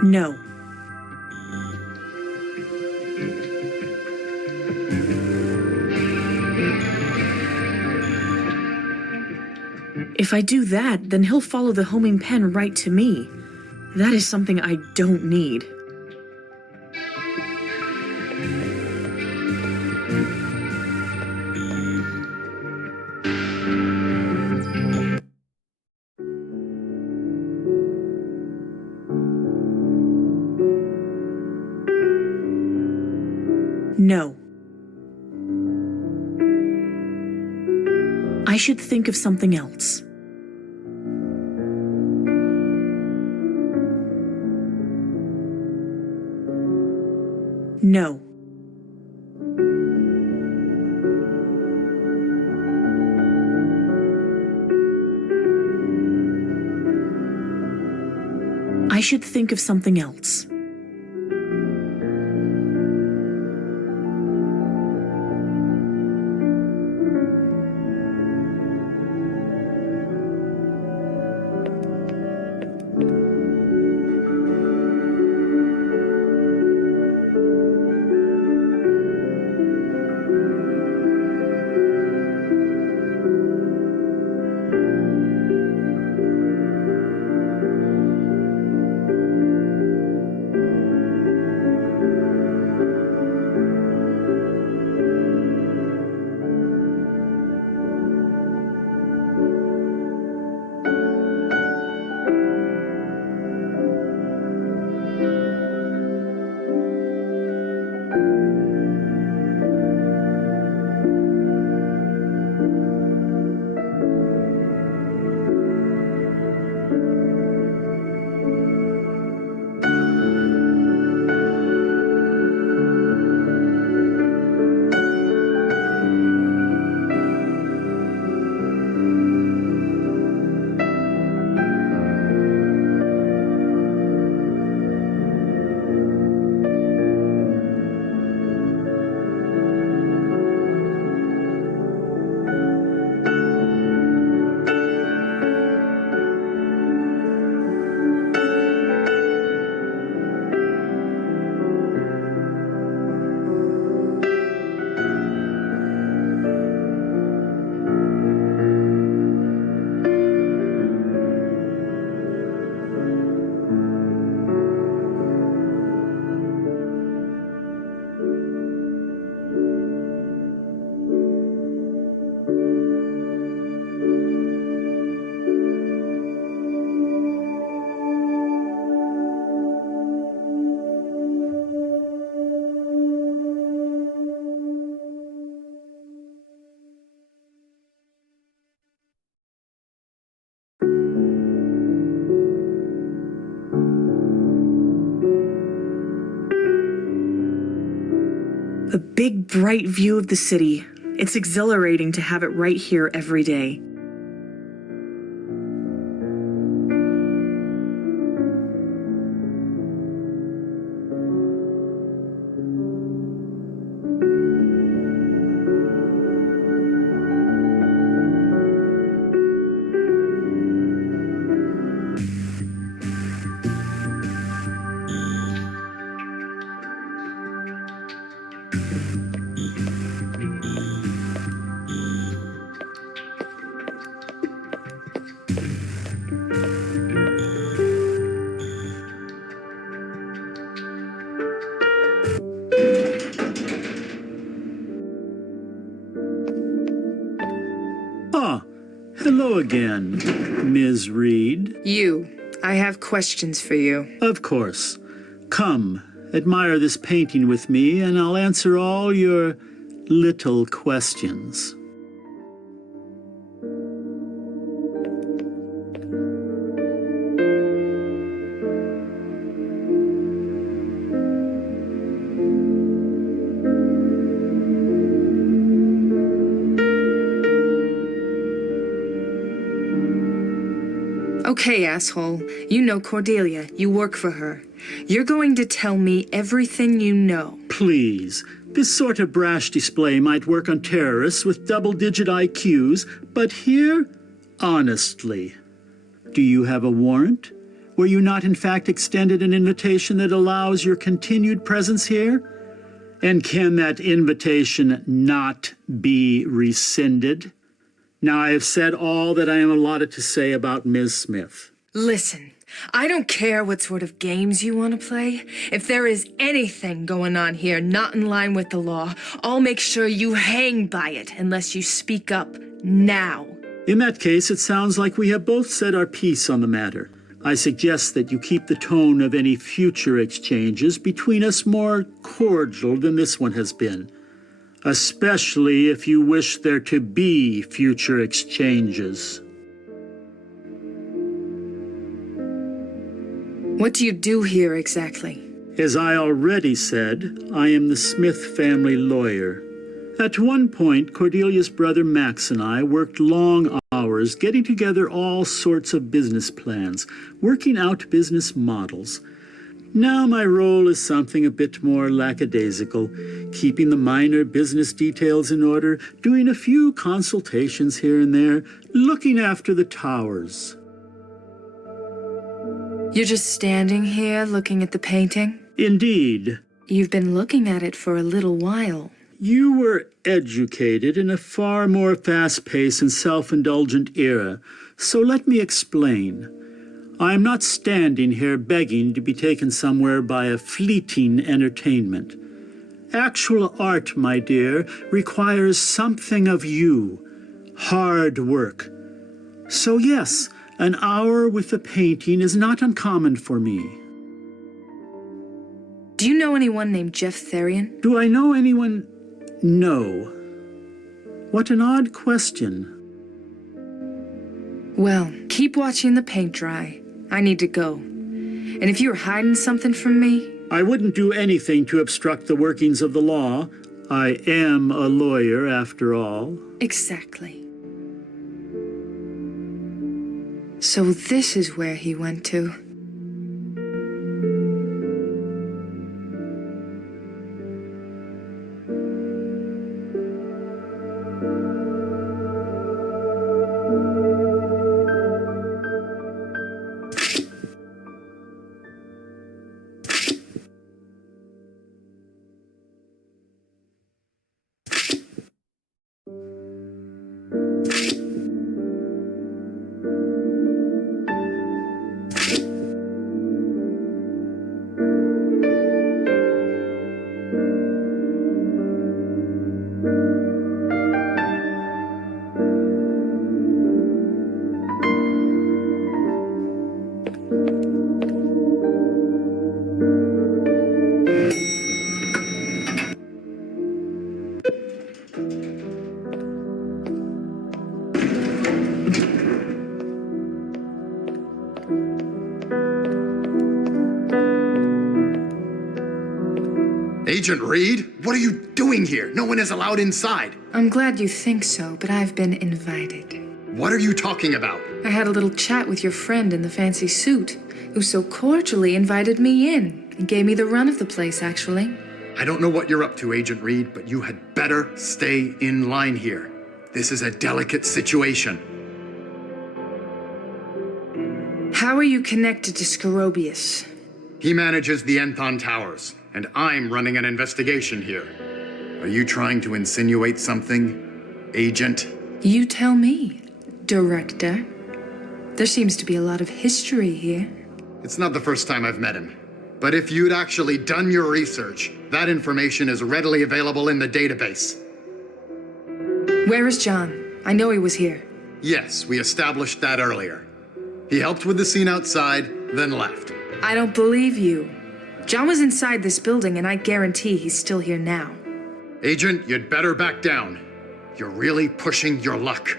No. If I do that, then he'll follow the homing pen right to me. That is something I don't need. No. I should think of something else. No. I should think of something else. A big, bright view of the city. It's exhilarating to have it right here every day. Hello again, Ms. Reed. You. I have questions for you. Of course. Come, admire this painting with me, and I'll answer all your little questions. Okay, asshole. You know Cordelia. You work for her. You're going to tell me everything you know. Please. This sort of brash display might work on terrorists with double-digit IQs, but here, honestly, do you have a warrant? Were you not in fact extended an invitation that allows your continued presence here? And can that invitation not be rescinded? Now I have said all that I am allotted to say about Ms. Smith. Listen, I don't care what sort of games you want to play. If there is anything going on here not in line with the law, I'll make sure you hang by it unless you speak up now. In that case, it sounds like we have both said our piece on the matter. I suggest that you keep the tone of any future exchanges between us more cordial than this one has been, especially if you wish there to be future exchanges. What do you do here exactly? As I already said, I am the Smith family lawyer. At one point, Cordelia's brother Max and I worked long hours getting together all sorts of business plans, working out business models. Now my role is something a bit more lackadaisical, keeping the minor business details in order, doing a few consultations here and there, looking after the towers. You're just standing here looking at the painting? Indeed. You've been looking at it for a little while. You were educated in a far more fast-paced and self-indulgent era, so let me explain. I am not standing here begging to be taken somewhere by a fleeting entertainment. Actual art, my dear, requires something of you. Hard work. So yes, an hour with the painting is not uncommon for me. Do you know anyone named Jeff Therian? Do I know anyone? No. What an odd question. Well, keep watching the paint dry. I need to go. And if you're hiding something from me... I wouldn't do anything to obstruct the workings of the law. I am a lawyer, after all. Exactly. So this is where he went to. Agent Reed, what are you doing here? No one is allowed inside. I'm glad you think so, but I've been invited. What are you talking about? I had a little chat with your friend in the fancy suit, who so cordially invited me in and gave me the run of the place, actually. I don't know what you're up to, Agent Reed, but you had better stay in line here. This is a delicate situation. How are you connected to Scorobius? He manages the Enthon Towers, and I'm running an investigation here. Are you trying to insinuate something, Agent? You tell me, Director. There seems to be a lot of history here. It's not the first time I've met him. But if you'd actually done your research, that information is readily available in the database. Where is John? I know he was here. Yes, we established that earlier. He helped with the scene outside, then left. I don't believe you. John was inside this building, and I guarantee he's still here now. Agent, you'd better back down. You're really pushing your luck.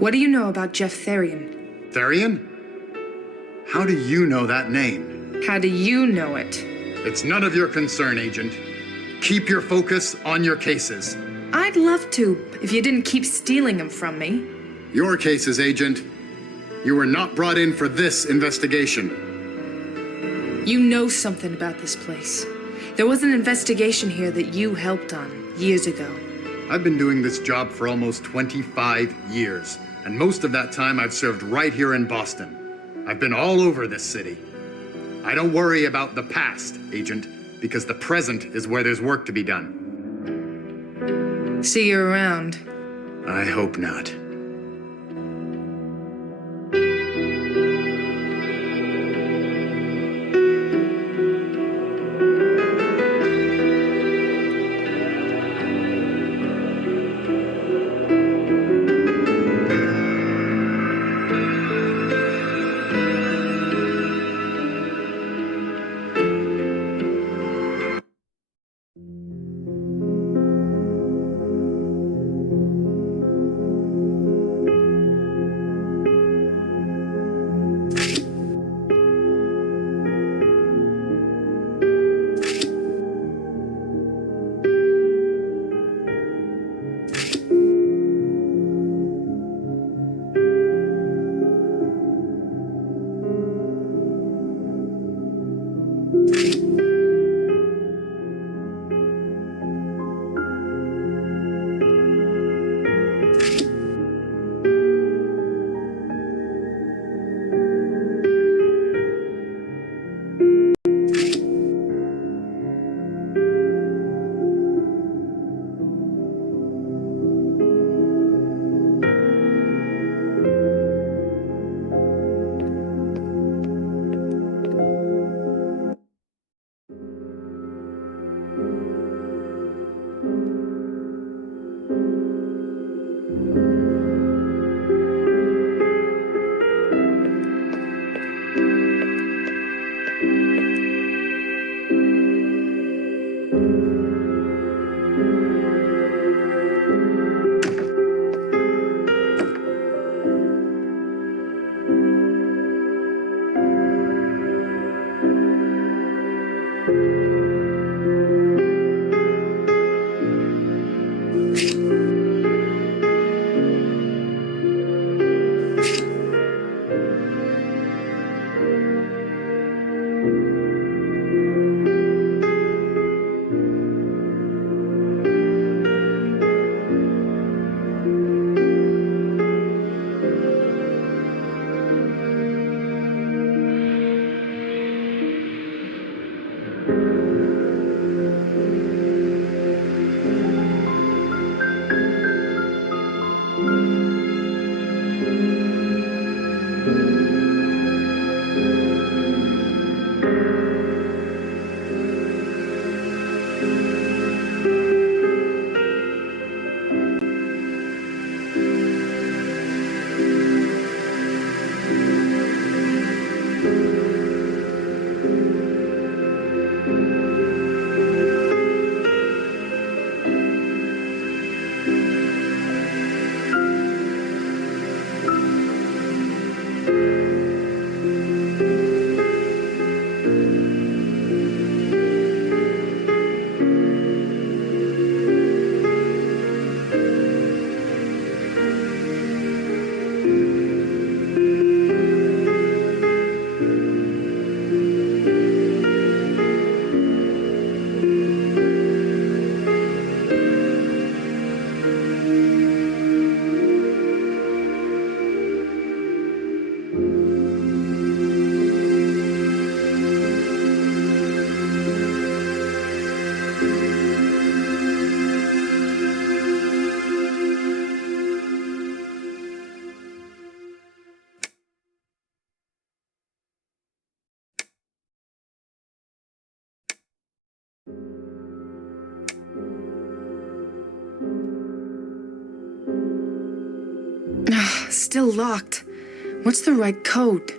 What do you know about Jeff Therian? Therian? How do you know that name? How do you know it? It's none of your concern, Agent. Keep your focus on your cases. I'd love to, if you didn't keep stealing them from me. Your cases, Agent, You were not brought in for this investigation. You know something about this place. There was an investigation here that you helped on years ago. I've been doing this job for almost 25 years, and most of that time I've served right here in Boston. I've been all over this city. I don't worry about the past, Agent, because the present is where there's work to be done. See you around. I hope not. Still locked. What's the right code?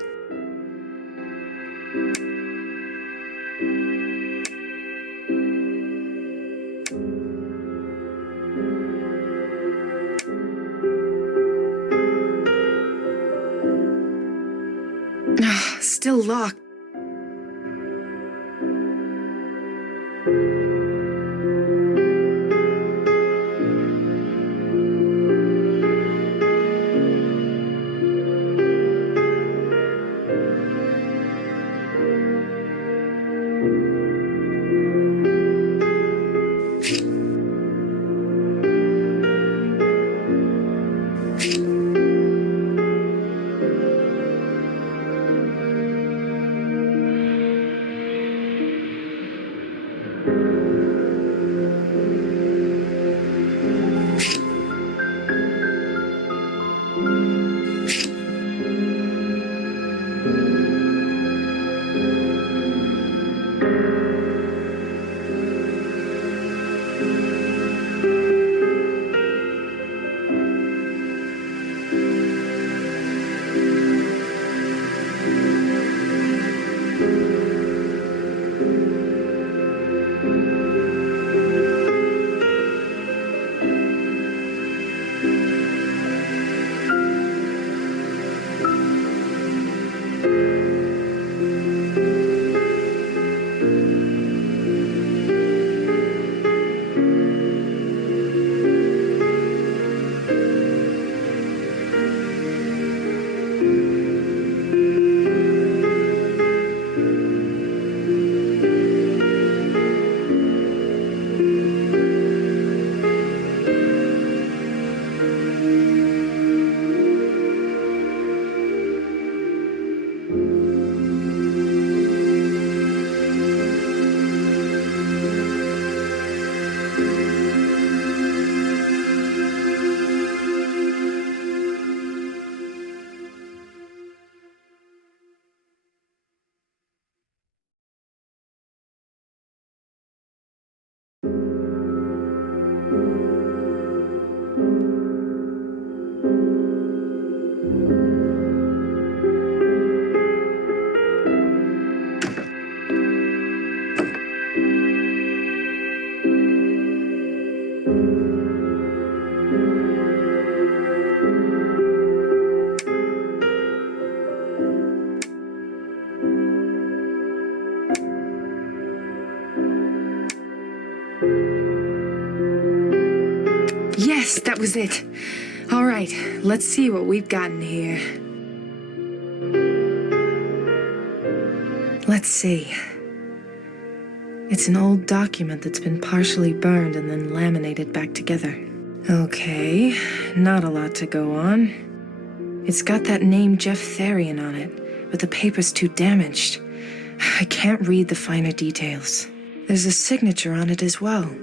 Still locked. Yes, that was it. All right, let's see what we've gotten here. Let's see. It's an old document that's been partially burned and then laminated back together. Okay, not a lot to go on. It's got that name Jeff Therian on it, but the paper's too damaged. I can't read the finer details. There's a signature on it as well.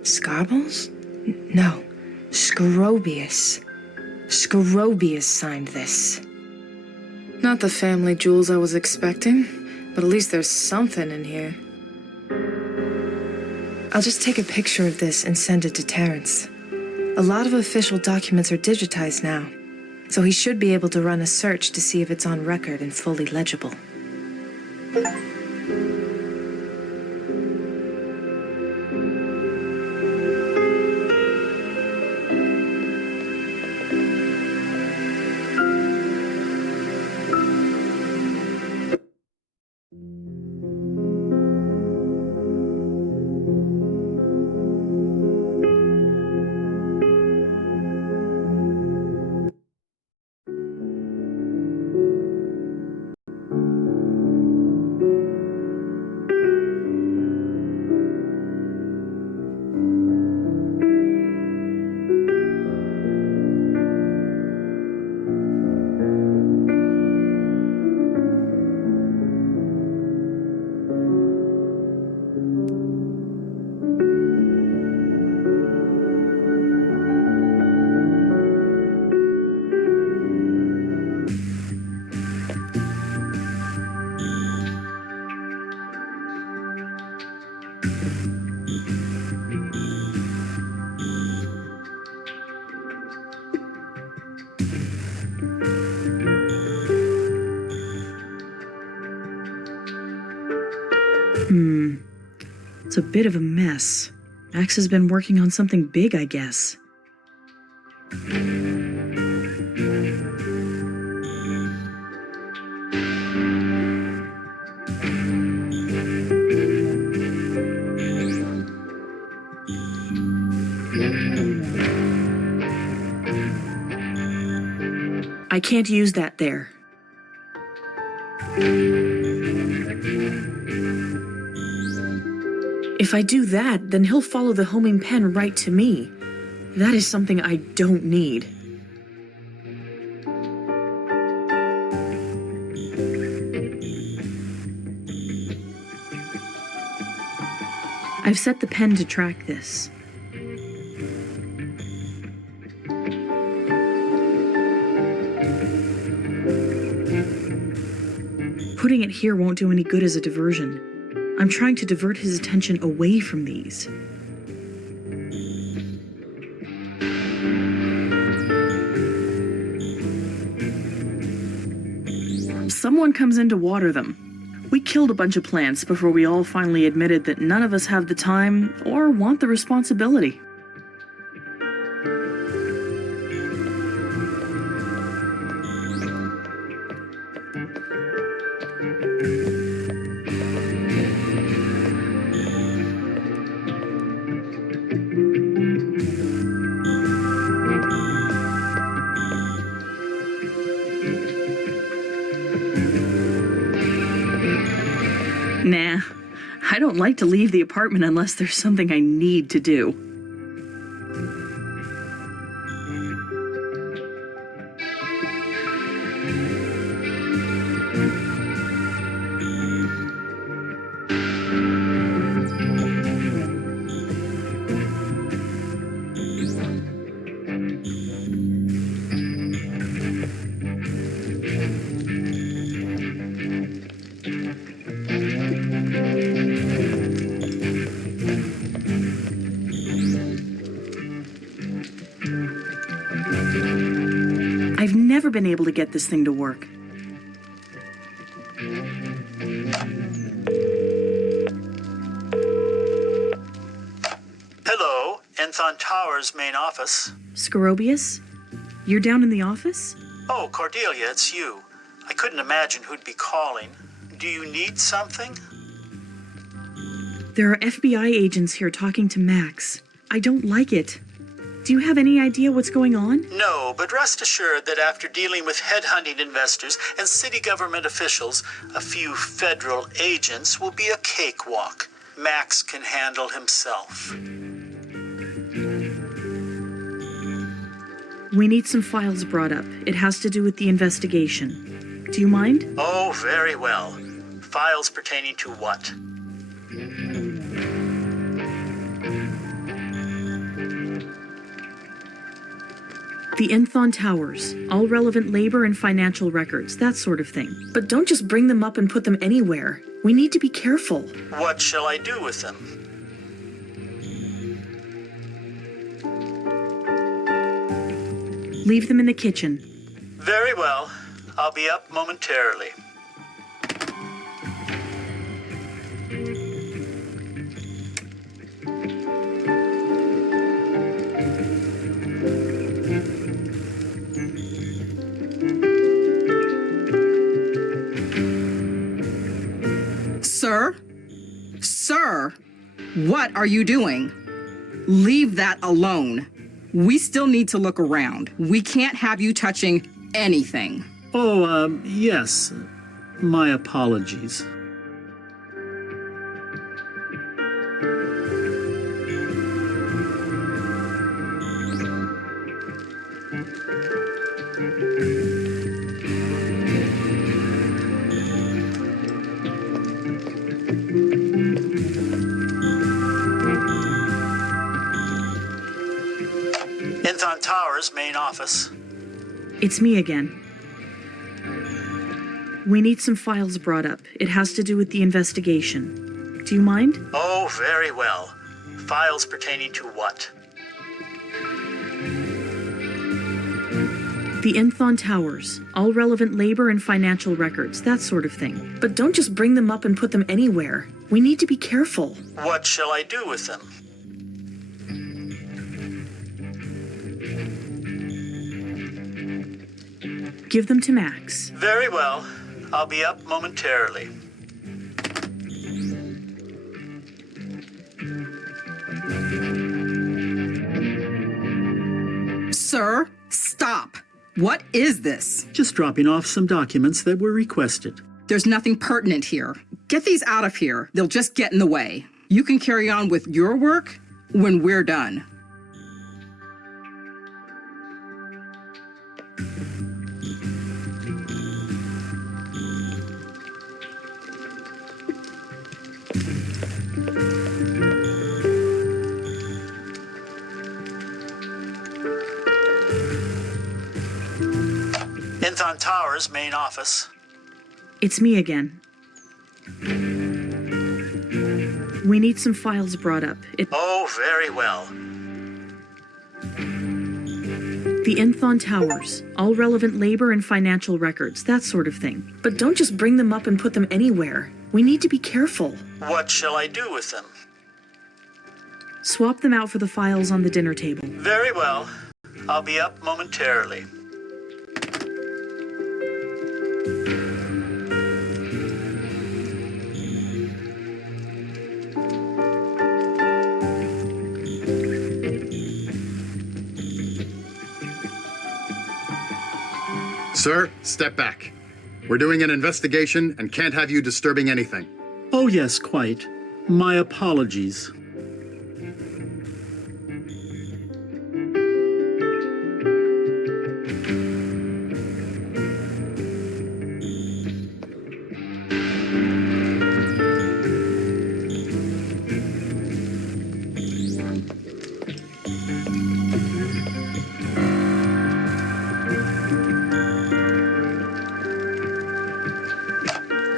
Scarbles? No, Scrobius. Scrobius signed this. Not the family jewels I was expecting, but at least there's something in here. I'll just take a picture of this and send it to Terrence. A lot of official documents are digitized now, so he should be able to run a search to see if it's on record and fully legible. It's a bit of a mess. Max has been working on something big, I guess. I can't use that there. If I do that, then he'll follow the homing pen right to me. That is something I don't need. I've set the pen to track this. Putting it here won't do any good as a diversion. I'm trying to divert his attention away from these. Someone comes in to water them. We killed a bunch of plants before we all finally admitted that none of us have the time or want the responsibility. Nah, I don't like to leave the apartment unless there's something I need to do. I've never been able to get this thing to work. Hello, Enthon Towers main office. Scrobius? You're down in the office? Oh, Cordelia, it's you. I couldn't imagine who'd be calling. Do you need something? There are FBI agents here talking to Max. I don't like it. Do you have any idea what's going on? No, but rest assured that after dealing with headhunting investors and city government officials, a few federal agents will be a cakewalk. Max can handle himself. We need some files brought up. It has to do with the investigation. Do you mind? Oh, very well. Files pertaining to what? The Enthon Towers, all relevant labor and financial records, that sort of thing. But don't just bring them up and put them anywhere. We need to be careful. What shall I do with them? Leave them in the kitchen. Very well. I'll be up momentarily. Sir? Sir? What are you doing? Leave that alone. We still need to look around. We can't have you touching anything. Oh, yes. My apologies. Enthon Towers, main office. It's me again. We need some files brought up. It has to do with the investigation. Do you mind? Oh, very well. Files pertaining to what? The Enthon Towers, all relevant labor and financial records, that sort of thing. But don't just bring them up and put them anywhere. We need to be careful. What shall I do with them? Give them to Max. Very well. I'll be up momentarily. Sir, stop. What is this? Just dropping off some documents that were requested. There's nothing pertinent here. Get these out of here. They'll just get in the way. You can carry on with your work when we're done. Enthon Towers, main office. It's me again. We need some files brought up. Oh, very well. The Enthon Towers, all relevant labor and financial records, that sort of thing. But don't just bring them up and put them anywhere. We need to be careful. What shall I do with them? Swap them out for the files on the dinner table. Very well. I'll be up momentarily. Sir, step back. We're doing an investigation and can't have you disturbing anything. Oh, yes, quite. My apologies.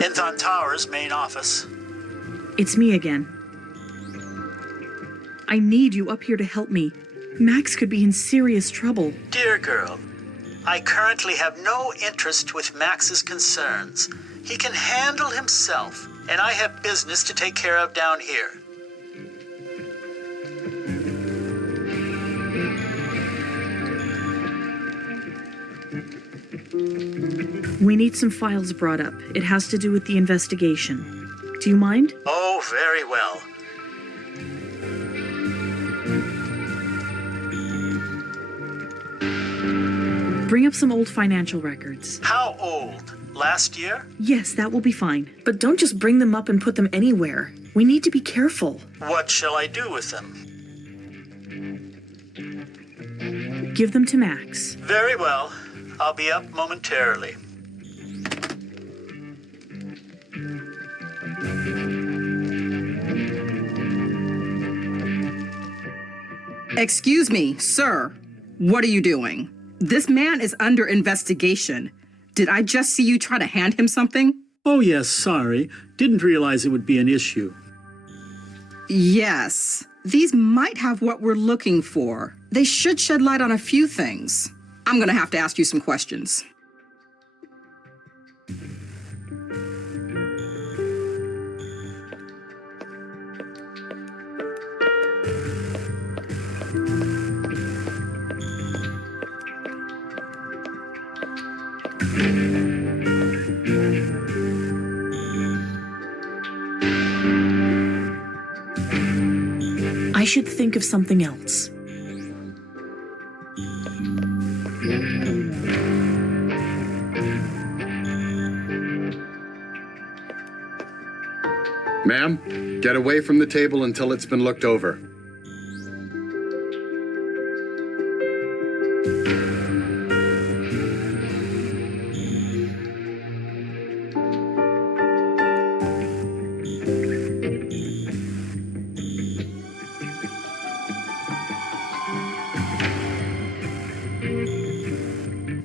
Enthon Towers, main office. It's me again. I need you up here to help me. Max could be in serious trouble. Dear girl, I currently have no interest with Max's concerns. He can handle himself, and I have business to take care of down here. We need some files brought up. It has to do with the investigation. Do you mind? Oh, very well. Bring up some old financial records. How old? Last year? Yes, that will be fine. But don't just bring them up and put them anywhere. We need to be careful. What shall I do with them? Give them to Max. Very well. I'll be up momentarily. Excuse me, sir. What are you doing? This man is under investigation. Did I just see you try to hand him something? Oh, yes, sorry. Didn't realize it would be an issue. Yes. These might have what we're looking for. They should shed light on a few things. I'm gonna have to ask you some questions. I should think of something else. Ma'am, get away from the table until it's been looked over.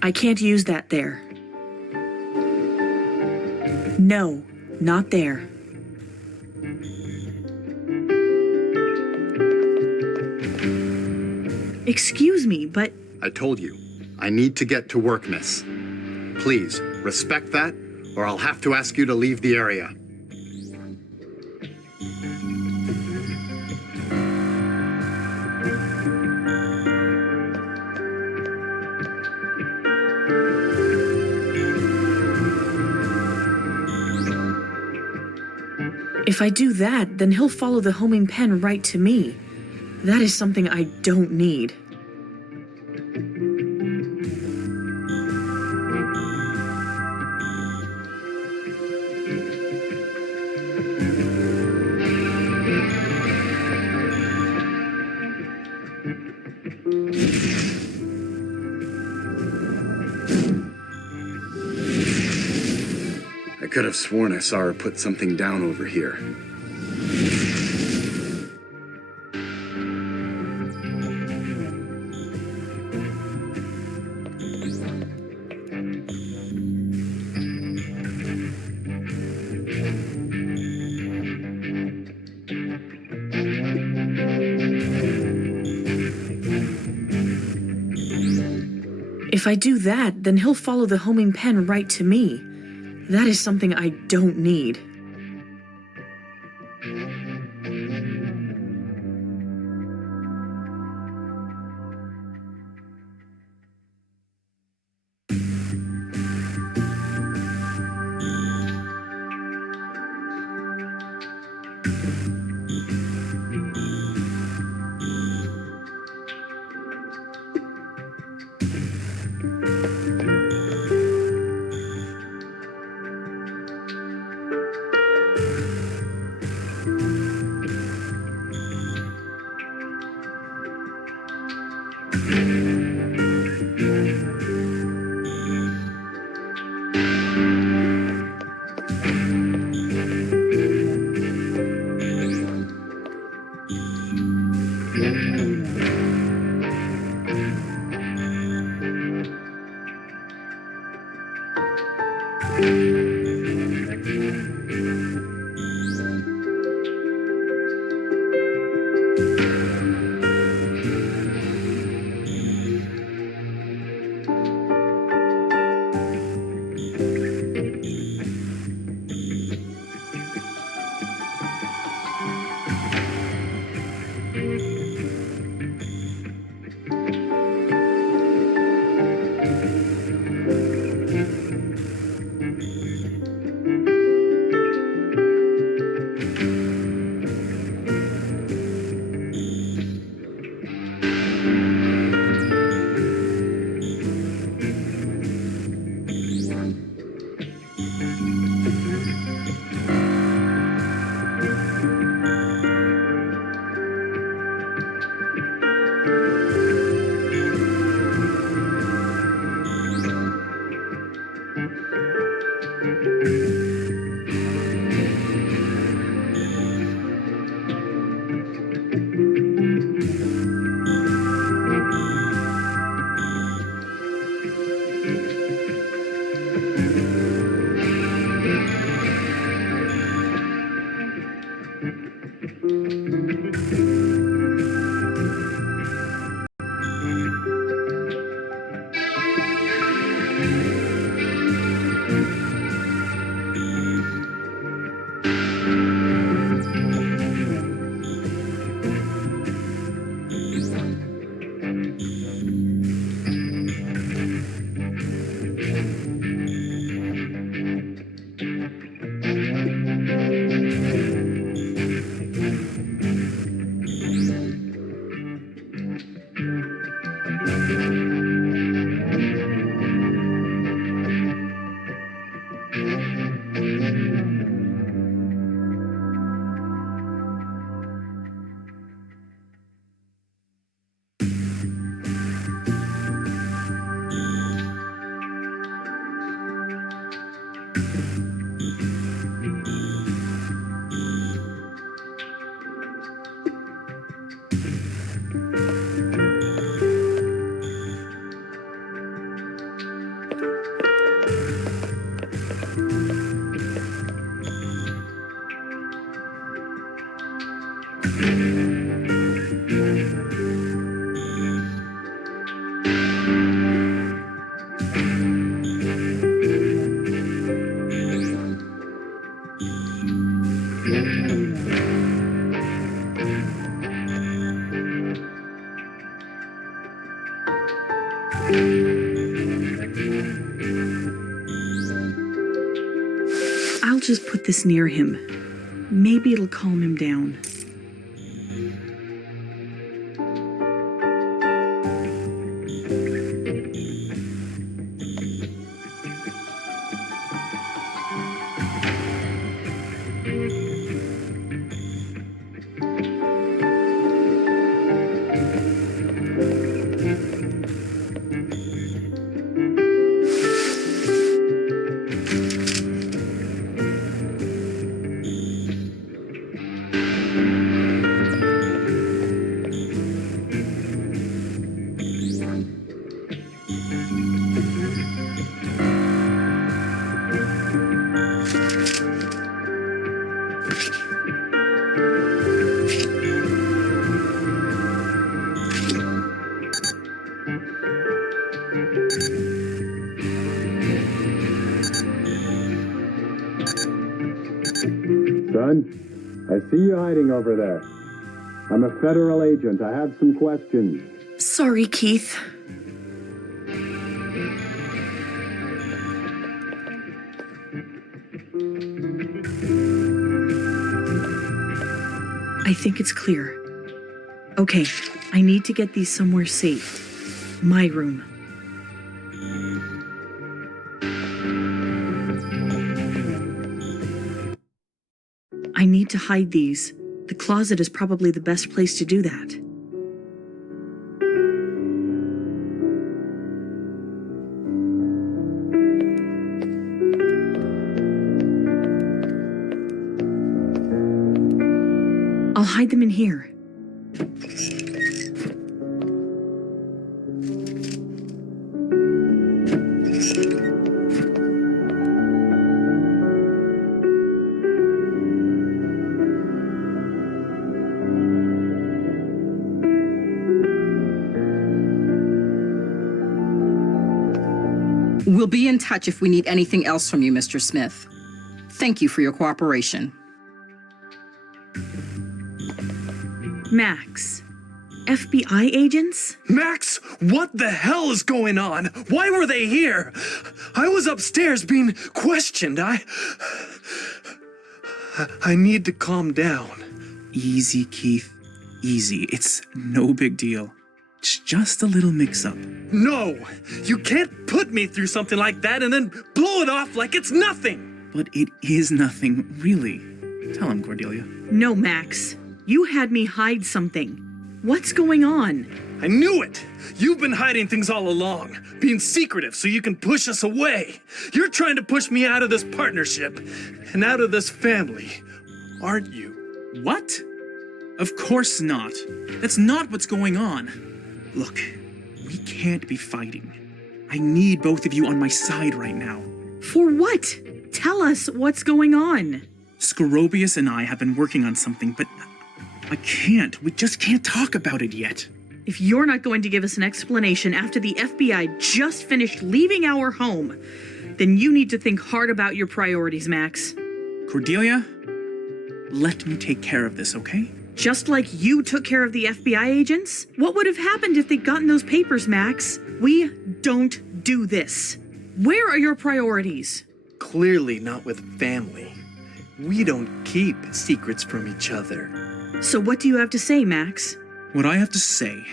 I can't use that there. No, not there. Excuse me, but I told you, I need to get to work, miss. Please, respect that, or I'll have to ask you to leave the area. If I do that, then he'll follow the homing pen right to me. That is something I don't need. I could have sworn I saw her put something down over here. If I do that, then he'll follow the homing pen right to me. That is something I don't need. I'll just put this near him. Maybe it'll calm him down. Son, I see you hiding over there. I'm a federal agent. I have some questions. Sorry, Keith. I think it's clear. Okay, I need to get these somewhere safe. My room. I need to hide these. The closet is probably the best place to do that. I'll hide them in here. We'll be in touch if we need anything else from you, Mr. Smith. Thank you for your cooperation. Max. FBI agents? Max, what the hell is going on? Why were they here? I was upstairs being questioned. I need to calm down. Easy, Keith. Easy. It's no big deal. It's just a little mix-up. No! You can't put me through something like that and then blow it off like it's nothing! But it is nothing, really. Tell him, Cordelia. No, Max. You had me hide something. What's going on? I knew it! You've been hiding things all along, being secretive so you can push us away. You're trying to push me out of this partnership and out of this family, aren't you? What? Of course not. That's not what's going on. Look, we can't be fighting. I need both of you on my side right now. For what? Tell us what's going on. Scorobius and I have been working on something, but I can't. We just can't talk about it yet. If you're not going to give us an explanation after the FBI just finished leaving our home, then you need to think hard about your priorities, Max. Cordelia, let me take care of this, okay? Just like you took care of the FBI agents? What would have happened if they'd gotten those papers, Max? We don't do this. Where are your priorities? Clearly not with family. We don't keep secrets from each other. So what do you have to say, Max? What I have to say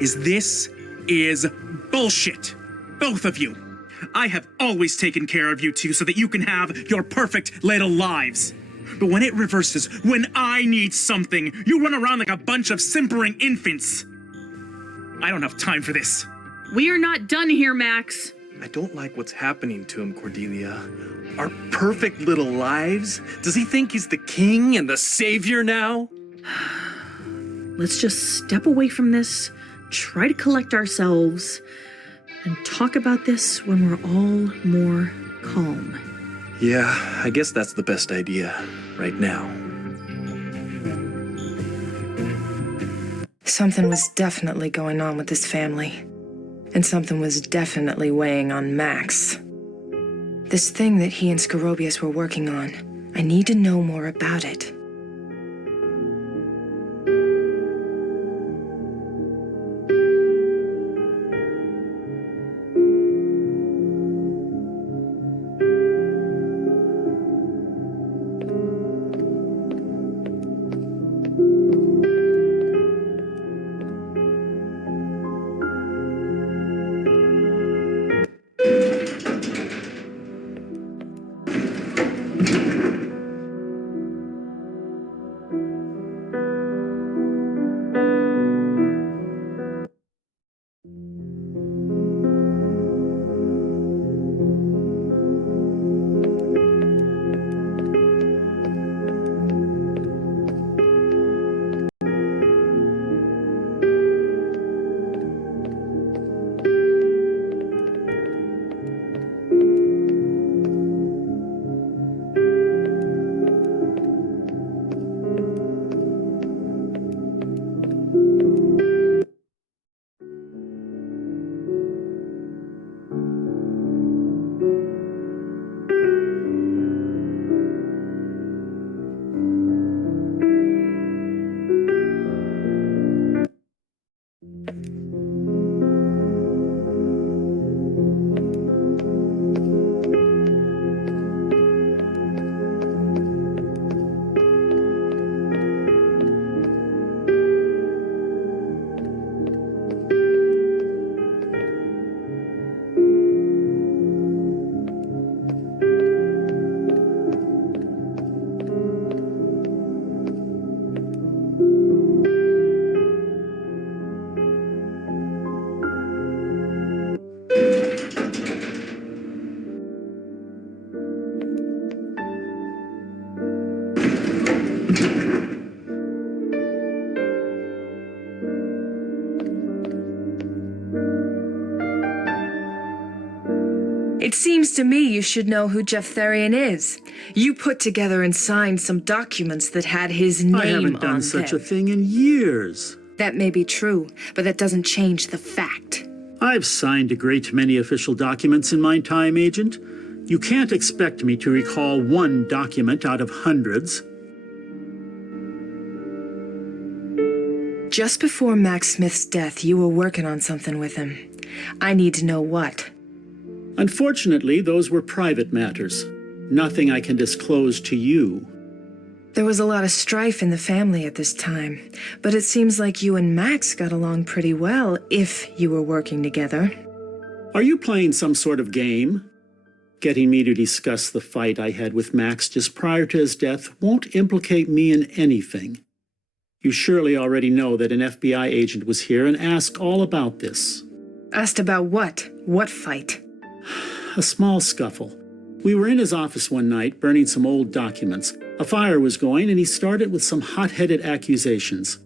is this is bullshit. Both of you. I have always taken care of you two so that you can have your perfect little lives. But when it reverses, when I need something, you run around like a bunch of simpering infants. I don't have time for this. We are not done here, Max. I don't like what's happening to him, Cordelia. Our perfect little lives? Does he think he's the king and the savior now? Let's just step away from this, try to collect ourselves, and talk about this when we're all more calm. Yeah, I guess that's the best idea right now. Something was definitely going on with this family. And something was definitely weighing on Max. This thing that he and Scorobius were working on, I need to know more about it. It seems to me you should know who Jeff Therian is. You put together and signed some documents that had his name on them. I haven't done such a thing in years. That may be true, but that doesn't change the fact. I've signed a great many official documents in my time, Agent. You can't expect me to recall one document out of hundreds. Just before Max Smith's death, you were working on something with him. I need to know what. Unfortunately, those were private matters. Nothing I can disclose to you. There was a lot of strife in the family at this time, but it seems like you and Max got along pretty well, if you were working together. Are you playing some sort of game? Getting me to discuss the fight I had with Max just prior to his death won't implicate me in anything. You surely already know that an FBI agent was here and asked all about this. Asked about what? What fight? A small scuffle. We were in his office one night, burning some old documents. A fire was going, and he started with some hot-headed accusations.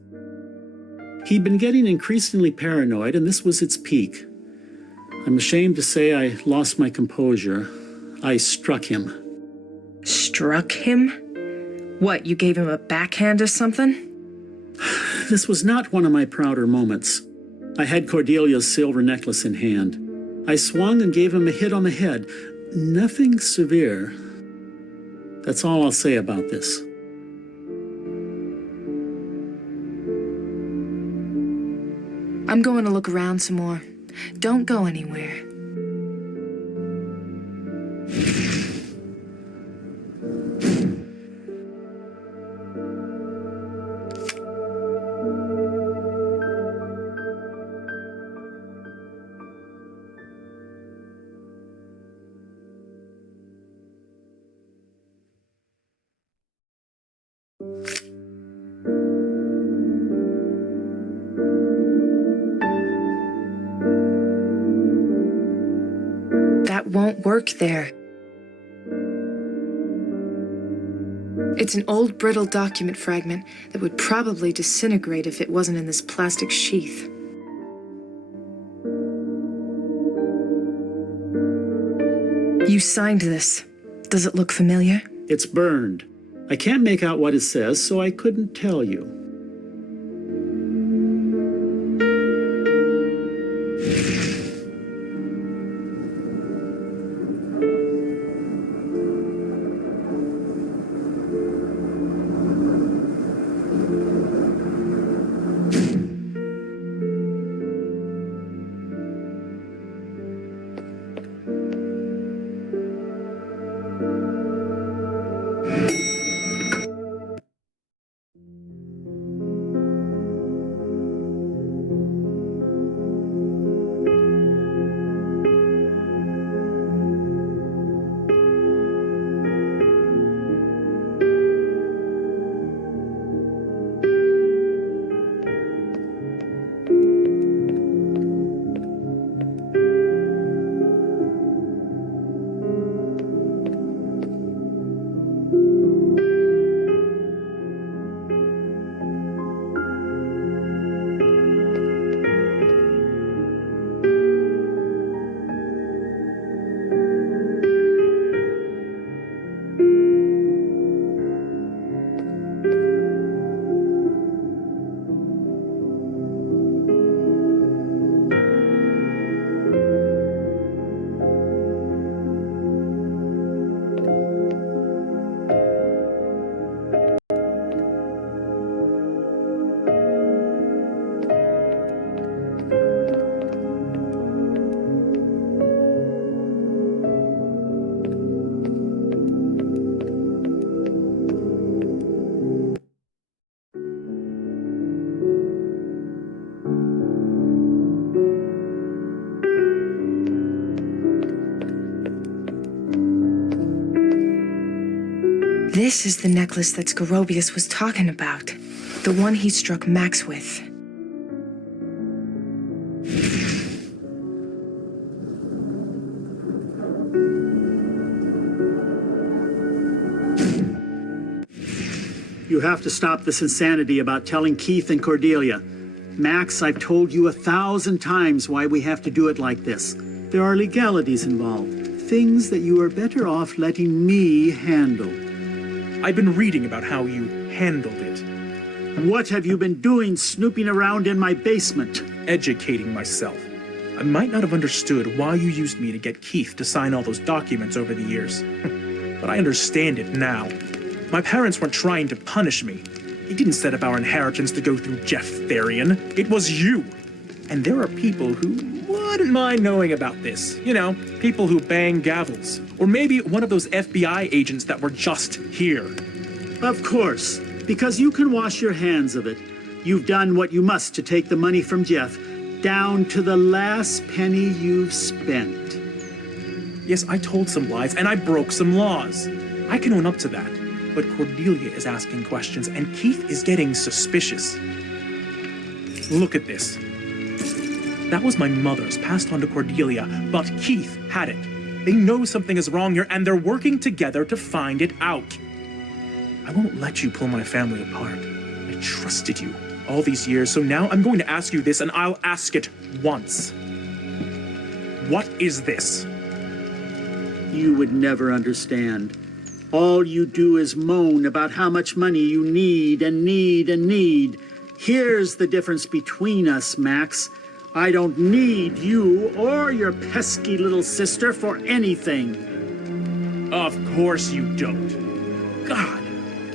He'd been getting increasingly paranoid, and this was its peak. I'm ashamed to say I lost my composure. I struck him. Struck him? What, you gave him a backhand or something? This was not one of my prouder moments. I had Cordelia's silver necklace in hand. I swung and gave him a hit on the head. Nothing severe. That's all I'll say about this. I'm going to look around some more. Don't go anywhere. That won't work there. It's an old brittle document fragment that would probably disintegrate if it wasn't in this plastic sheath. You signed this. Does it look familiar? It's burned. I can't make out what it says, so I couldn't tell you. This is the necklace that Skorobius was talking about. The one he struck Max with. You have to stop this insanity about telling Keith and Cordelia. Max, I've told you 1,000 times why we have to do it like this. There are legalities involved. Things that you are better off letting me handle. I've been reading about how you handled it. What have you been doing snooping around in my basement? Educating myself. I might not have understood why you used me to get Keith to sign all those documents over the years. But I understand it now. My parents weren't trying to punish me. They didn't set up our inheritance to go through Jeff Therian. It was you. And there are people who wouldn't mind knowing about this. You know, people who bang gavels. Or maybe one of those FBI agents that were just here. Of course, because you can wash your hands of it. You've done what you must to take the money from Jeff, down to the last penny you've spent. Yes, I told some lies and I broke some laws. I can own up to that. But Cordelia is asking questions and Keith is getting suspicious. Look at this. That was my mother's, passed on to Cordelia, but Keith had it. They know something is wrong here, and they're working together to find it out. I won't let you pull my family apart. I trusted you all these years, so now I'm going to ask you this, and I'll ask it once. What is this? You would never understand. All you do is moan about how much money you need and need and need. Here's the difference between us, Max. I don't need you or your pesky little sister for anything. Of course you don't. God,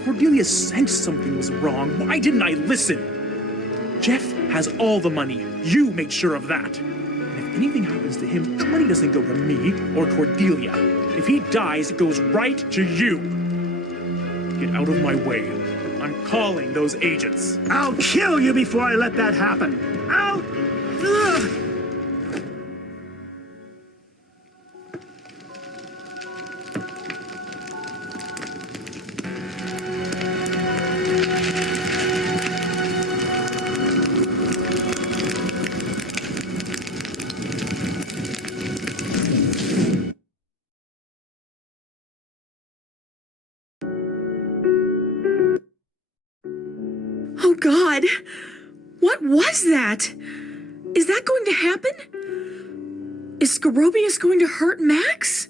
Cordelia sensed something was wrong. Why didn't I listen? Jeff has all the money. You made sure of that. And if anything happens to him, the money doesn't go to me or Cordelia. If he dies, it goes right to you. Get out of my way. I'm calling those agents. I'll kill you before I let that happen. I'll... Ugh. Oh God! What was that? Is that going to happen? Is Skorobius going to hurt Max?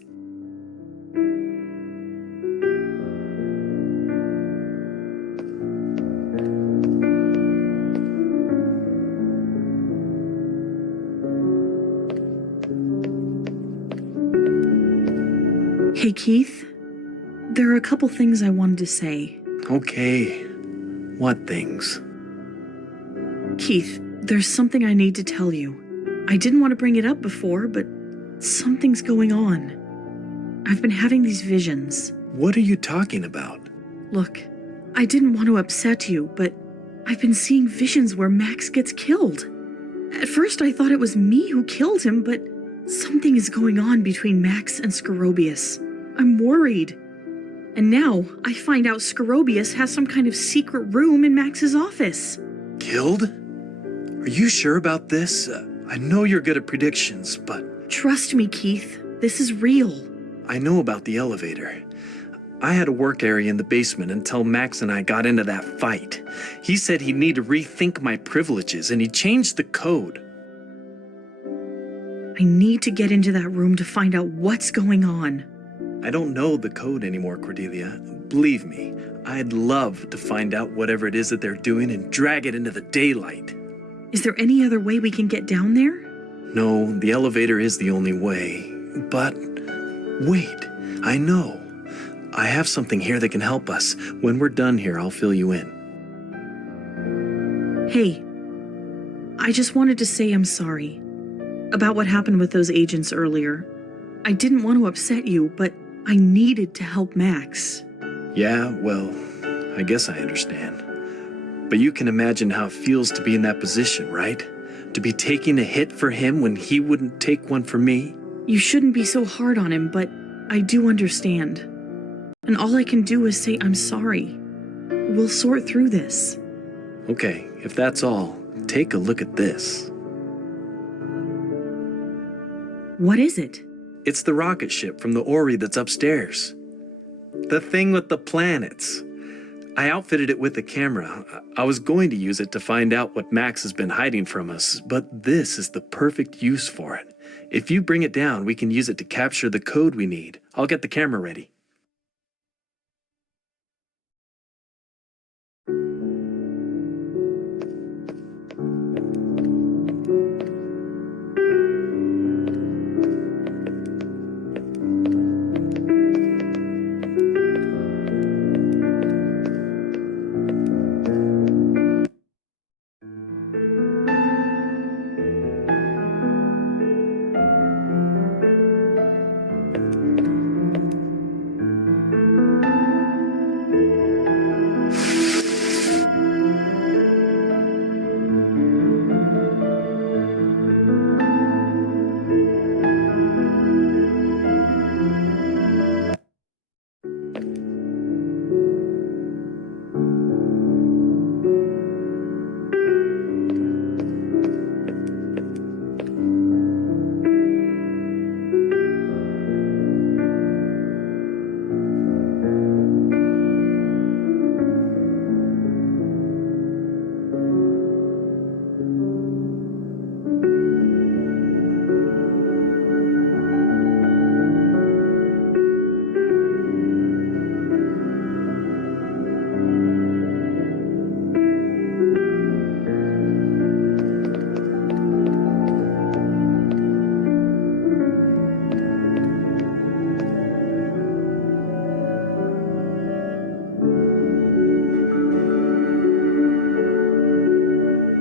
Hey Keith, there are a couple things I wanted to say. Okay. What things? Keith, there's something I need to tell you. I didn't want to bring it up before, but something's going on. I've been having these visions. What are you talking about? Look, I didn't want to upset you, but I've been seeing visions where Max gets killed. At first I thought it was me who killed him, but something is going on between Max and Scorobius. I'm worried. And now I find out Scorobius has some kind of secret room in Max's office. Killed? Are you sure about this? I know you're good at predictions, but... Trust me, Keith. This is real. I know about the elevator. I had a work area in the basement until Max and I got into that fight. He said he'd need to rethink my privileges, and he changed the code. I need to get into that room to find out what's going on. I don't know the code anymore, Cordelia. Believe me, I'd love to find out whatever it is that they're doing and drag it into the daylight. Is there any other way we can get down there? No, the elevator is the only way. But wait, I know. I have something here that can help us. When we're done here, I'll fill you in. Hey, I just wanted to say I'm sorry about what happened with those agents earlier. I didn't want to upset you, but I needed to help Max. Yeah, well, I guess I understand. But you can imagine how it feels to be in that position, right? To be taking a hit for him when he wouldn't take one for me? You shouldn't be so hard on him, but I do understand. And all I can do is say I'm sorry. We'll sort through this. Okay, if that's all, take a look at this. What is it? It's the rocket ship from the Ori that's upstairs. The thing with the planets. I outfitted it with a camera. I was going to use it to find out what Max has been hiding from us, but this is the perfect use for it. If you bring it down, we can use it to capture the code we need. I'll get the camera ready.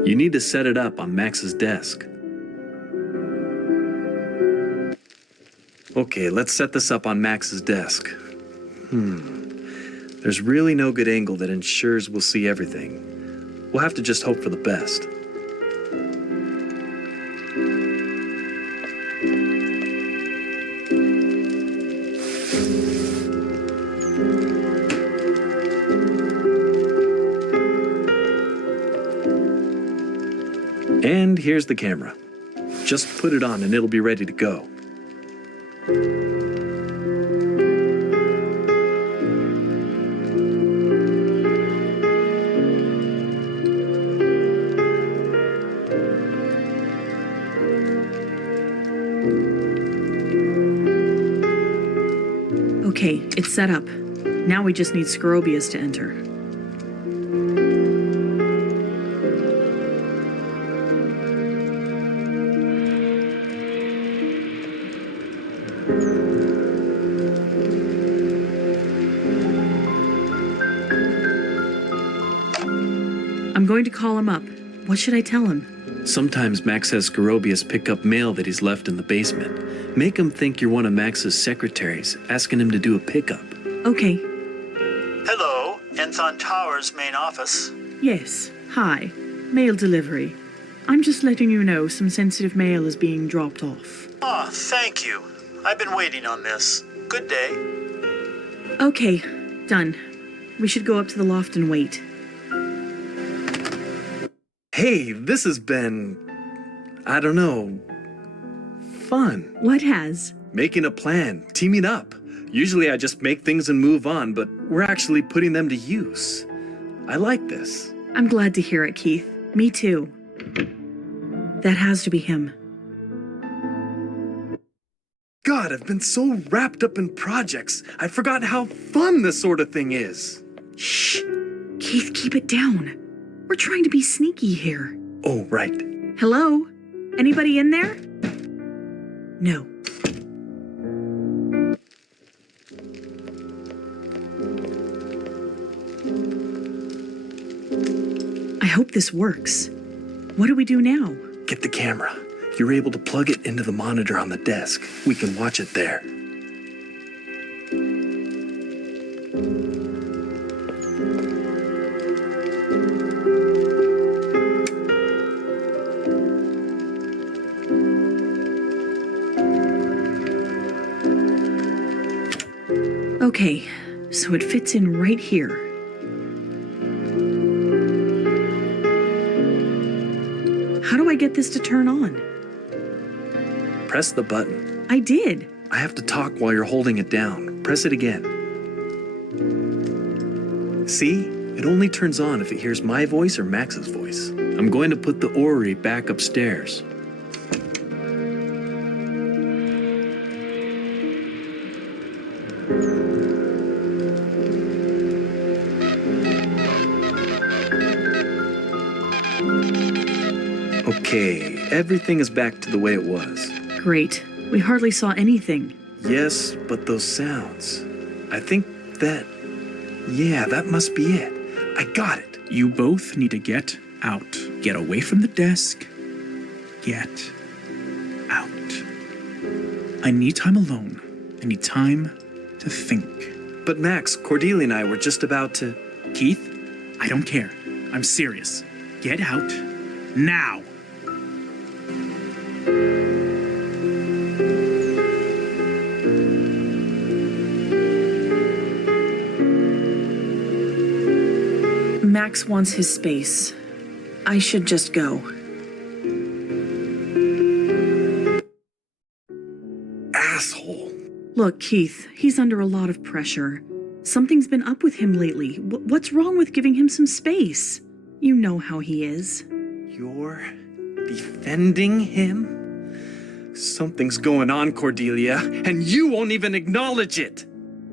You need to set it up on Max's desk. Okay, let's set this up on Max's desk. There's really no good angle that ensures we'll see everything. We'll have to just hope for the best. And here's the camera. Just put it on and it'll be ready to go. Okay, it's set up. Now we just need Scorobius to enter. I'm going to call him up. What should I tell him? Sometimes Max has Scorobius pick up mail that he's left in the basement. Make him think you're one of Max's secretaries, asking him to do a pickup. Okay. Hello, Enthon Towers main office. Yes. Hi. Mail delivery. I'm just letting you know some sensitive mail is being dropped off. Ah, thank you. I've been waiting on this. Good day. Okay. Done. We should go up to the loft and wait. Hey, this has been, I don't know, fun. What has? Making a plan, teaming up. Usually I just make things and move on, but we're actually putting them to use. I like this. I'm glad to hear it, Keith. Me too. That has to be him. God, I've been so wrapped up in projects, I forgot how fun this sort of thing is. Shh. Keith, keep it down. We're trying to be sneaky here. Oh, right. Hello? Anybody in there? No. I hope this works. What do we do now? Get the camera. You're able to plug it into the monitor on the desk. We can watch it there. Okay, so it fits in right here. How do I get this to turn on? Press the button. I did. I have to talk while you're holding it down. Press it again. See? It only turns on if it hears my voice or Max's voice. I'm going to put the orrery back upstairs. Okay, everything is back to the way it was. Great. We hardly saw anything. Yes, but those sounds. I think that... Yeah, that must be it. I got it. You both need to get out. Get away from the desk. Get out. I need time alone. I need time to think. But Max, Cordelia and I were just about to... Keith, I don't care. I'm serious. Get out. Now. Max wants his space. I should just go. Asshole. Look, Keith, he's under a lot of pressure. Something's been up with him lately. What's wrong with giving him some space? You know how he is. You're defending him? Something's going on, Cordelia, and you won't even acknowledge it.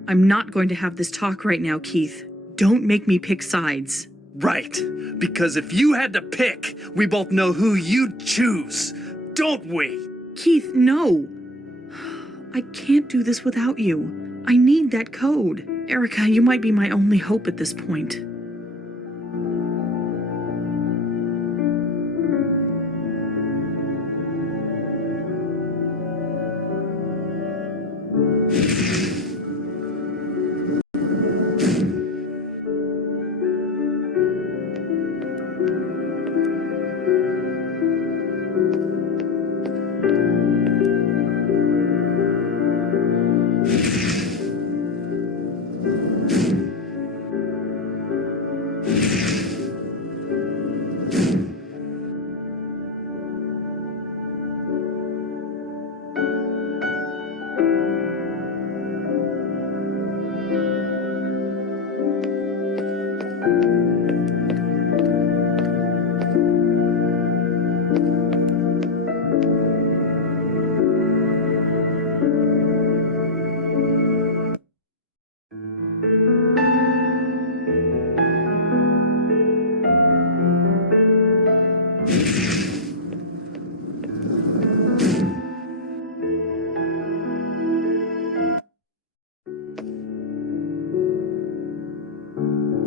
I'm not going to have this talk right now, Keith. Don't make me pick sides. Right, because if you had to pick, we both know who you'd choose, don't we? Keith, no. I can't do this without you. I need that code. Erica, you might be my only hope at this point.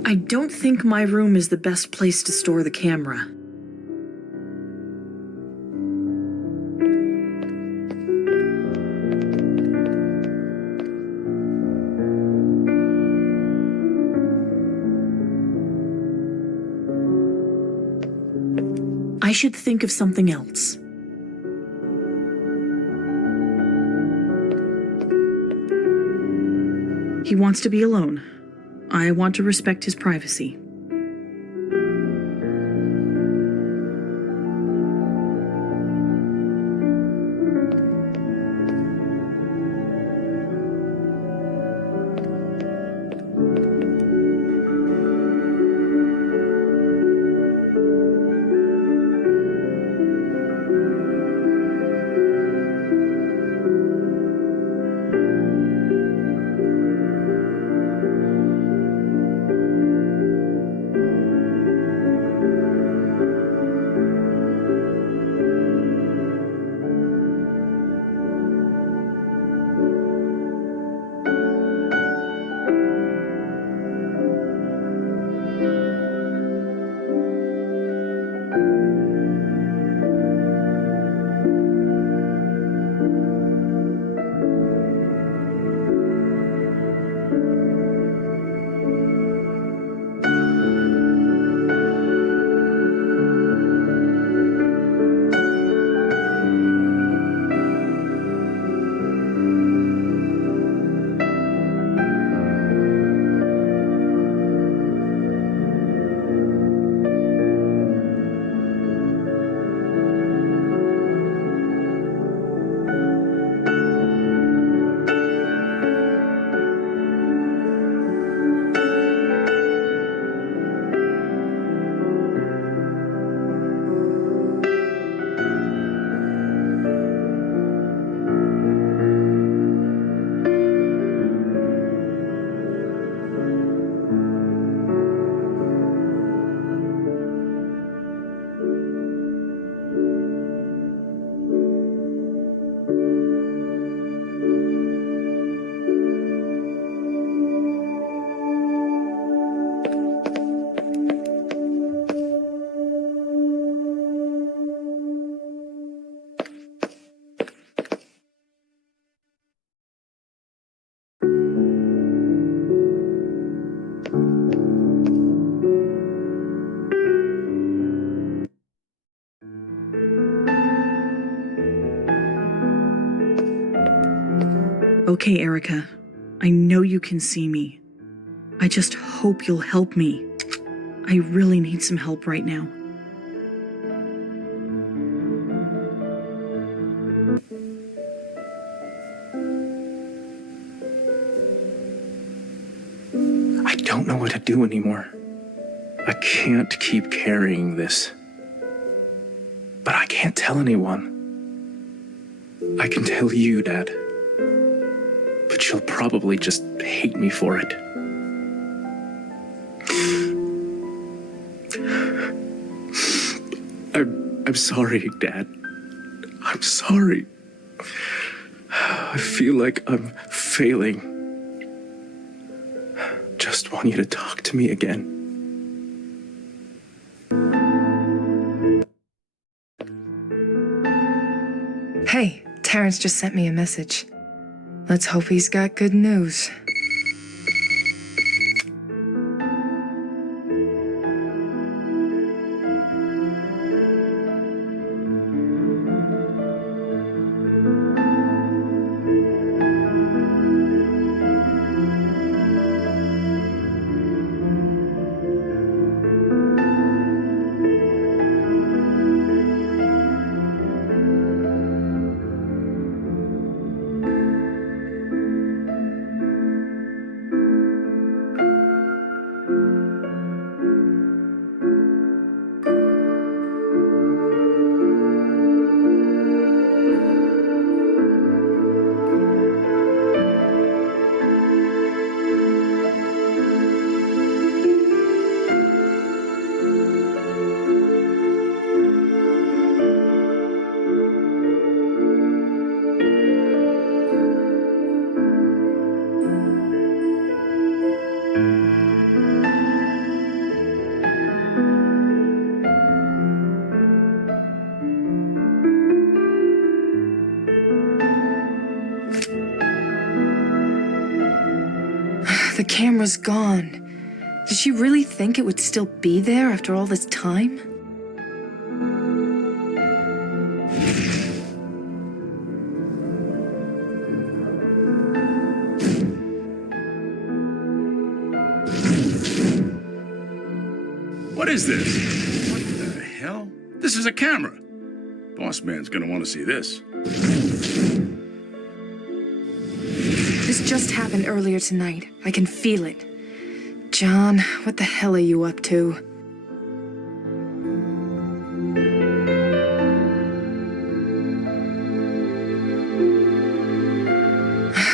I don't think my room is the best place to store the camera. I should think of something else. He wants to be alone. I want to respect his privacy. Okay, Erica. I know you can see me. I just hope you'll help me. I really need some help right now. I don't know what to do anymore. I can't keep carrying this. But I can't tell anyone. I can tell you, Dad. But you'll probably just hate me for it. I'm sorry, Dad. I'm sorry. I feel like I'm failing. Just want you to talk to me again. Hey, Terrence just sent me a message. Let's hope he's got good news. The camera's gone. Did she really think it would still be there after all this time? What is this? What the hell? This is a camera. Boss man's gonna want to see this. This just happened earlier tonight. I can feel it. John, what the hell are you up to?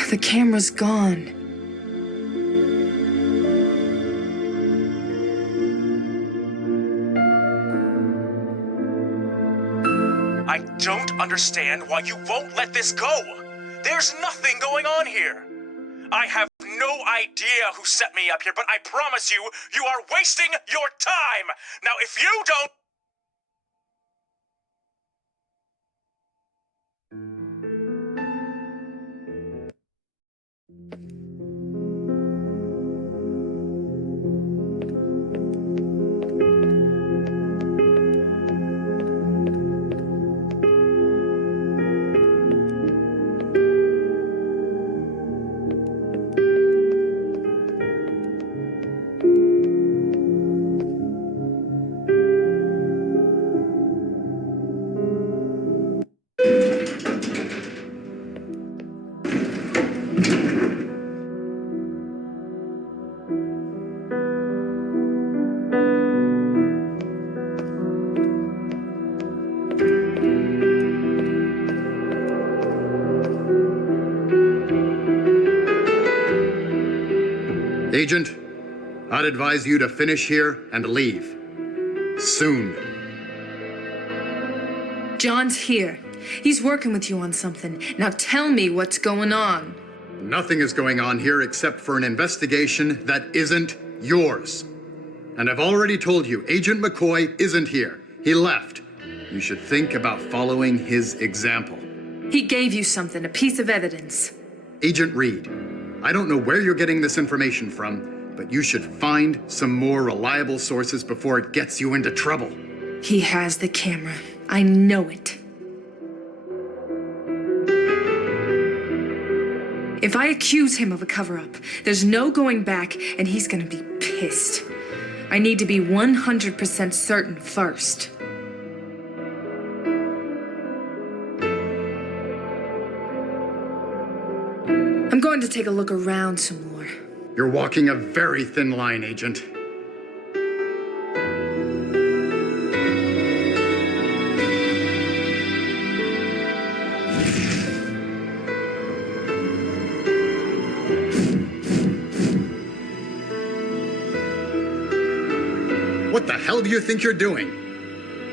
The camera's gone. I don't understand why you won't let this go. There's nothing going on here. I have no idea who set me up here, but I promise you, you are wasting your time. Now, if you don't... Agent, I'd advise you to finish here and leave. Soon. John's here. He's working with you on something. Now tell me what's going on. Nothing is going on here except for an investigation that isn't yours. And I've already told you, Agent McCoy isn't here. He left. You should think about following his example. He gave you something, a piece of evidence. Agent Reed, I don't know where you're getting this information from, but you should find some more reliable sources before it gets you into trouble. He has the camera. I know it. If I accuse him of a cover-up, there's no going back, and he's gonna be pissed. I need to be 100% certain first. I'm going to take a look around some more. You're walking a very thin line, Agent. What the hell do you think you're doing?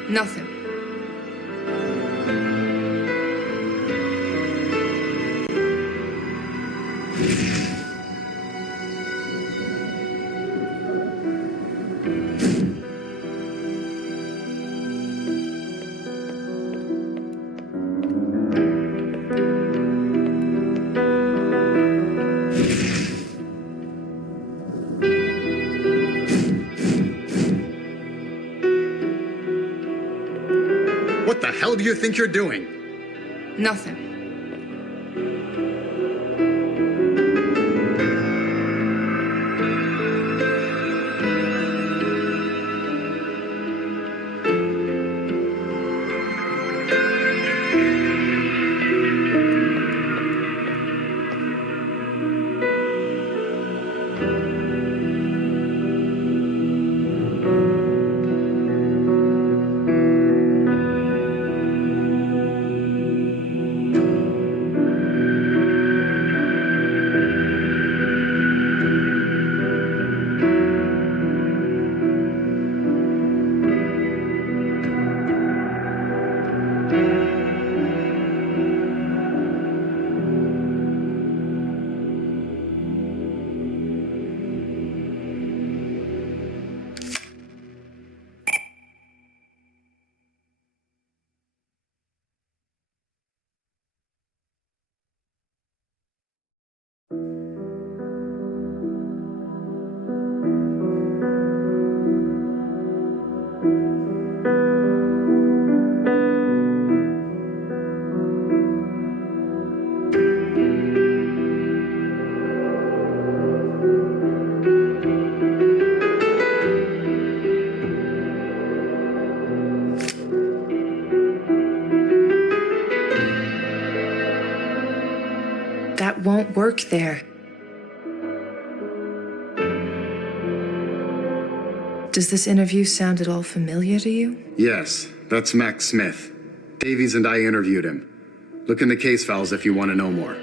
Nothing. What the hell do you think you're doing? Nothing. work there. Does this interview sound at all familiar to you? Yes, that's Max Smith. Davies and I interviewed him. Look in the case files if you want to know more.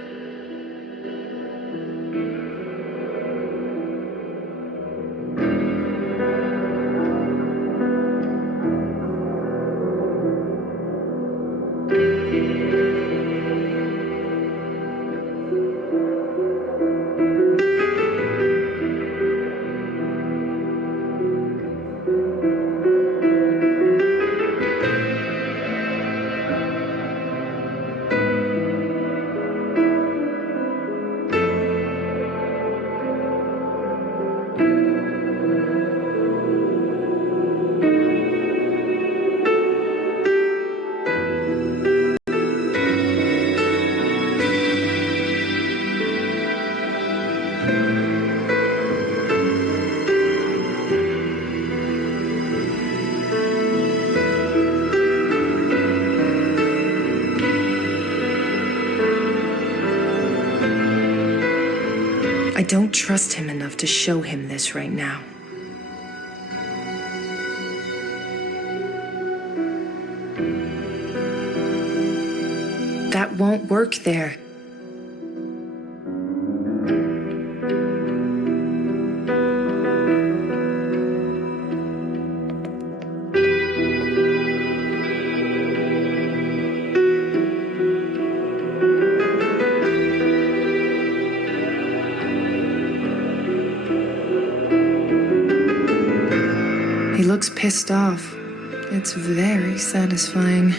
I don't trust him enough to show him this right now. That won't work there. He looks pissed off. It's very satisfying.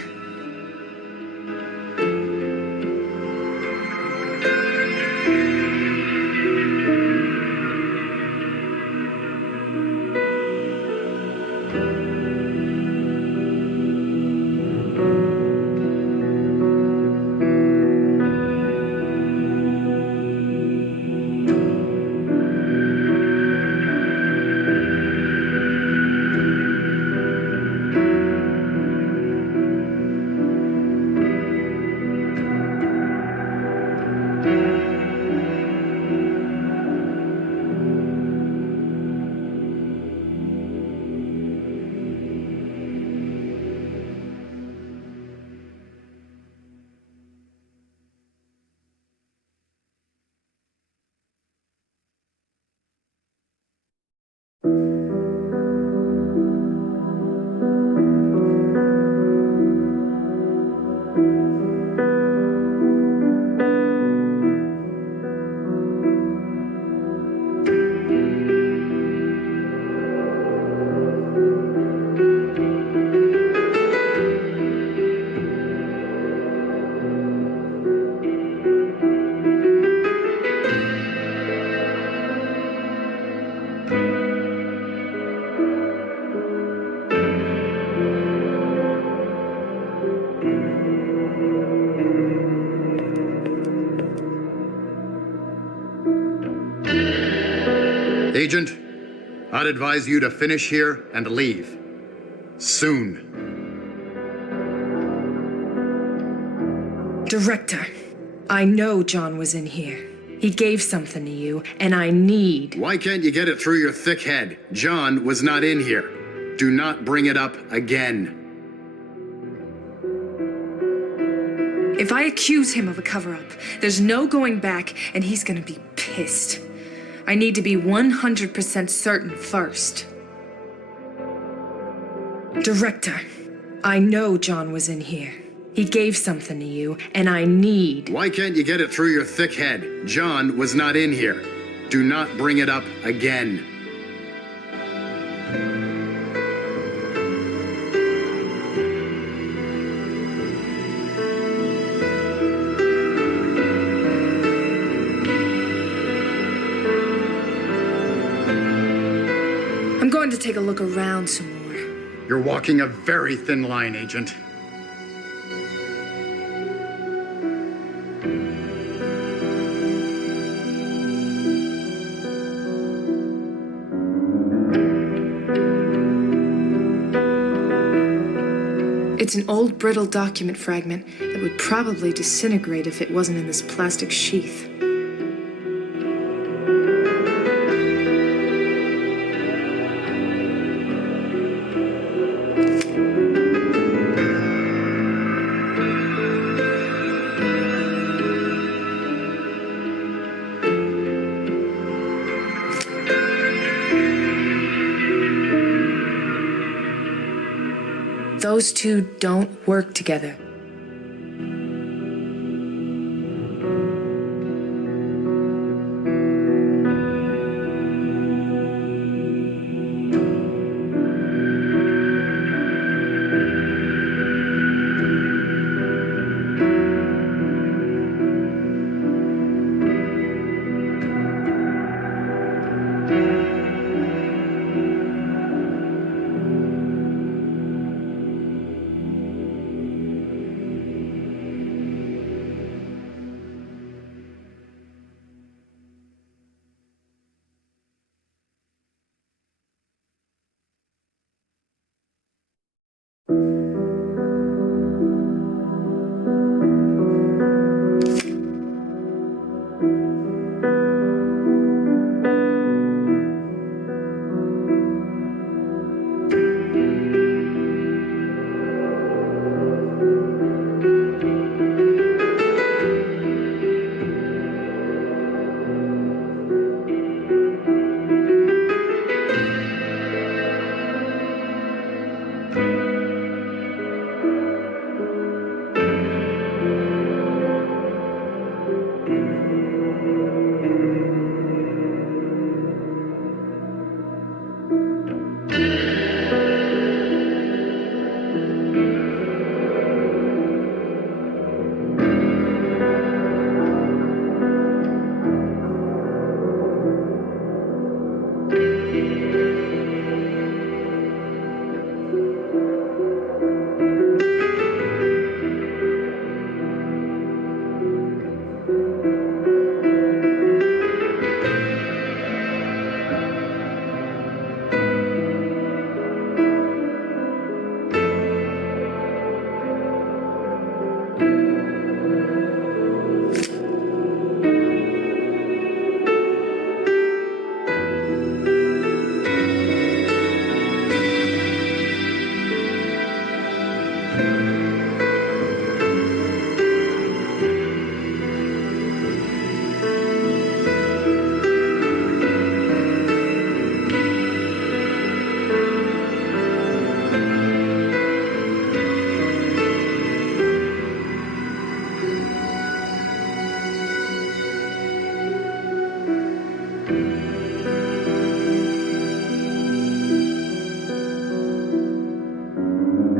Agent, I'd advise you to finish here and leave. Soon. Director, I know John was in here. He gave something to you, and I need... Why can't you get it through your thick head? John was not in here. Do not bring it up again. If I accuse him of a cover-up, there's no going back, and he's gonna be pissed. I need to be 100% certain first. Director, I know John was in here. He gave something to you, and I need... Why can't you get it through your thick head? John was not in here. Do not bring it up again. I'm going to take a look around some more. You're walking a very thin line, Agent. It's an old brittle document fragment that would probably disintegrate if it wasn't in this plastic sheath. Those two don't work together.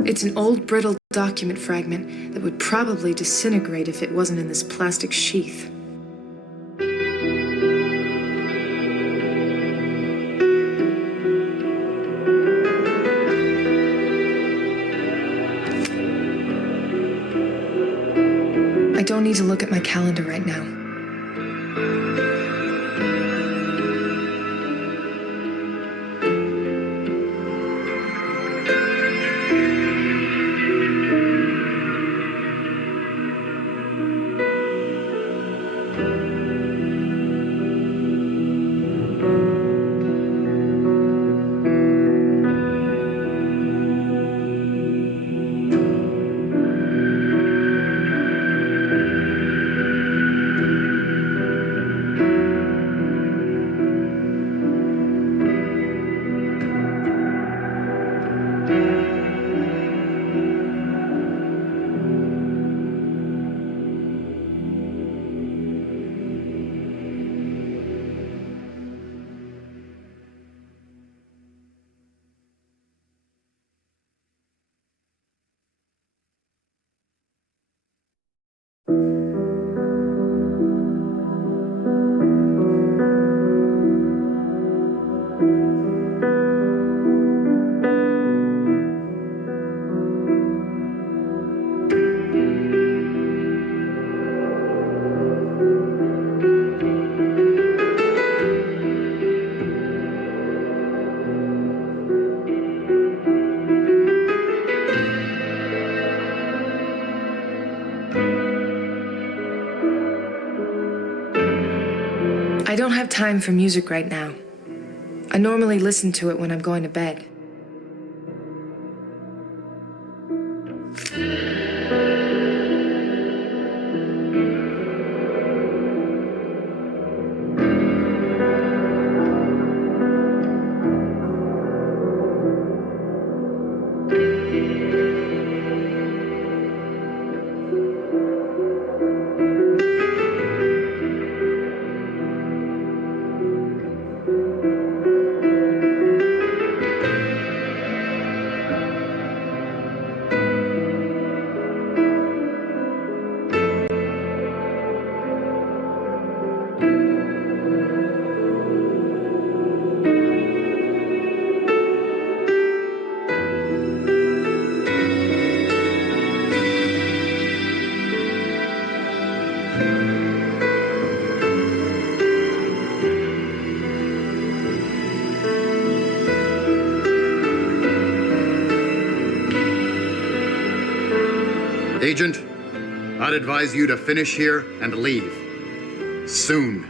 It's an old, brittle document fragment that would probably disintegrate if it wasn't in this plastic sheath. I don't need to look at my calendar right now. I don't have time for music right now. I normally listen to it when I'm going to bed. Agent, I'd advise you to finish here and leave. Soon.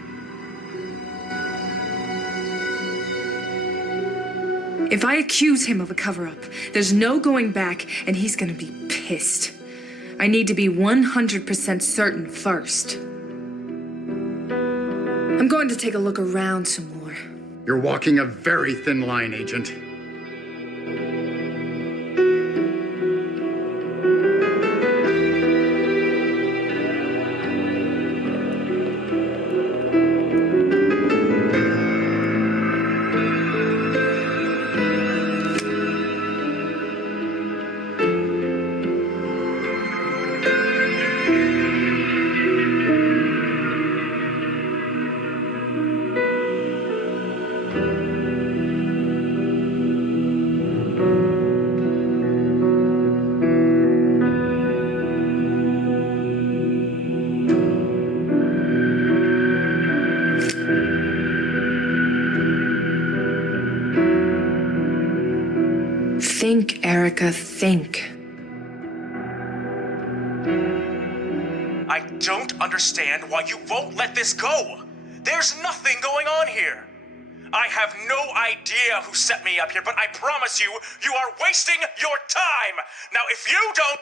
If I accuse him of a cover-up, there's no going back, and he's gonna be pissed. I need to be 100% certain first. I'm going to take a look around some more. You're walking a very thin line, Agent. Think, Erica, think. I don't understand why you won't let this go. There's nothing going on here. I have no idea who set me up here, but I promise you, you are wasting your time. Now, if you don't...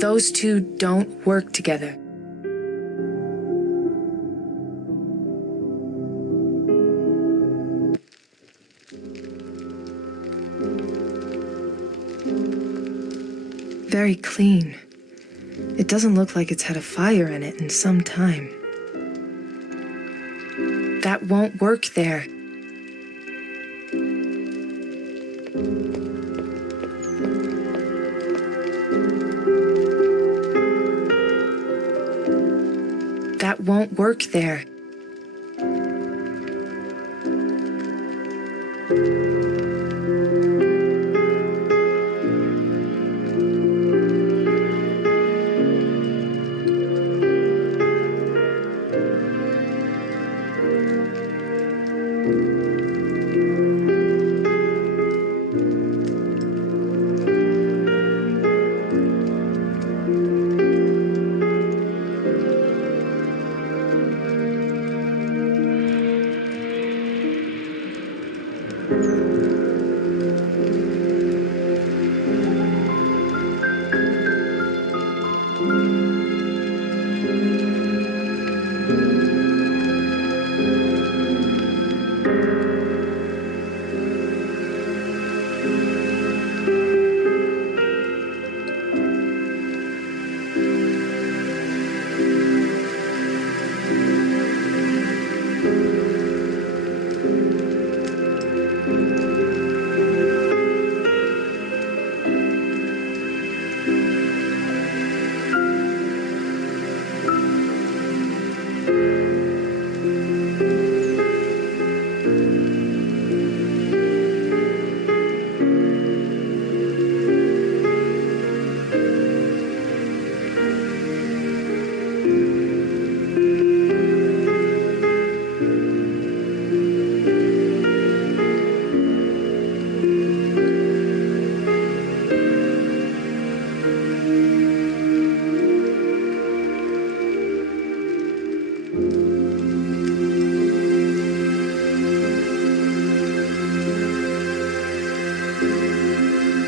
Those two don't work together. Very clean. It doesn't look like it's had a fire in it in some time. That won't work there. That won't work there.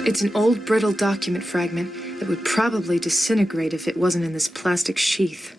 It's an old brittle document fragment It would probably disintegrate if it wasn't in this plastic sheath.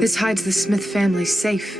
This hides the Smith family safe.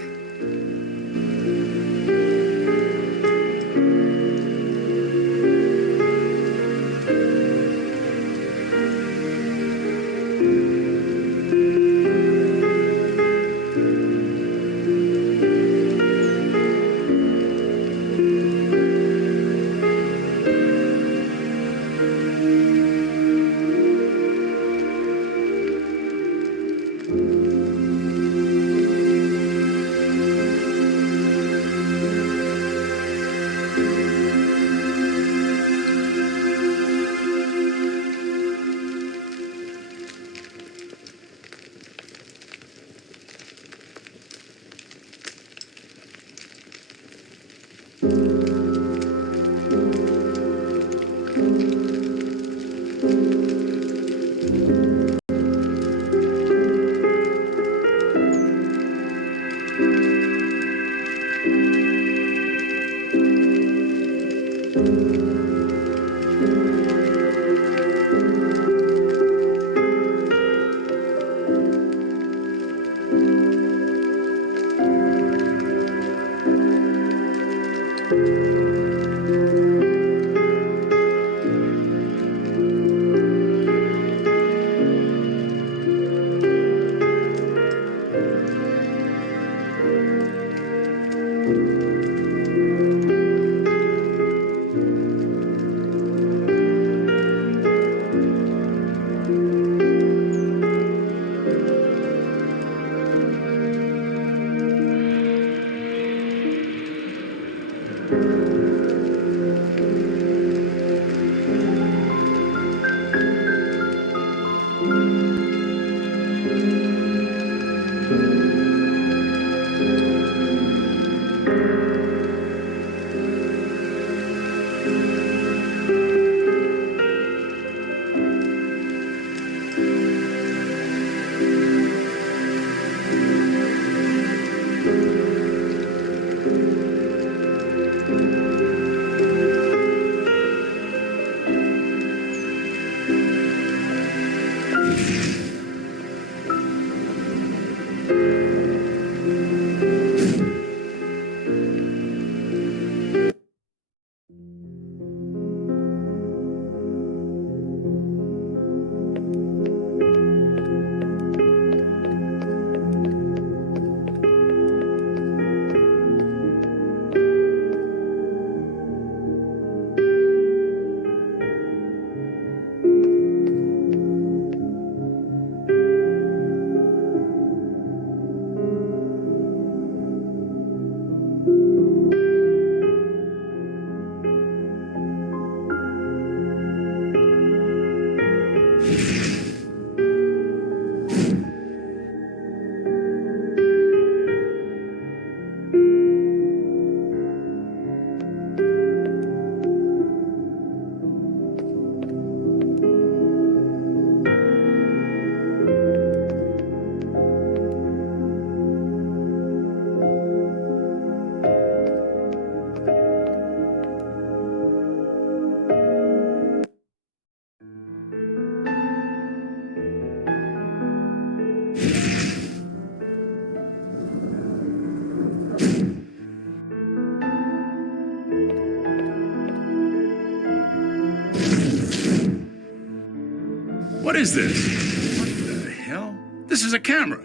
What is this? What the hell? This is a camera.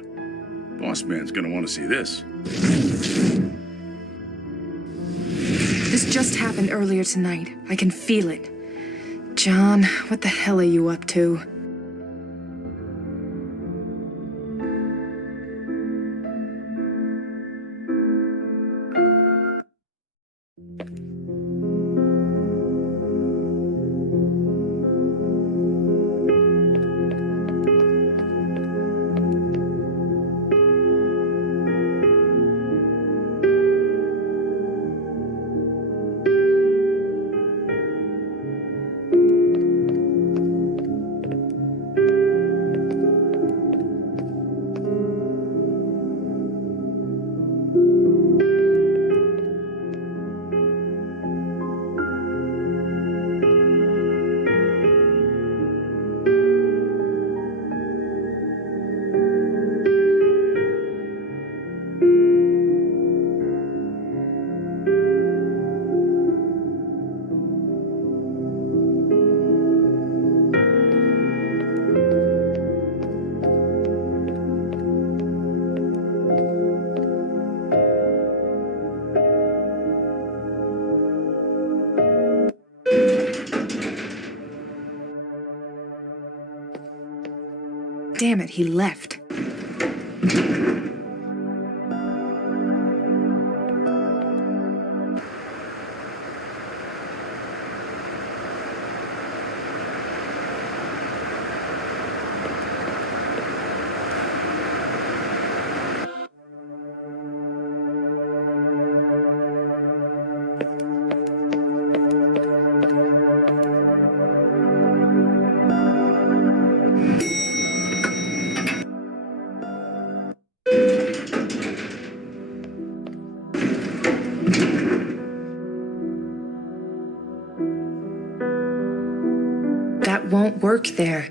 Boss man's gonna want to see this. This just happened earlier tonight. I can feel it. John, what the hell are you up to? Damn it, he left. That won't work there.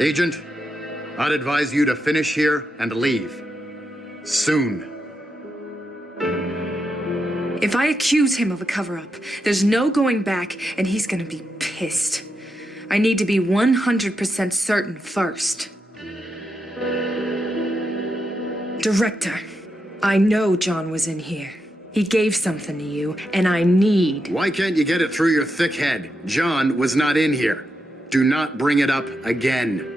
Agent, I'd advise you to finish here and leave. Soon. If I accuse him of a cover-up, there's no going back, and he's gonna be pissed. I need to be 100% certain first. Director, I know John was in here. He gave something to you, and I need... Why can't you get it through your thick head? John was not in here. Do not bring it up again.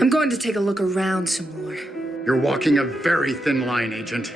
I'm going to take a look around some more. You're walking a very thin line, Agent.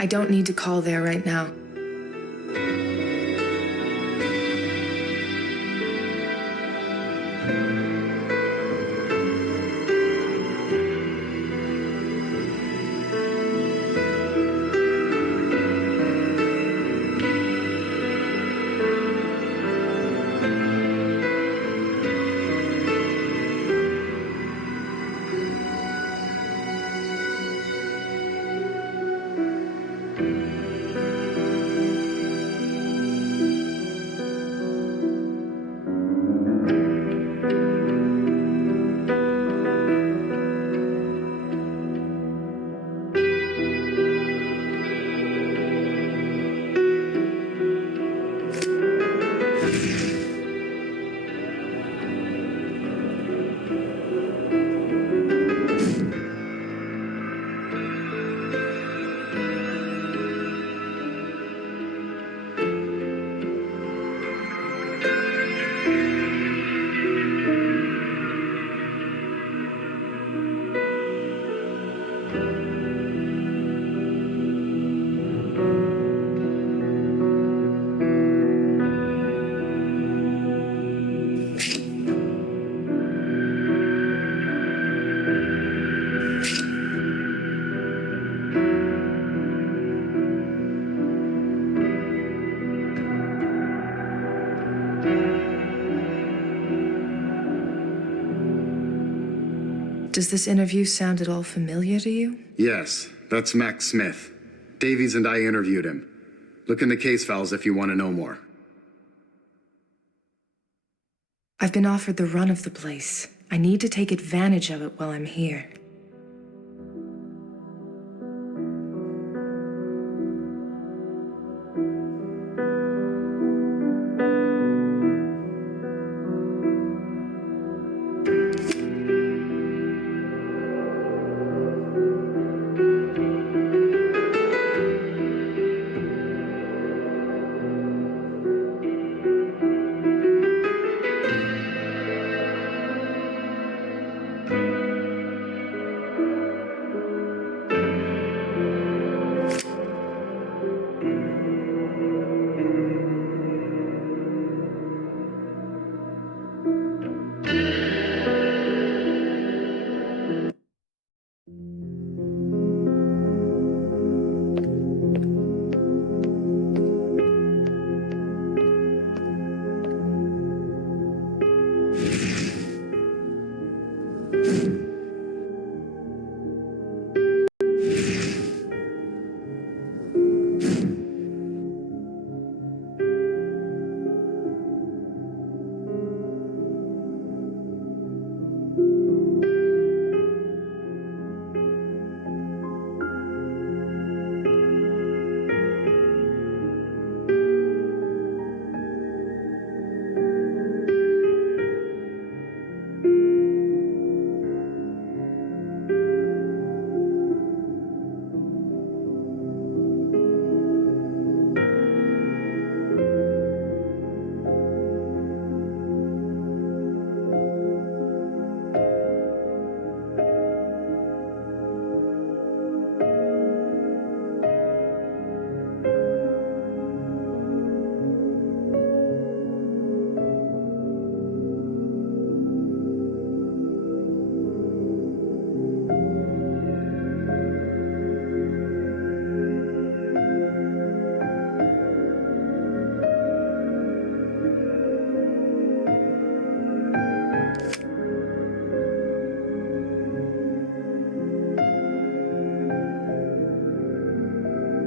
I don't need to call there right now. Does this interview sound at all familiar to you? Yes, that's Max Smith. Davies and I interviewed him. Look in the case files if you want to know more. I've been offered the run of the place. I need to take advantage of it while I'm here.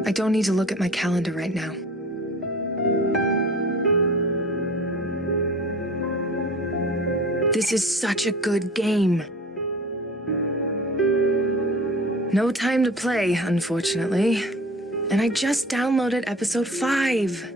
I don't need to look at my calendar right now. This is such a good game. No time to play, unfortunately. And I just downloaded episode 5.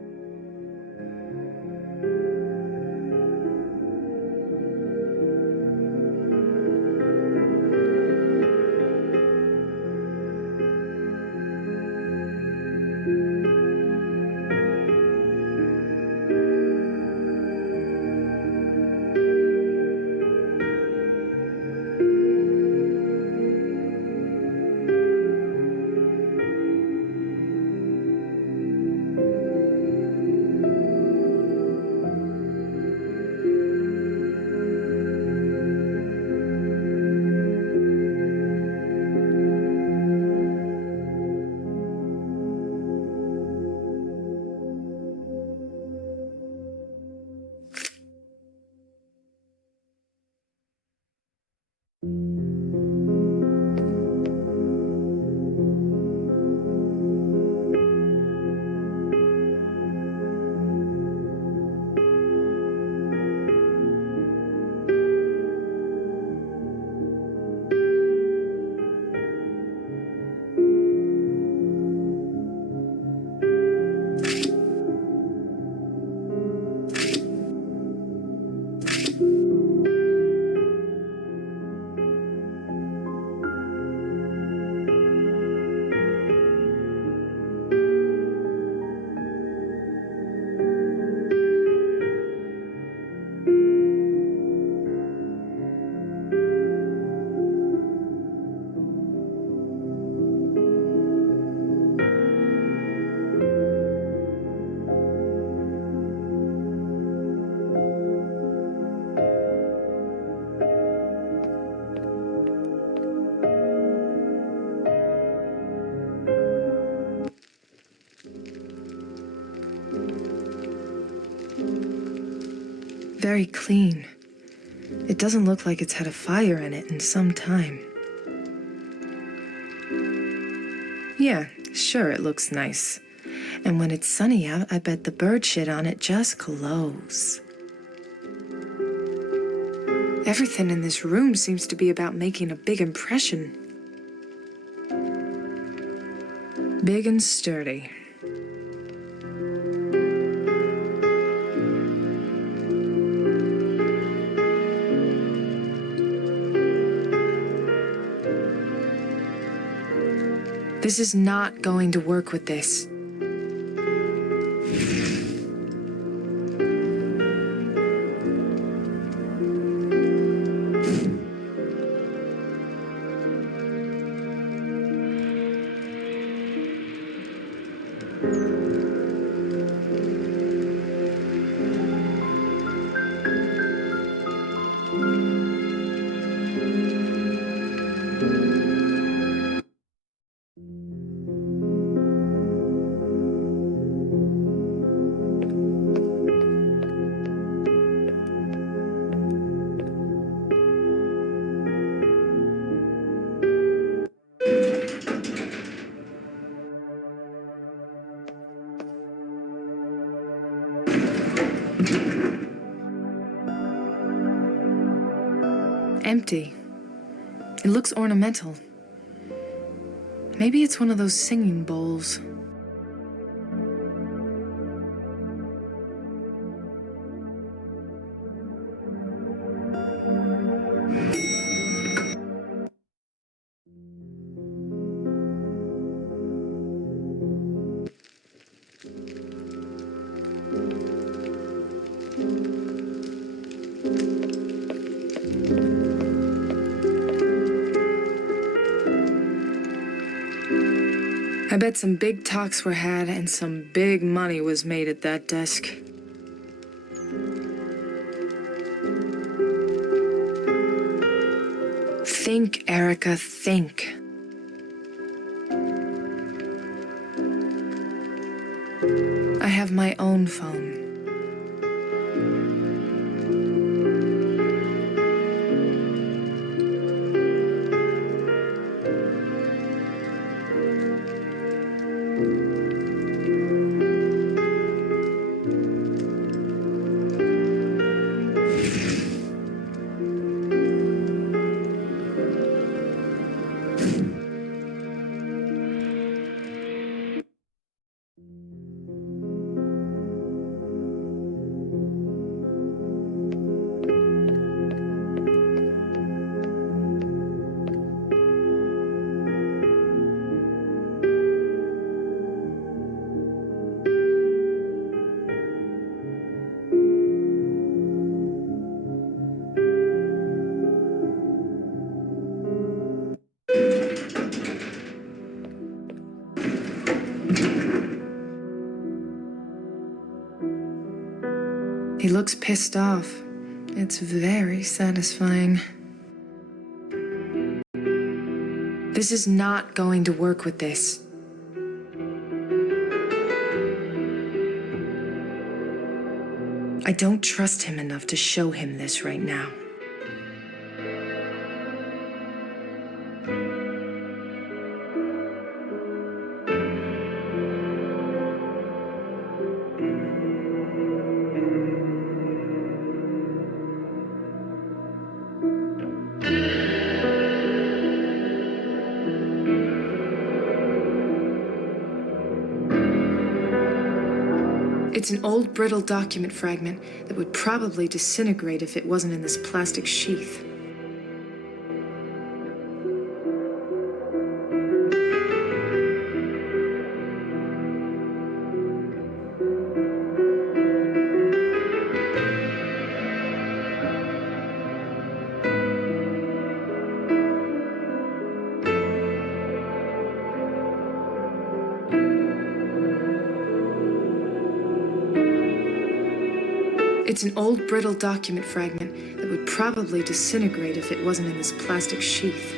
very clean. It doesn't look like it's had a fire in it in some time. Yeah, sure, it looks nice. And when it's sunny out, I bet the bird shit on it just glows. Everything in this room seems to be about making a big impression. Big and sturdy. This is not going to work with this. Empty. It looks ornamental. Maybe it's one of those singing bowls. I bet some big talks were had and some big money was made at that desk. Think, Erica, think. I have my own phone. He looks pissed off. It's very satisfying. This is not going to work with this. I don't trust him enough to show him this right now. It's an old brittle document fragment that would probably disintegrate if it wasn't in this plastic sheath. It's an old brittle document fragment that would probably disintegrate if it wasn't in this plastic sheath.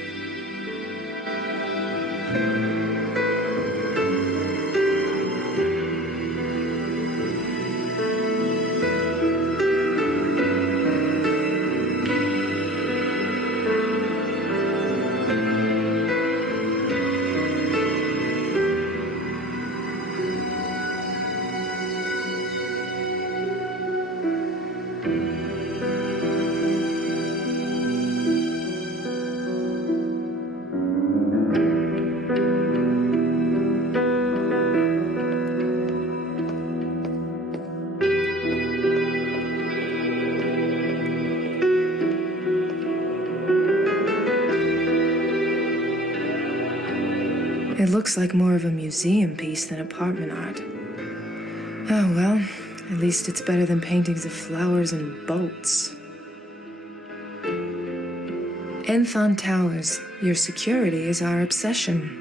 It looks like more of a museum piece than apartment art. Oh well, at least it's better than paintings of flowers and boats. Enthon Towers, your security is our obsession.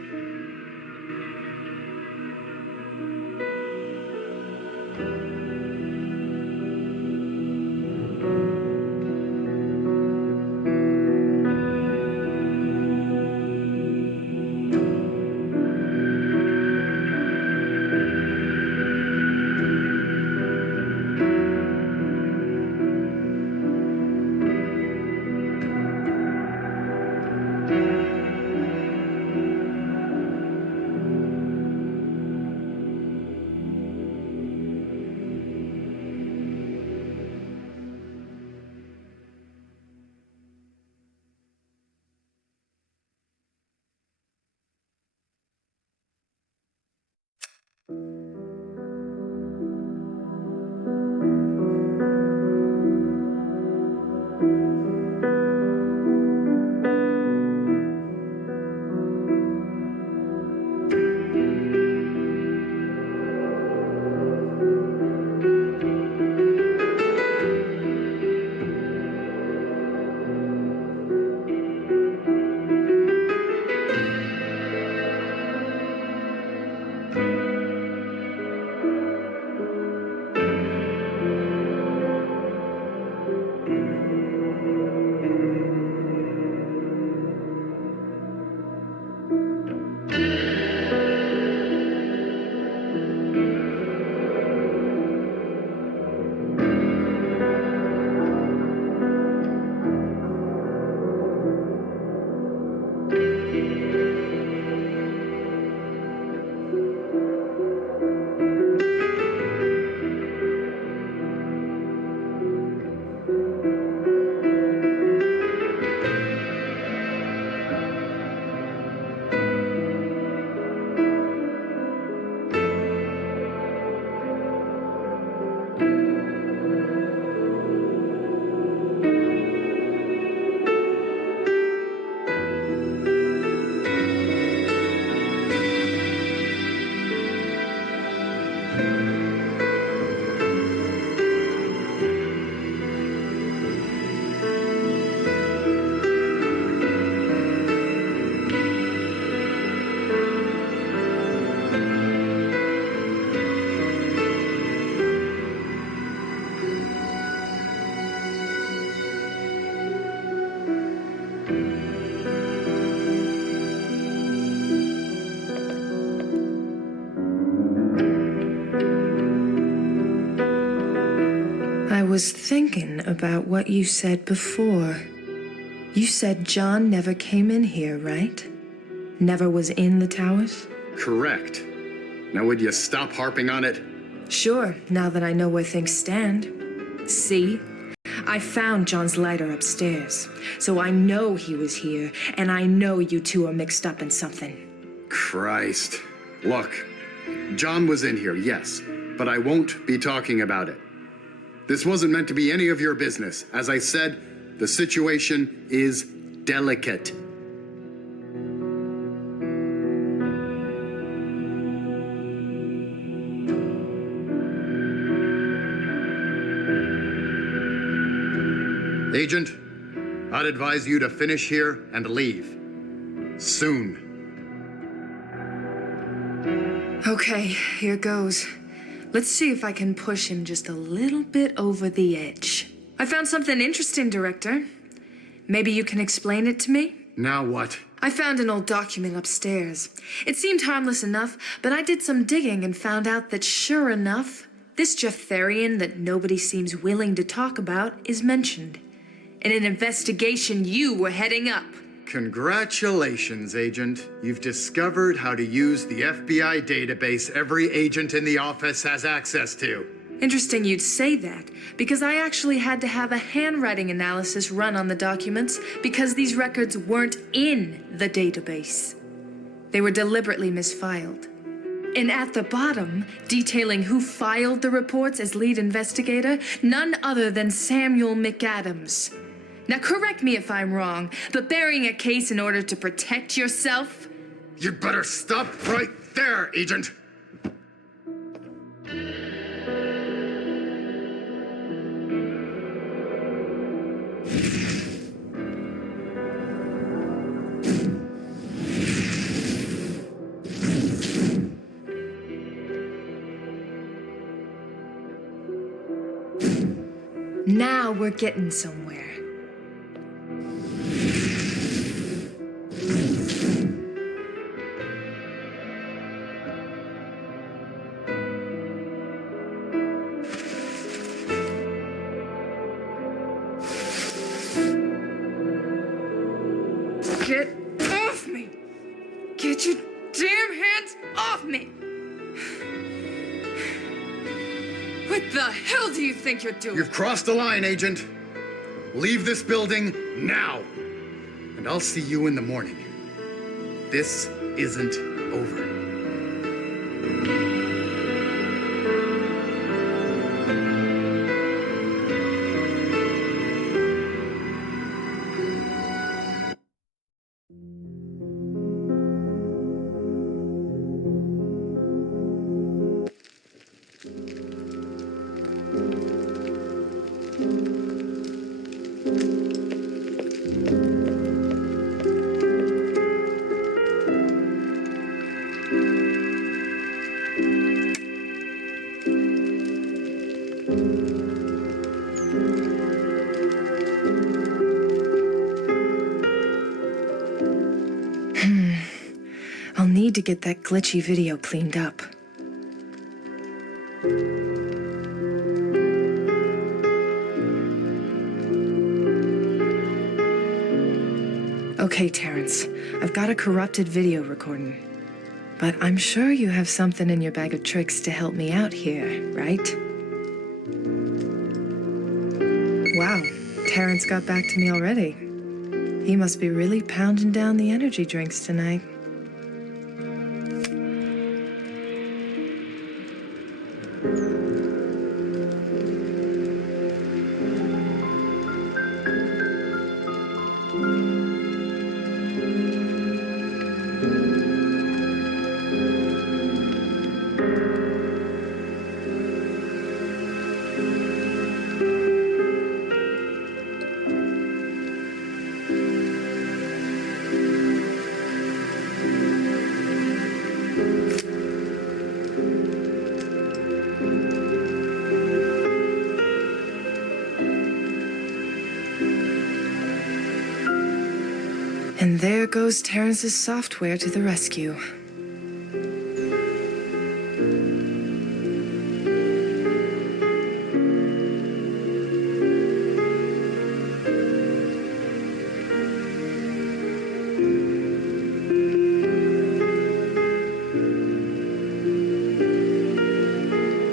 I was thinking about what you said before. You said John never came in here, right? Never was in the towers? Correct. Now would you stop harping on it? Sure, now that I know where things stand. See? I found John's lighter upstairs, so I know he was here, and I know you two are mixed up in something. Christ. Look, John was in here, yes, but I won't be talking about it. This wasn't meant to be any of your business. As I said, the situation is delicate. Agent, I'd advise you to finish here and leave. Soon. Okay, here goes. Let's see if I can push him just a little bit over the edge. I found something interesting, Director. Maybe you can explain it to me? Now what? I found an old document upstairs. It seemed harmless enough, but I did some digging and found out that sure enough, this Jeftherian that nobody seems willing to talk about is mentioned in an investigation you were heading up. Congratulations, Agent. You've discovered how to use the FBI database every agent in the office has access to. Interesting you'd say that, because I actually had to have a handwriting analysis run on the documents because these records weren't in the database. They were deliberately misfiled. And at the bottom, detailing who filed the reports as lead investigator, none other than Samuel McAdams. Now correct me if I'm wrong, but burying a case in order to protect yourself? You better stop right there, Agent! Now we're getting somewhere. Get off me! Get your damn hands off me! What the hell do you think you're doing? You've crossed the line, Agent. Leave this building now. And I'll see you in the morning. This isn't over. I'll need to get that glitchy video cleaned up. Okay, Terrence, I've got a corrupted video recording. But I'm sure you have something in your bag of tricks to help me out here, right? Wow, Terrence got back to me already. He must be really pounding down the energy drinks tonight. And there goes Terrence's software to the rescue.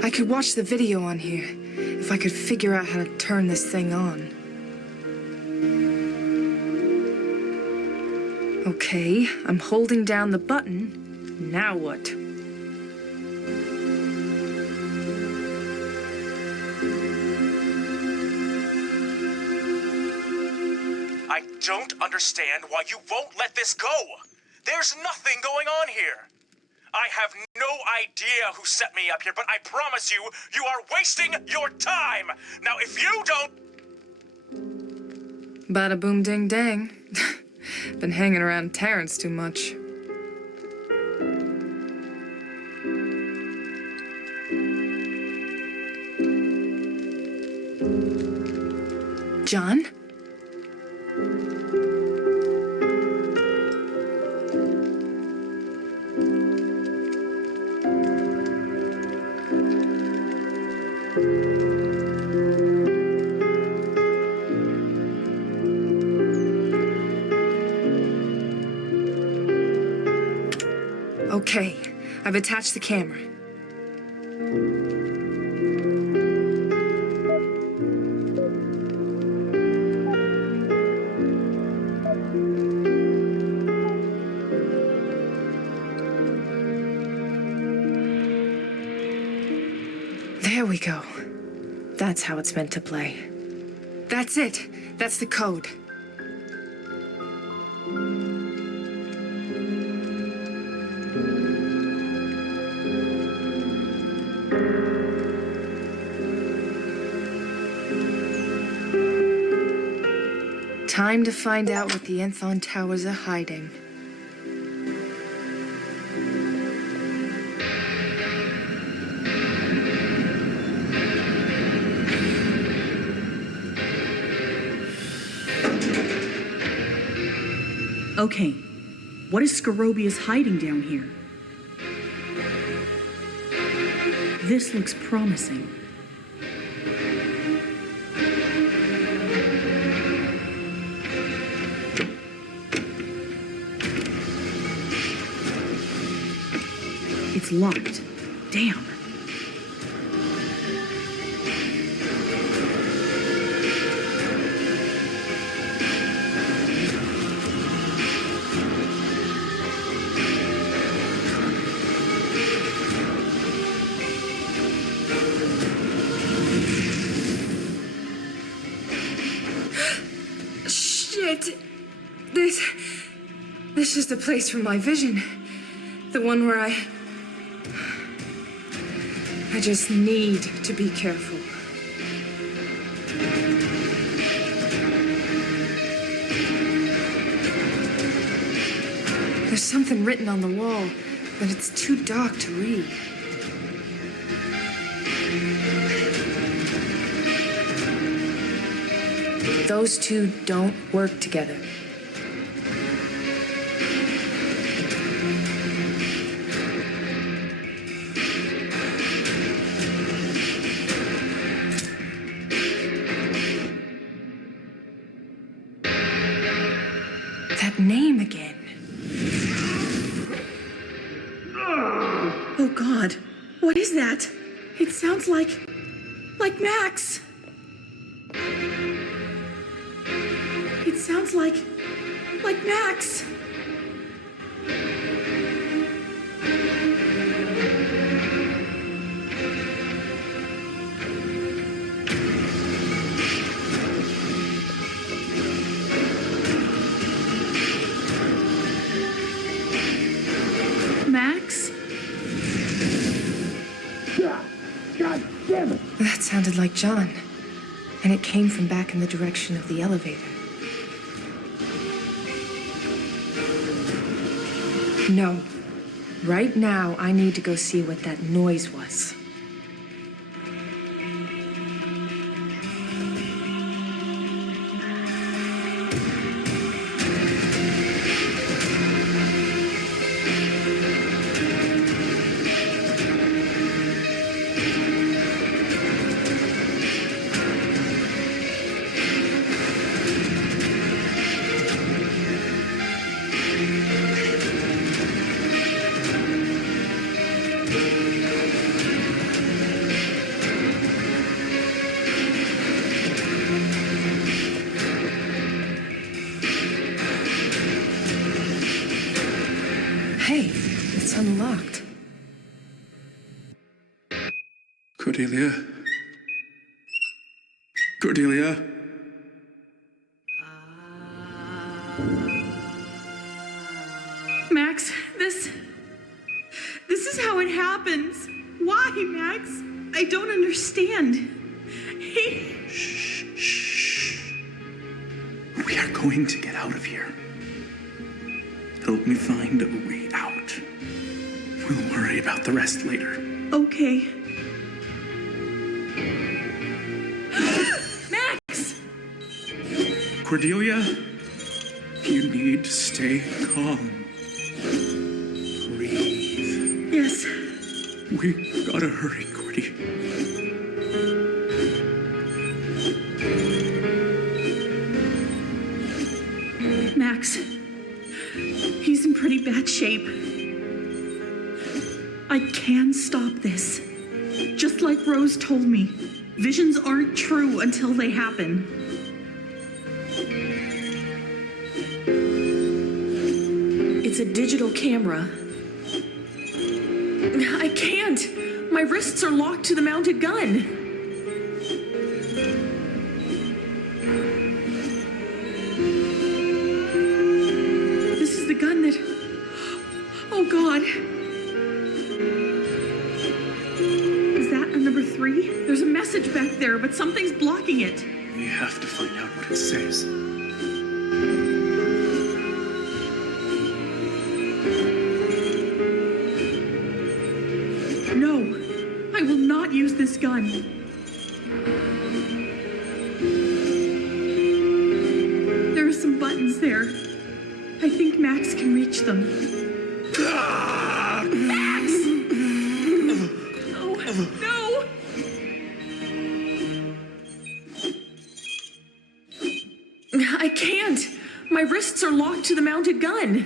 I could watch the video on here, if I could figure out how to turn this thing on. Okay, I'm holding down the button. Now what? I don't understand why you won't let this go. There's nothing going on here. I have no idea who set me up here, but I promise you, you are wasting your time. Now, if you don't... Bada boom ding dang. Been hanging around Terrence too much. John? Okay, I've attached the camera. There we go. That's how it's meant to play. That's it. That's the code. Time to find out what the Enthon Towers are hiding. Okay, what is Scorobius hiding down here? This looks promising. It's locked. Damn. Shit. This is the place from my vision. The one where I just need to be careful. There's something written on the wall, but it's too dark to read. Those two don't work together. That name again. Oh God, what is that? It sounds like Max. It sounds like Max. Max? God damn it! That sounded like John. And it came from back in the direction of the elevator. No. Right now, I need to go see what that noise was. Hey, it's unlocked. Cordelia? Cordelia? Max, this is how it happens. Why, Max? I don't understand. Shh. We are going to get out of here. Help me find a way out. We'll worry about the rest later. Okay. Max! Cordelia, you need to stay calm. Breathe. Yes. We gotta hurry, Cordy. Max, he's in pretty bad shape. I can stop this. Just like Rose told me, visions aren't true until they happen. It's a digital camera. I can't. My wrists are locked to the mounted gun. This is the gun that... Oh, God. Is that a number 3? There's a message back there, but something's blocking it. We have to find out what it says. use this gun. There are some buttons there. I think Max can reach them. Max! No, no! I can't. My wrists are locked to the mounted gun.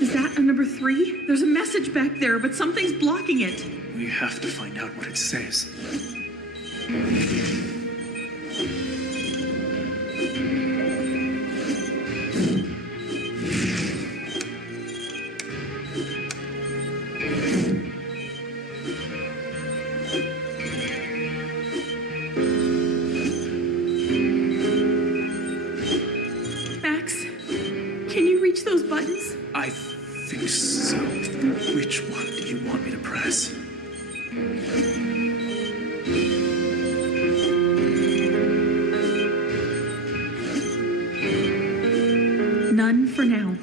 Is that a number 3? There's a message back there, but something's blocking it. We have to find out what it says. Max, can you reach those buttons? I think so. Which one do you want me to press? None for now.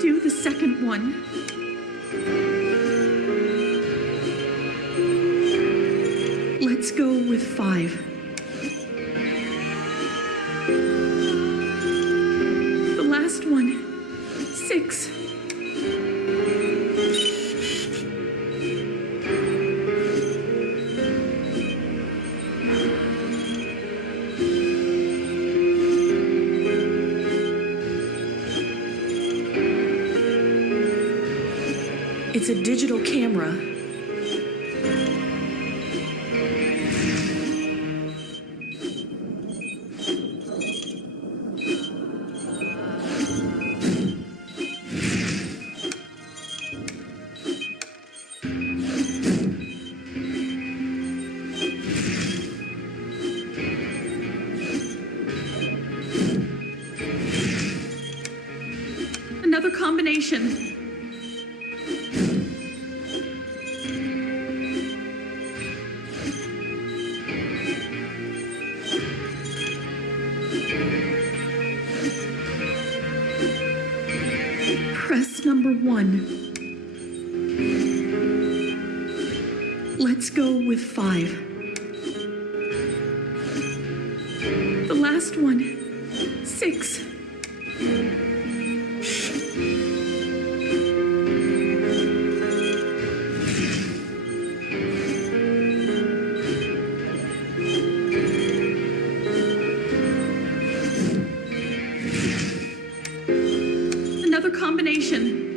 Do the second one. Let's go with 5. The last one. 6. It's a digital camera. Another combination. Press number 1. Let's go with 5. The last one. 6. Another combination.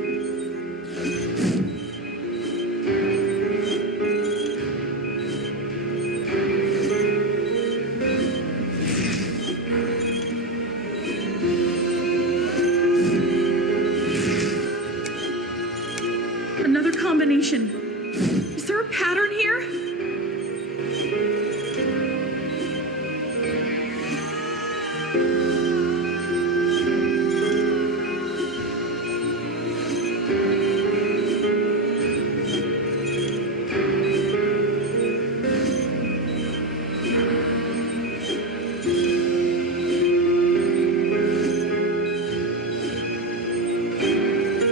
Another combination. Is there a pattern here?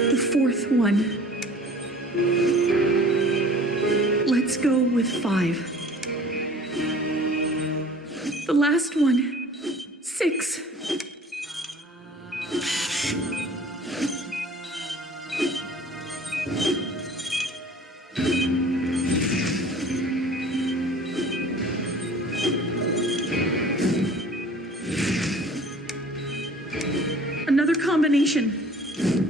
The fourth one. Let's go with 5. The last one. 6. Another combination.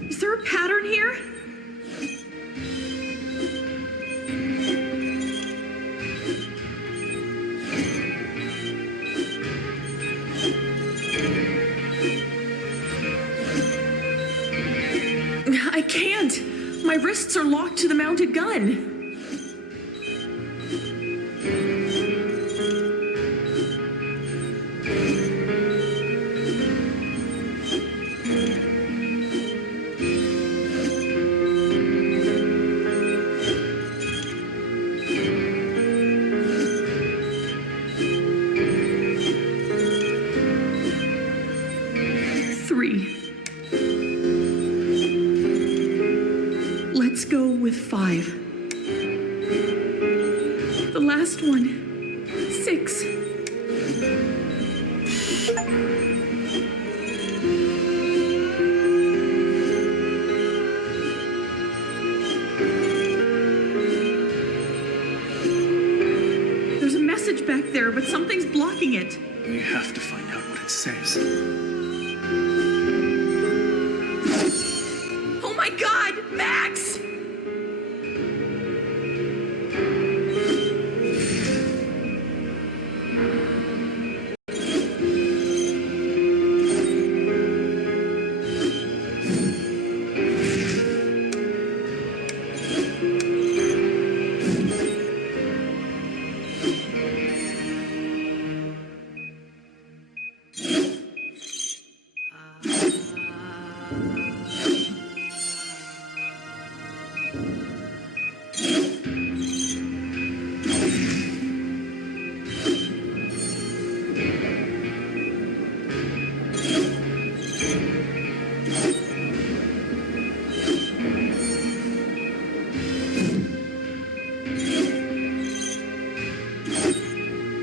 Is there a pattern here? I can't. My wrists are locked to the mounted gun. 3. Let's go with 5. The last one. 6. There's a message back there, but something's blocking it. We have to find out what it says. Oh my God, Max!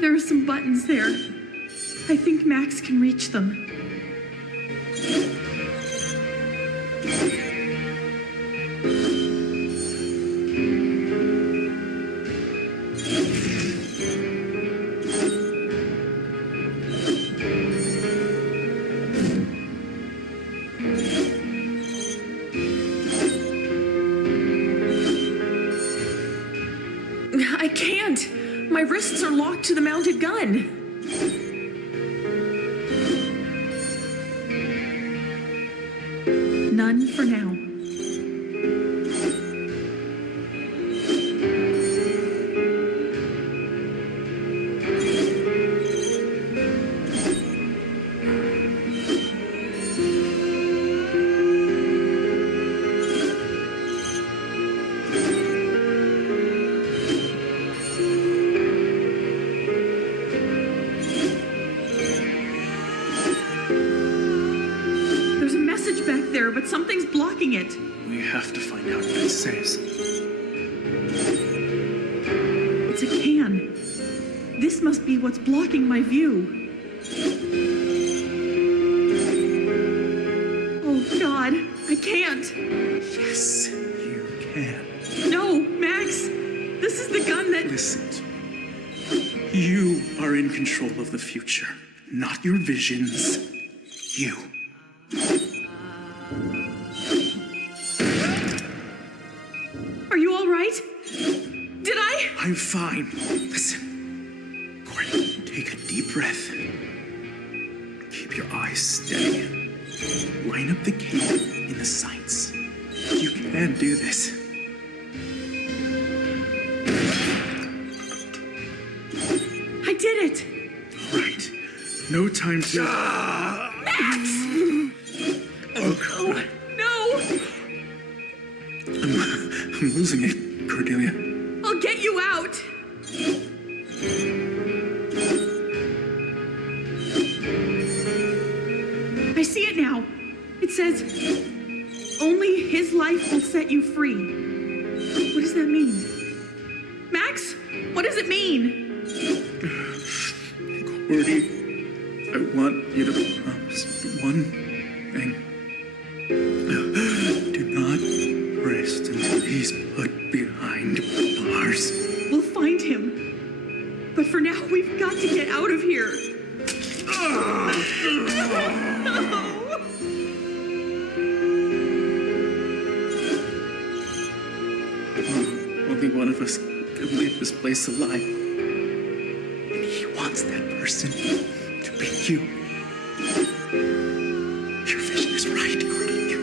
There are some buttons there. I think Max can reach them. I can't. My wrists are locked to the mounted gun. None for now. There's a message back there, but something's blocking it. We have to find out what it says. It's a can. This must be what's blocking my view. Oh God, I can't. Yes, you can. No, Max. This is the gun that... Listen to me. You are in control of the future, not your visions. You. Are you all right? Did I? I'm fine. Listen. Corey, take a deep breath. Keep your eyes steady. Line up the can in the sights. You can do this. I did it! All right. No time to... Max! Oh, God. No! I'm losing it, Cordelia. I'll get you out! I see it now. It says, only his life will set you free. What does that mean? Max, what does it mean? Cordy, I want you to promise me one thing. Do not rest until he's put behind bars. We'll find him. But for now, we've got to get out of here. Only one of us can leave this place alive. And he wants that person to be you. Your vision is right, Cordelia.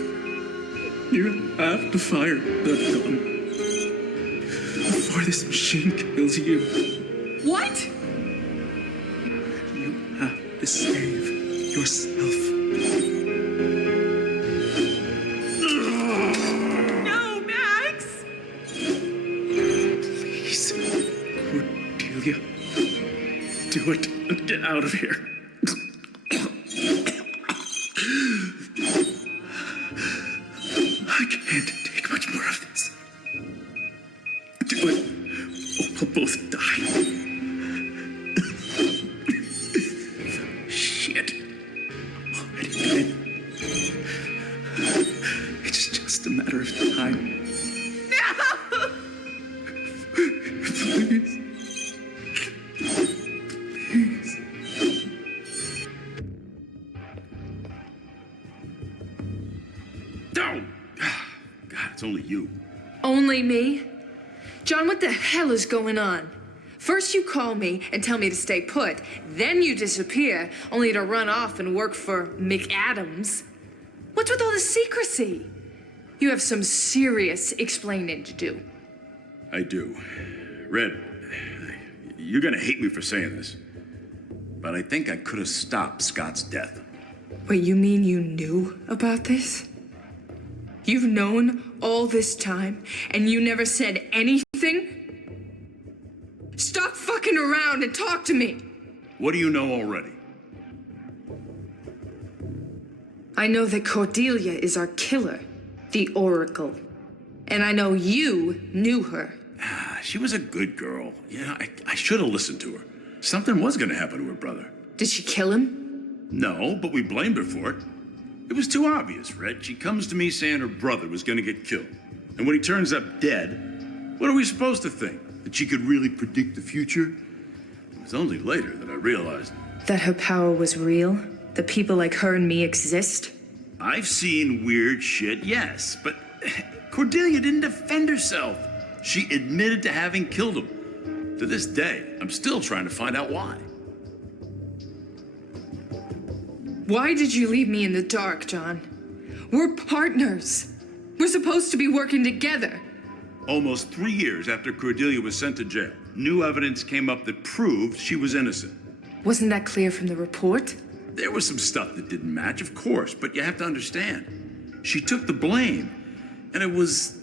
You have to fire the gun before this machine kills you. What? You have to save yourself. No, Max! Please, Cordelia, do it and get out of here. just a matter of time. No! Please. Please. Don't! God, it's only you. Only me? John, what the hell is going on? First you call me and tell me to stay put, then you disappear, only to run off and work for McAdams. What's with all the secrecy? You have some serious explaining to do. I do. Red, you're gonna hate me for saying this, but I think I could have stopped Scott's death. Wait, you mean you knew about this? You've known all this time, and you never said anything? Stop fucking around and talk to me! What do you know already? I know that Cordelia is our killer, the Oracle. And I know you knew her. She was a good girl. Yeah, I should have listened to her. Something was gonna happen to her brother. Did she kill him? No, but we blamed her for it. It was too obvious, Red. She comes to me saying her brother was gonna get killed. And when he turns up dead, what are we supposed to think? That she could really predict the future? It was only later that I realized. That her power was real? That people like her and me exist? I've seen weird shit, yes, but Cordelia didn't defend herself. She admitted to having killed him. To this day, I'm still trying to find out why. Why did you leave me in the dark, John? We're partners. We're supposed to be working together. Almost 3 years after Cordelia was sent to jail, new evidence came up that proved she was innocent. Wasn't that clear from the report? There was some stuff that didn't match, of course, but you have to understand. She took the blame, and it was...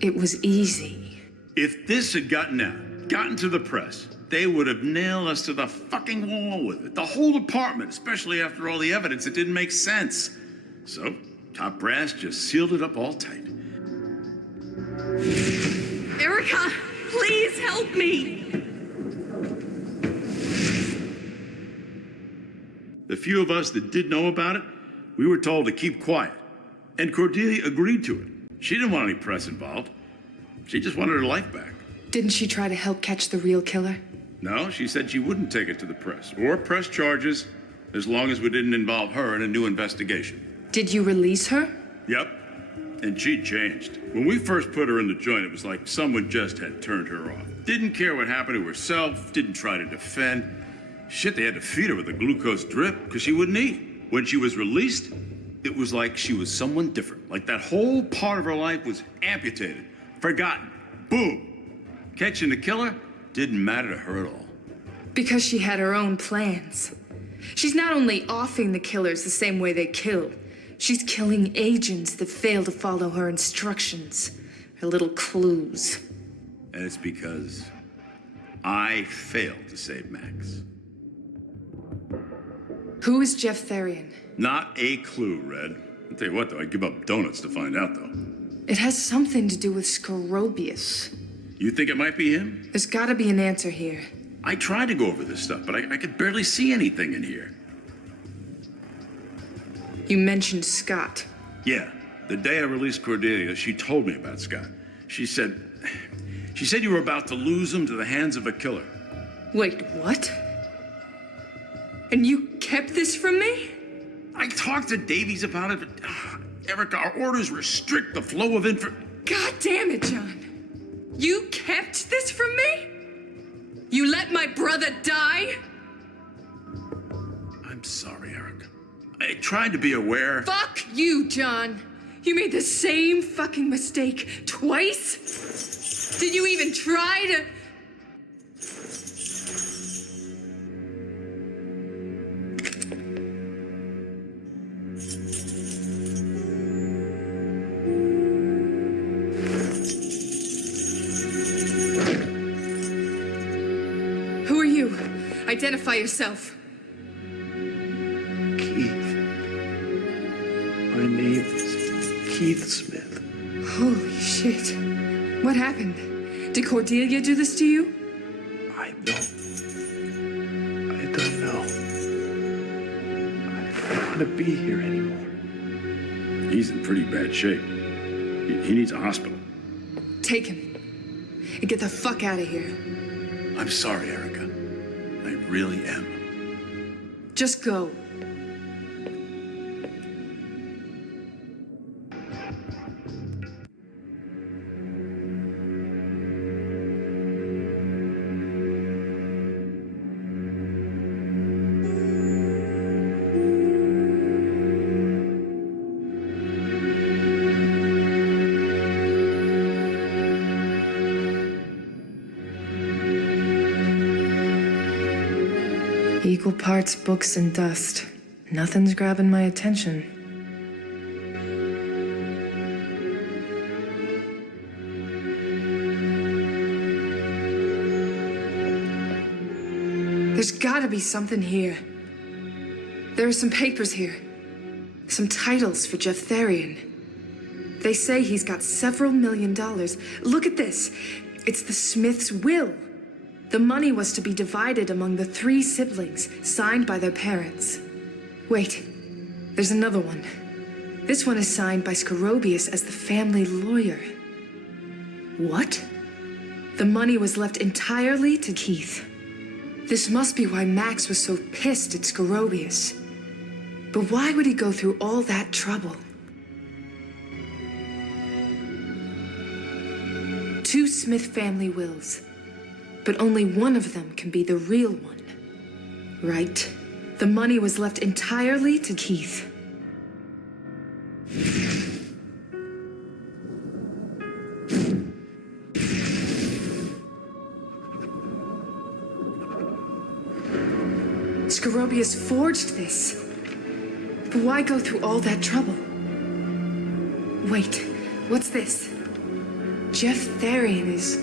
It was easy. If this had gotten out, gotten to the press, they would have nailed us to the fucking wall with it. The whole department, especially after all the evidence that didn't make sense. So, top brass just sealed it up all tight. Erica, please help me! The few of us that did know about it, we were told to keep quiet. And Cordelia agreed to it. She didn't want any press involved. She just wanted her life back. Didn't she try to help catch the real killer? No, she said she wouldn't take it to the press or press charges as long as we didn't involve her in a new investigation. Did you release her? Yep. And she changed. When we first put her in the joint, it was like someone just had turned her off. Didn't care what happened to herself, didn't try to defend. Shit, they had to feed her with a glucose drip because she wouldn't eat. When she was released, it was like she was someone different. Like that whole part of her life was amputated, forgotten. Boom. Catching the killer didn't matter to her at all. Because she had her own plans. She's not only offing the killers the same way they kill, she's killing agents that fail to follow her instructions, her little clues. And it's because I failed to save Max. Who is Jeff Therian? Not a clue, Red. I'll tell you what, though, I'd give up donuts to find out, though. It has something to do with Scorobius. You think it might be him? There's gotta be an answer here. I tried to go over this stuff, but I could barely see anything in here. You mentioned Scott. Yeah, the day I released Cordelia, she told me about Scott. She said you were about to lose him to the hands of a killer. Wait, what? And you kept this from me? I talked to Davies about it, but Erica, our orders restrict the flow of info. God damn it, John. You kept this from me? You let my brother die? I'm sorry, Erica. I tried to be aware. Fuck you, John. You made the same fucking mistake twice? Did you even try to... Who are you? Identify yourself. My name is Keith Smith. Holy shit. What happened? Did Cordelia do this to you? I don't know. I don't want to be here anymore. He's in pretty bad shape. He needs a hospital. Take him. And get the fuck out of here. I'm sorry, Erica. I really am. Just go. Equal parts books and dust. Nothing's grabbing my attention. There's gotta be something here. There are some papers here. Some titles for Jeff Therian. They say he's got several $1 million. Look at this. It's the Smiths' will. The money was to be divided among the 3 siblings, signed by their parents. Wait, there's another one. This one is signed by Scorobius as the family lawyer. What? The money was left entirely to Keith. This must be why Max was so pissed at Scorobius. But why would he go through all that trouble? 2 Smith family wills. But only one of them can be the real one. Right? The money was left entirely to Keith. Scorobius forged this. But why go through all that trouble? Wait, what's this? Jeff Therian is...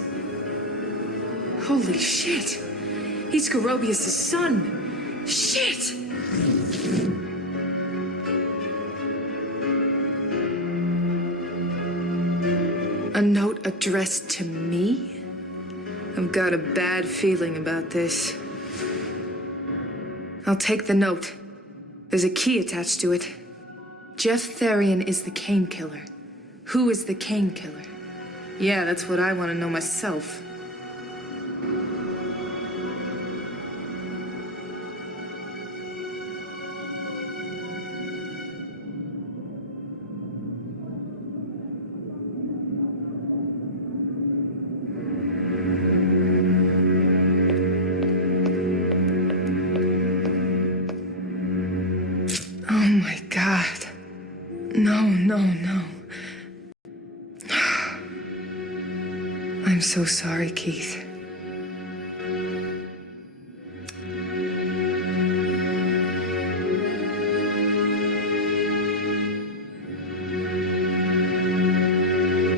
Holy shit! He's Scorobius' son! Shit! A note addressed to me? I've got a bad feeling about this. I'll take the note. There's a key attached to it. Jeff Therian is the Kane killer. Who is the Kane killer? Yeah, that's what I want to know myself. No. I'm so sorry, Keith.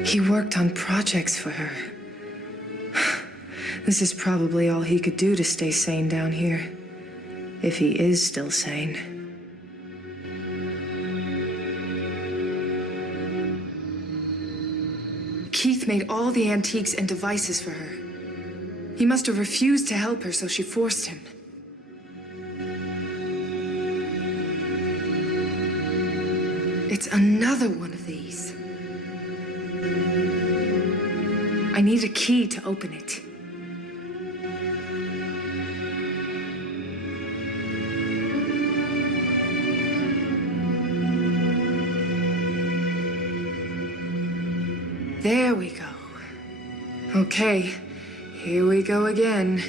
He worked on projects for her. This is probably all he could do to stay sane down here. If he is still sane. Keith made all the antiques and devices for her. He must have refused to help her, so she forced him. It's another one of these. I need a key to open it. There we go. Okay, here we go again.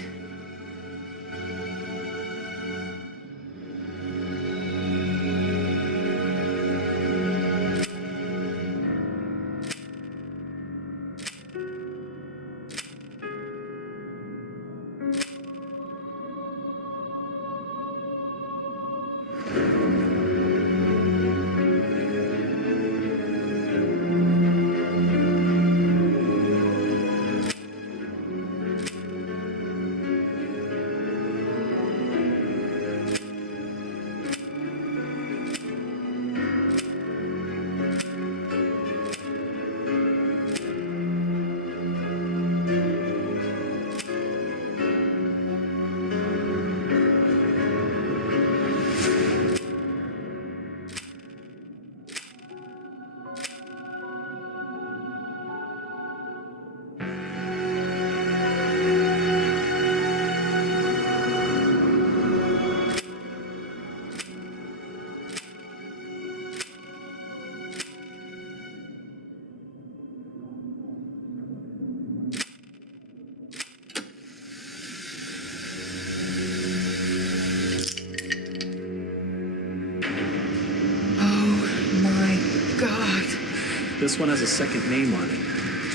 This one has a second name on it.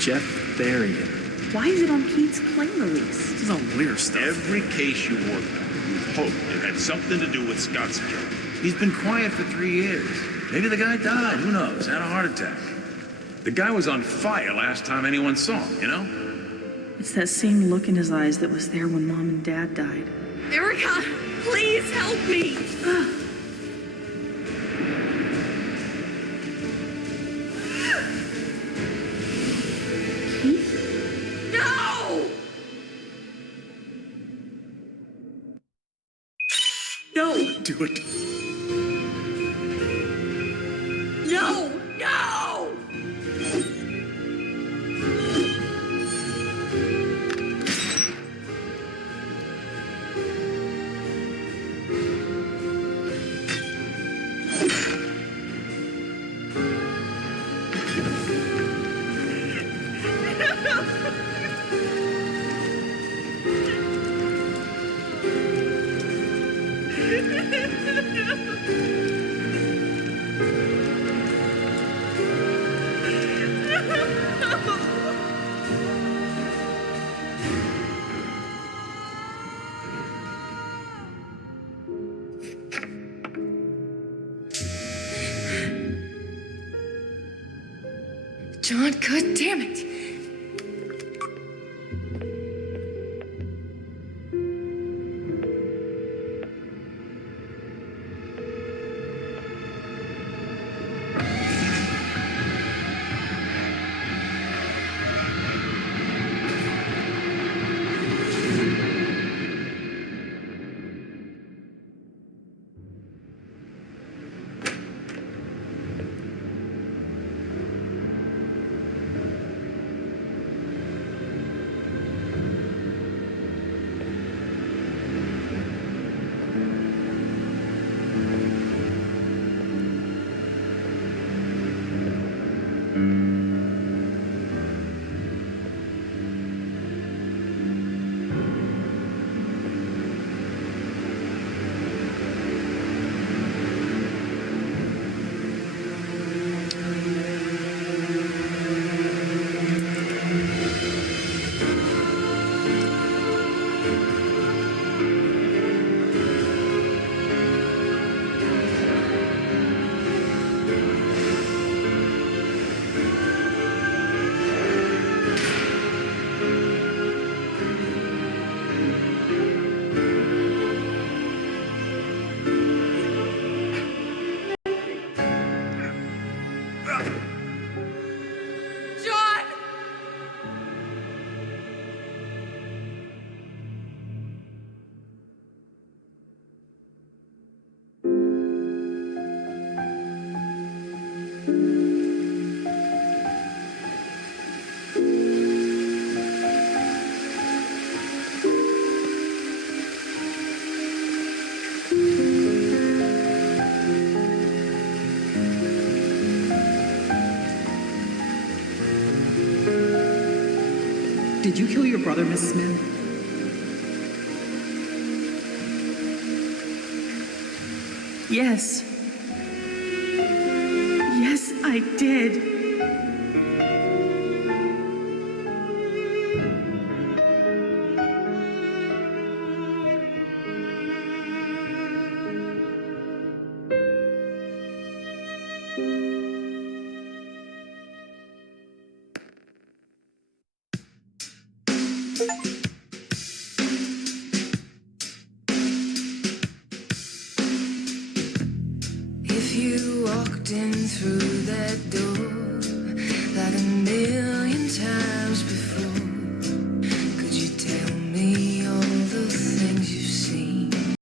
Jeff Therian. Why is it on Pete's claim release? This is all lawyer stuff. Every case you worked on, you hoped it had something to do with Scott's killing. He's been quiet for 3 years. Maybe the guy died, who knows, had a heart attack. The guy was on fire last time anyone saw him, you know? It's that same look in his eyes that was there when Mom and Dad died. Erica, please help me! No! No! Do it. No! No! John, god damn it! Did you kill your brother, Miss Smith? Yes. Yes, I did. If you walked in through that door,